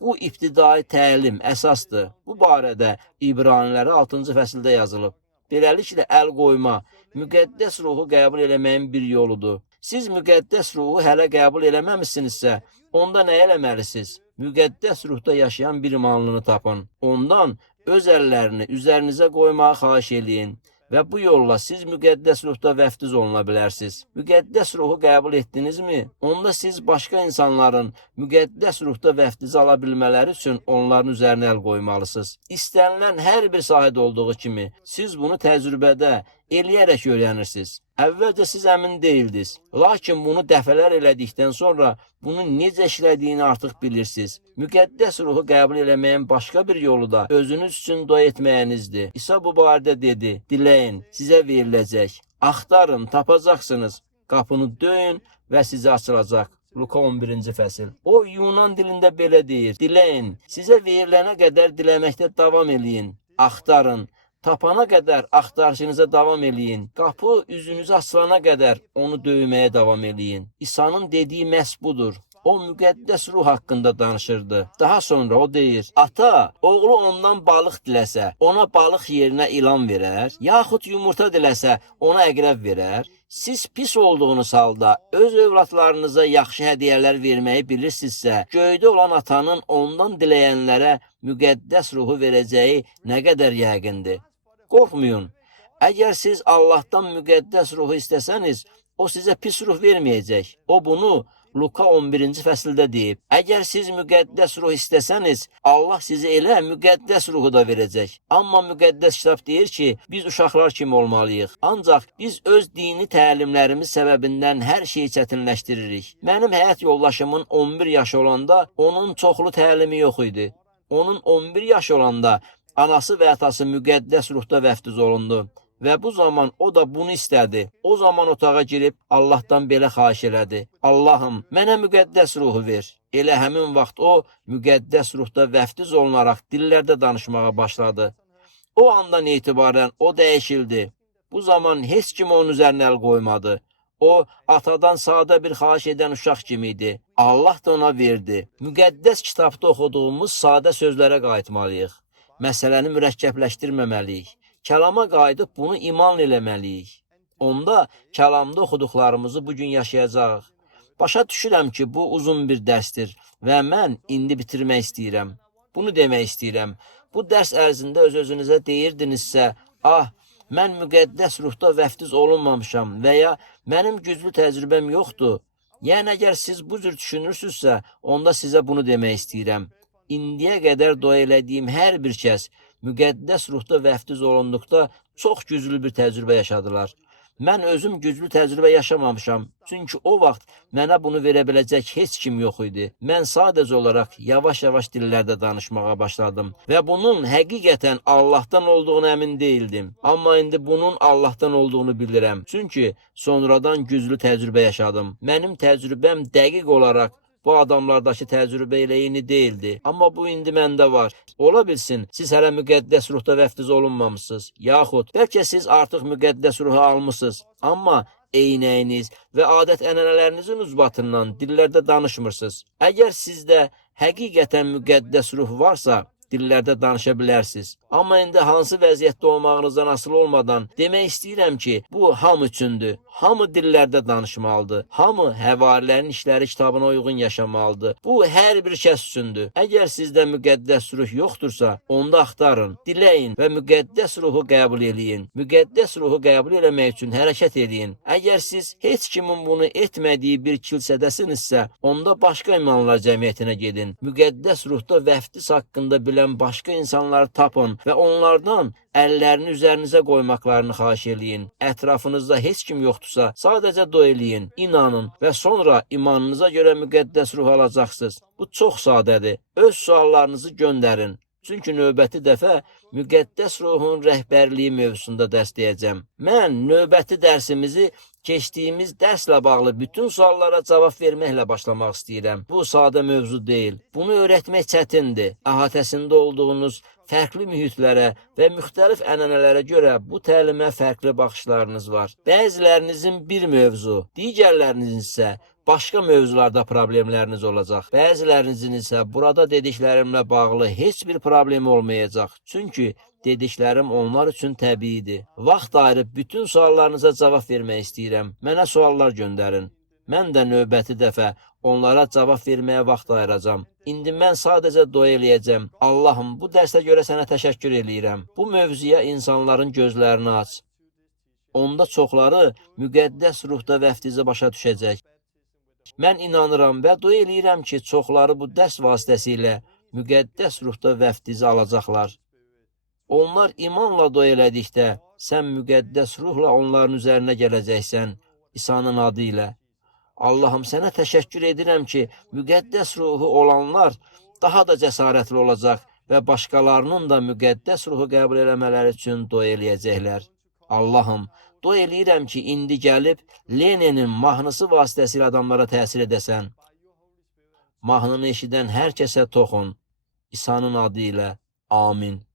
Bu ibtidai təlim, əsasdır. Bu barədə İbraniləri 6-cı fəsildə yazılıb. Beləliklə, əl qoyma, müqəddəs ruhu qəbul eləməyin bir yoludur. Siz müqəddəs ruhu hələ qəbul eləməmişsinizsə, onda nə eləməlisiniz? Müqəddəs ruhda yaşayan bir imanlını tapın. Ondan öz əllərini üzərinizə qoymağı xahiş eləyin və bu yolla siz müqəddəs ruhda vəftiz oluna bilərsiniz. Müqəddəs ruhu qəbul etdinizmi? Onda siz başqa insanların müqəddəs ruhda vəftiz ala bilmələri üçün onların üzərinə əl qoymalısınız. İstənilən hər bir sahədə olduğu kimi siz bunu təcrübədə eləyərək öyrənirsiniz. Əvvəlcə siz əmin deyildiniz. Lakin bunu dəfələr elədikdən sonra bunun necə işlədiyini artıq bilirsiniz. Müqəddəs ruhu qəbul eləməyin başqa bir yolu da özünüz üçün dua etməyinizdir. İsa bu barədə dedi, diləyin, sizə veriləcək. Axtarın, tapacaqsınız. Qapını döyün və sizə açılacaq. Luka 11-ci fəsil. O, Yunan dilində belə deyir, diləyin, sizə verilənə qədər diləməkdə davam eləyin. Axtarın. Tapana qədər axtarışınıza davam eləyin. Qapı üzünüzə açılana qədər onu döyməyə davam eləyin. İsa'nın dediyi məhz budur. O müqəddəs ruh haqqında danışırdı. Daha sonra o deyir, ata, oğlu ondan balıq diləsə, ona balıq yerinə ilan verər, yaxud yumurta diləsə, ona əqrəb verər. Siz pis olduğunuz halda öz övladlarınıza yaxşı hədiyyələr verməyi bilirsinizsə, göydə olan atanın ondan diləyənlərə müqəddəs ruhu verəcəyi nə qədər yəqindir. Qorxmayın. Əgər siz Allahdan müqəddəs ruhu istəsəniz, O sizə pis ruh verməyəcək. O bunu Luka 11-ci fəsildə deyib. Əgər siz müqəddəs ruh istəsəniz, Allah sizə elə müqəddəs ruhu da verəcək. Amma müqəddəs kitab deyir ki, biz uşaqlar kimi olmalıyıq. Ancaq biz öz dini təlimlərimiz səbəbindən hər şeyi çətinləşdiririk. Mənim həyat yoldaşımın 11 yaşı olanda onun çoxlu təlimi yox idi. Onun 11 yaşı olanda anası və atası müqəddəs ruhda vəftiz olundu. Və bu zaman o da bunu istədi. O zaman otağa girib Allahdan belə xahiş elədi. Allahım, mənə müqəddəs ruhu ver. Elə həmin vaxt o müqəddəs ruhda vəftiz olunaraq dillərdə danışmağa başladı. O andan etibarən o dəyişildi. Bu zaman heç kim onun üzərinə əl qoymadı. O, atadan sadə bir xahiş edən uşaq kimi idi. Allah da ona verdi. Müqəddəs kitabda oxuduğumuz sadə sözlərə qayıtmalıyıq. Məsələni mürəkkəbləşdirməməliyik. Kəlama qayıdıb bunu iman eləməliyik. Onda kəlamda oxuduqlarımızı bugün yaşayacağıq. Başa düşürəm ki, bu uzun bir dərsdir və mən indi bitirmək istəyirəm. Bunu demək istəyirəm. Bu dərs ərzində öz-özünüzə deyirdinizsə, mən müqəddəs ruhda vəftiz olunmamışam və ya mənim güclü təcrübəm yoxdur. Yəni, əgər siz bu cür düşünürsünüzsə, onda sizə bunu demək istəyirəm. İndiyə qədər dua elədiyim hər bir kəs müqəddəs ruhda vəftiz olunduqda çox güclü bir təcrübə yaşadılar. Mən özüm güclü təcrübə yaşamamışam. Çünki o vaxt mənə bunu verə biləcək heç kim yox idi. Mən sadəcə olaraq yavaş-yavaş dillərdə danışmağa başladım. Və bunun həqiqətən Allahdan olduğunu əmin deyildim. Amma indi bunun Allahdan olduğunu bilirəm. Çünki sonradan güclü təcrübə yaşadım. Mənim təcrübəm dəqiq olaraq bu adamlardakı təcrübə ilə eyni deyildi. Amma bu indi məndə var. Ola bilsin, siz hələ müqəddəs ruhda vəftiz olunmamışsınız. Yaxud, bəlkə siz artıq müqəddəs ruhu almışsınız. Amma eynəyiniz və adət-ənənələrinizin ucbatından dillərdə danışmırsınız. Əgər sizdə həqiqətən müqəddəs ruh varsa, dillərdə danışa bilərsiniz. Amma indi hansı vəziyyətdə olmağınızdan asılı olmadan demək istəyirəm ki, bu hamı üçündür. Hamı dillərdə danışmalıdır. Hamı Həvarilərin İşləri kitabına uyğun yaşamalıdır. Bu hər bir kəs üçündür. Əgər sizdə müqəddəs ruh yoxdursa, onda axtarın, diləyin və müqəddəs ruhu qəbul eləyin. Müqəddəs ruhu qəbul eləmək üçün hərəkət eləyin. Əgər siz heç kimin bunu etmədiyi bir kilsədəsinizsə, onda başqa imanlar cəmiyyətinə gedin. Müqəddəs ruhda vəftiz haqqında bilən başqa insanları tapın və onlardan əllərini üzərinizə qoymaqlarını xahiş eləyin. Ətrafınızda heç kim yoxdursa, sadəcə dua eləyin, inanın və sonra imanınıza görə müqəddəs ruh alacaqsınız. Bu çox sadədir. Öz suallarınızı göndərin. Çünki növbəti dəfə müqəddəs ruhun rəhbərliyi mövzusunda dərs deyəcəm. Mən növbəti dərsimizi keçdiyimiz dərslə bağlı bütün suallara cavab verməklə başlamaq istəyirəm. Bu sadə mövzu deyil. Bunu öyrətmək çətindir. Əhatəsində olduğunuz fərqli mühitlərə və müxtəlif ənənələrə görə bu təlimə fərqli baxışlarınız var. Bəzilərinizin bir mövzu, digərlərinizin isə başqa mövzularda problemləriniz olacaq. Bəzilərinizin isə burada dediklərimlə bağlı heç bir problem olmayacaq. Çünki dediklərim onlar üçün təbiidir. Vaxt ayırıb bütün suallarınıza cavab vermək istəyirəm. Mənə suallar göndərin. Mən də növbəti dəfə onlara cavab verməyə vaxt ayıracam. İndi mən sadəcə dua eləyəcəm. Allahım, bu dərsə görə sənə təşəkkür eləyirəm. Bu mövzuya insanların gözlərini aç. Onda çoxları müqəddəs ruhda vəftizi başa düşəcək. Mən inanıram və dua eləyirəm ki, çoxları bu dərs vasitəsilə müqəddəs ruhda vəftizi alacaqlar. Onlar imanla dua elədikdə, sən müqəddəs ruhla onların üzərinə gələcəksən, İsa'nın adı ilə. Allahım, sənə təşəkkür edirəm ki, müqəddəs ruhu olanlar daha da cəsarətli olacaq və başqalarının da müqəddəs ruhu qəbul eləmələri üçün dua eləyəcəklər. Allahım, dua eləyirəm ki, indi gəlib Leninin mahnısı vasitəsilə adamlara təsir edəsən. Mahnını eşidən hər kəsə toxun. İsa'nın adı ilə. Amin.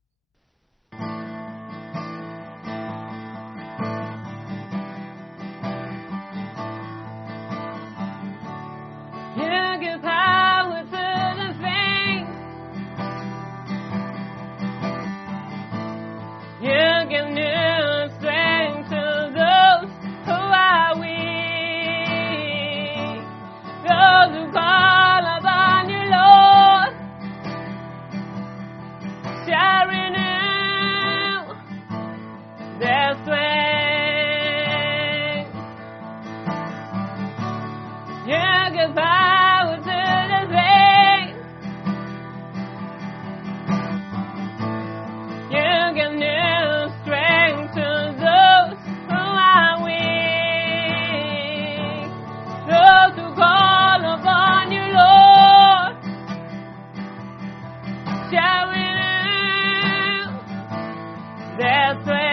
Share give power to the faint. You give new strength to those who are weak. Those who call upon you, Lord, shall renew their strength.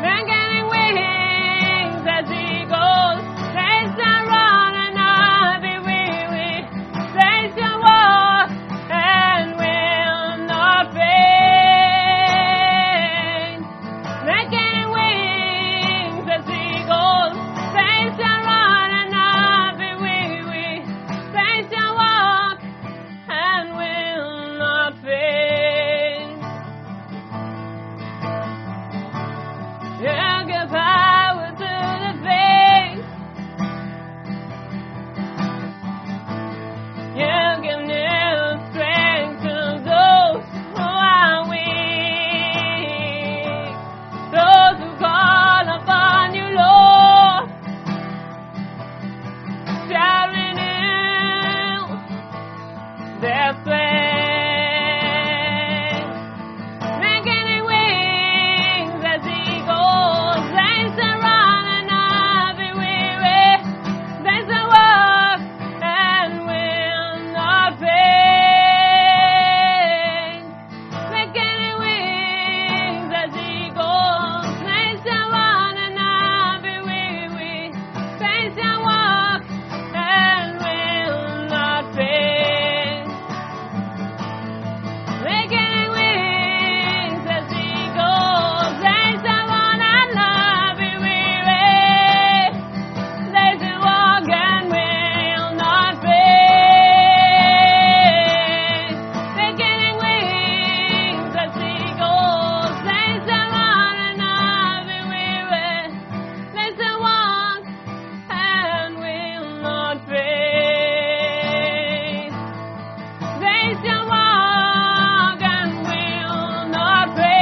They're getting wings as eagles. They shall run and not be weary. They shall walk and will not faint. They're getting wings as eagles. They shall run and not be weary. They shall walk and will not faint. You give power to the faint. You give new strength to those who are weak. Those who call upon you, Lord, shall renew their strength. They're getting wings as eagles. They shall run and not be weary. They shall walk and will not faint. They're getting wings as eagles. They shall run and not be weary. They shall walk and will not faint. They're getting wings as eagles. They shall run and not be weary. They shall walk and will not faint. They're getting wings as eagles. They shall run and not be weary. They shall walk and will not faint. They shall walk and will not faint.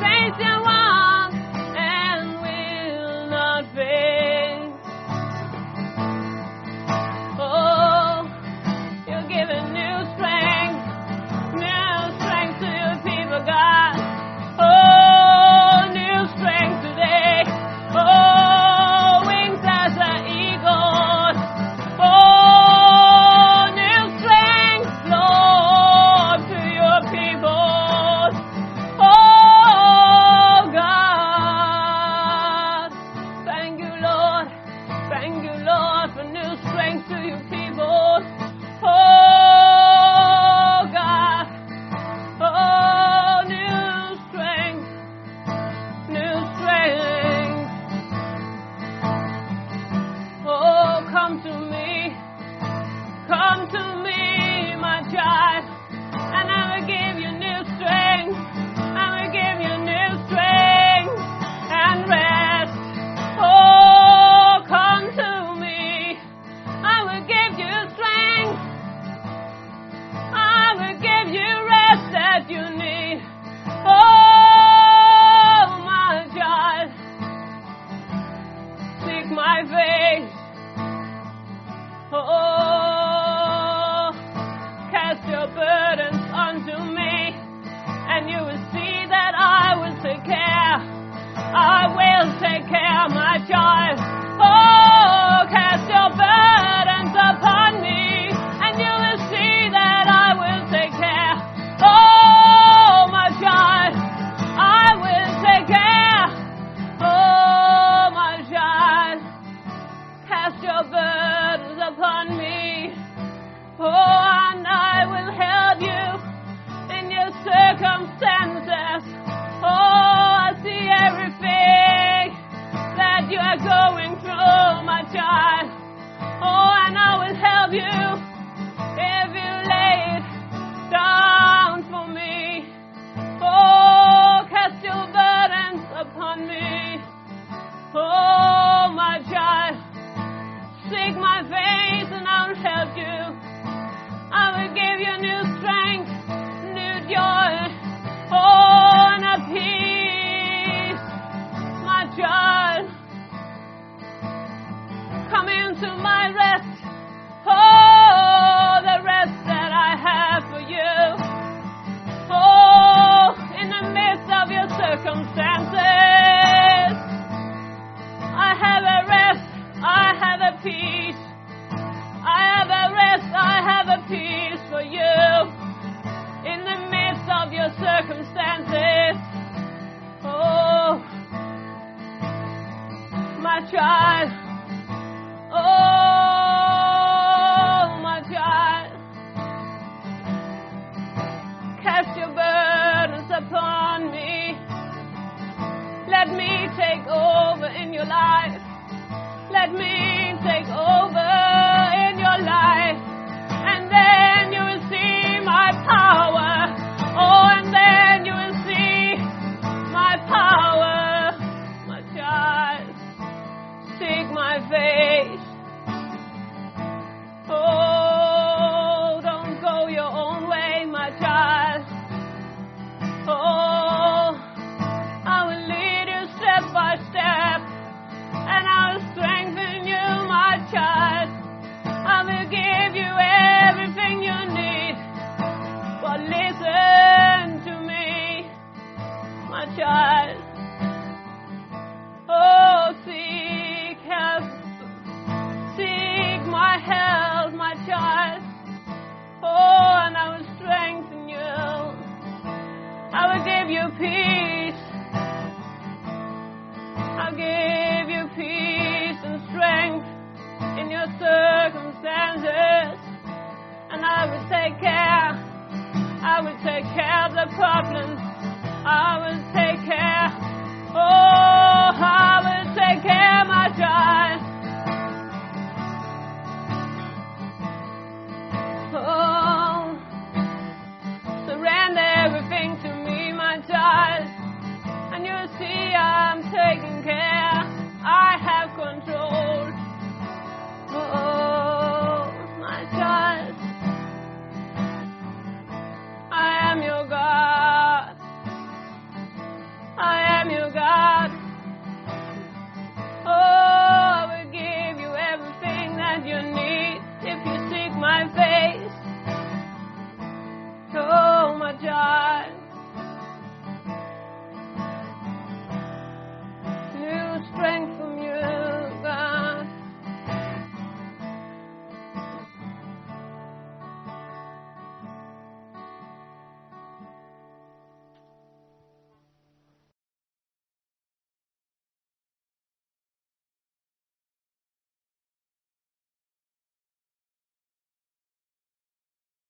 They shall walk and will not faint. Oh, you're giving new strength to your people, God. Oh, new strength today. Oh, wings as an eagle. Oh, new strength, Lord, to your people. Oh, God. Thank you, Lord. Thank you, Lord, for new strength to your people. Oh, God. Oh, new strength. New strength. Oh, come to me. Come to me, my child, and I will give you new strength. I will give you new strength and rest. Oh, come to me. I will give you strength. I will give you rest that you need. Oh, my child, seek my face. Oh, cast your burdens unto me, and you will see that I will take care. I will take care, my child. Oh, cast your burdens upon me, and you will see that I will take care. Oh, my child, I will take care. Oh, my child, cast your burdens upon me. Oh, and I will help you in your circumstances. Oh, I see everything that you are going through, my child. Oh, and I will help you if you lay it down for me. Oh, cast your burdens upon me. Oh, my child, seek my face and I will help you. I will give you new strength, new joy, oh, and a peace, my child. circumstances. I have a rest, I have a peace. I have a rest, I have a peace for you in the midst of your circumstances. Oh, my child. Oh, my child. Cast your burdens upon me. Let me take over in your life. Let me take over in your life. And then you will see my power. Oh, and then you will see my power. My child, seek my face. Oh, don't go your own way, my child. Oh, I will lead you step by step, and I will strengthen you, my child. I will give you everything you need. But listen to me, my child. Oh, seek help. Seek my help, my child. Oh, and I will strengthen you. I will give you peace. I'll give you peace and strength in your circumstances. And I will take care. I will take care of the problems. I will take care. Oh, I will take care, my child. Oh, surrender everything to me, my child, and you'll see I'm taking care. I have control. Oh, my child, I am your God. I am your God.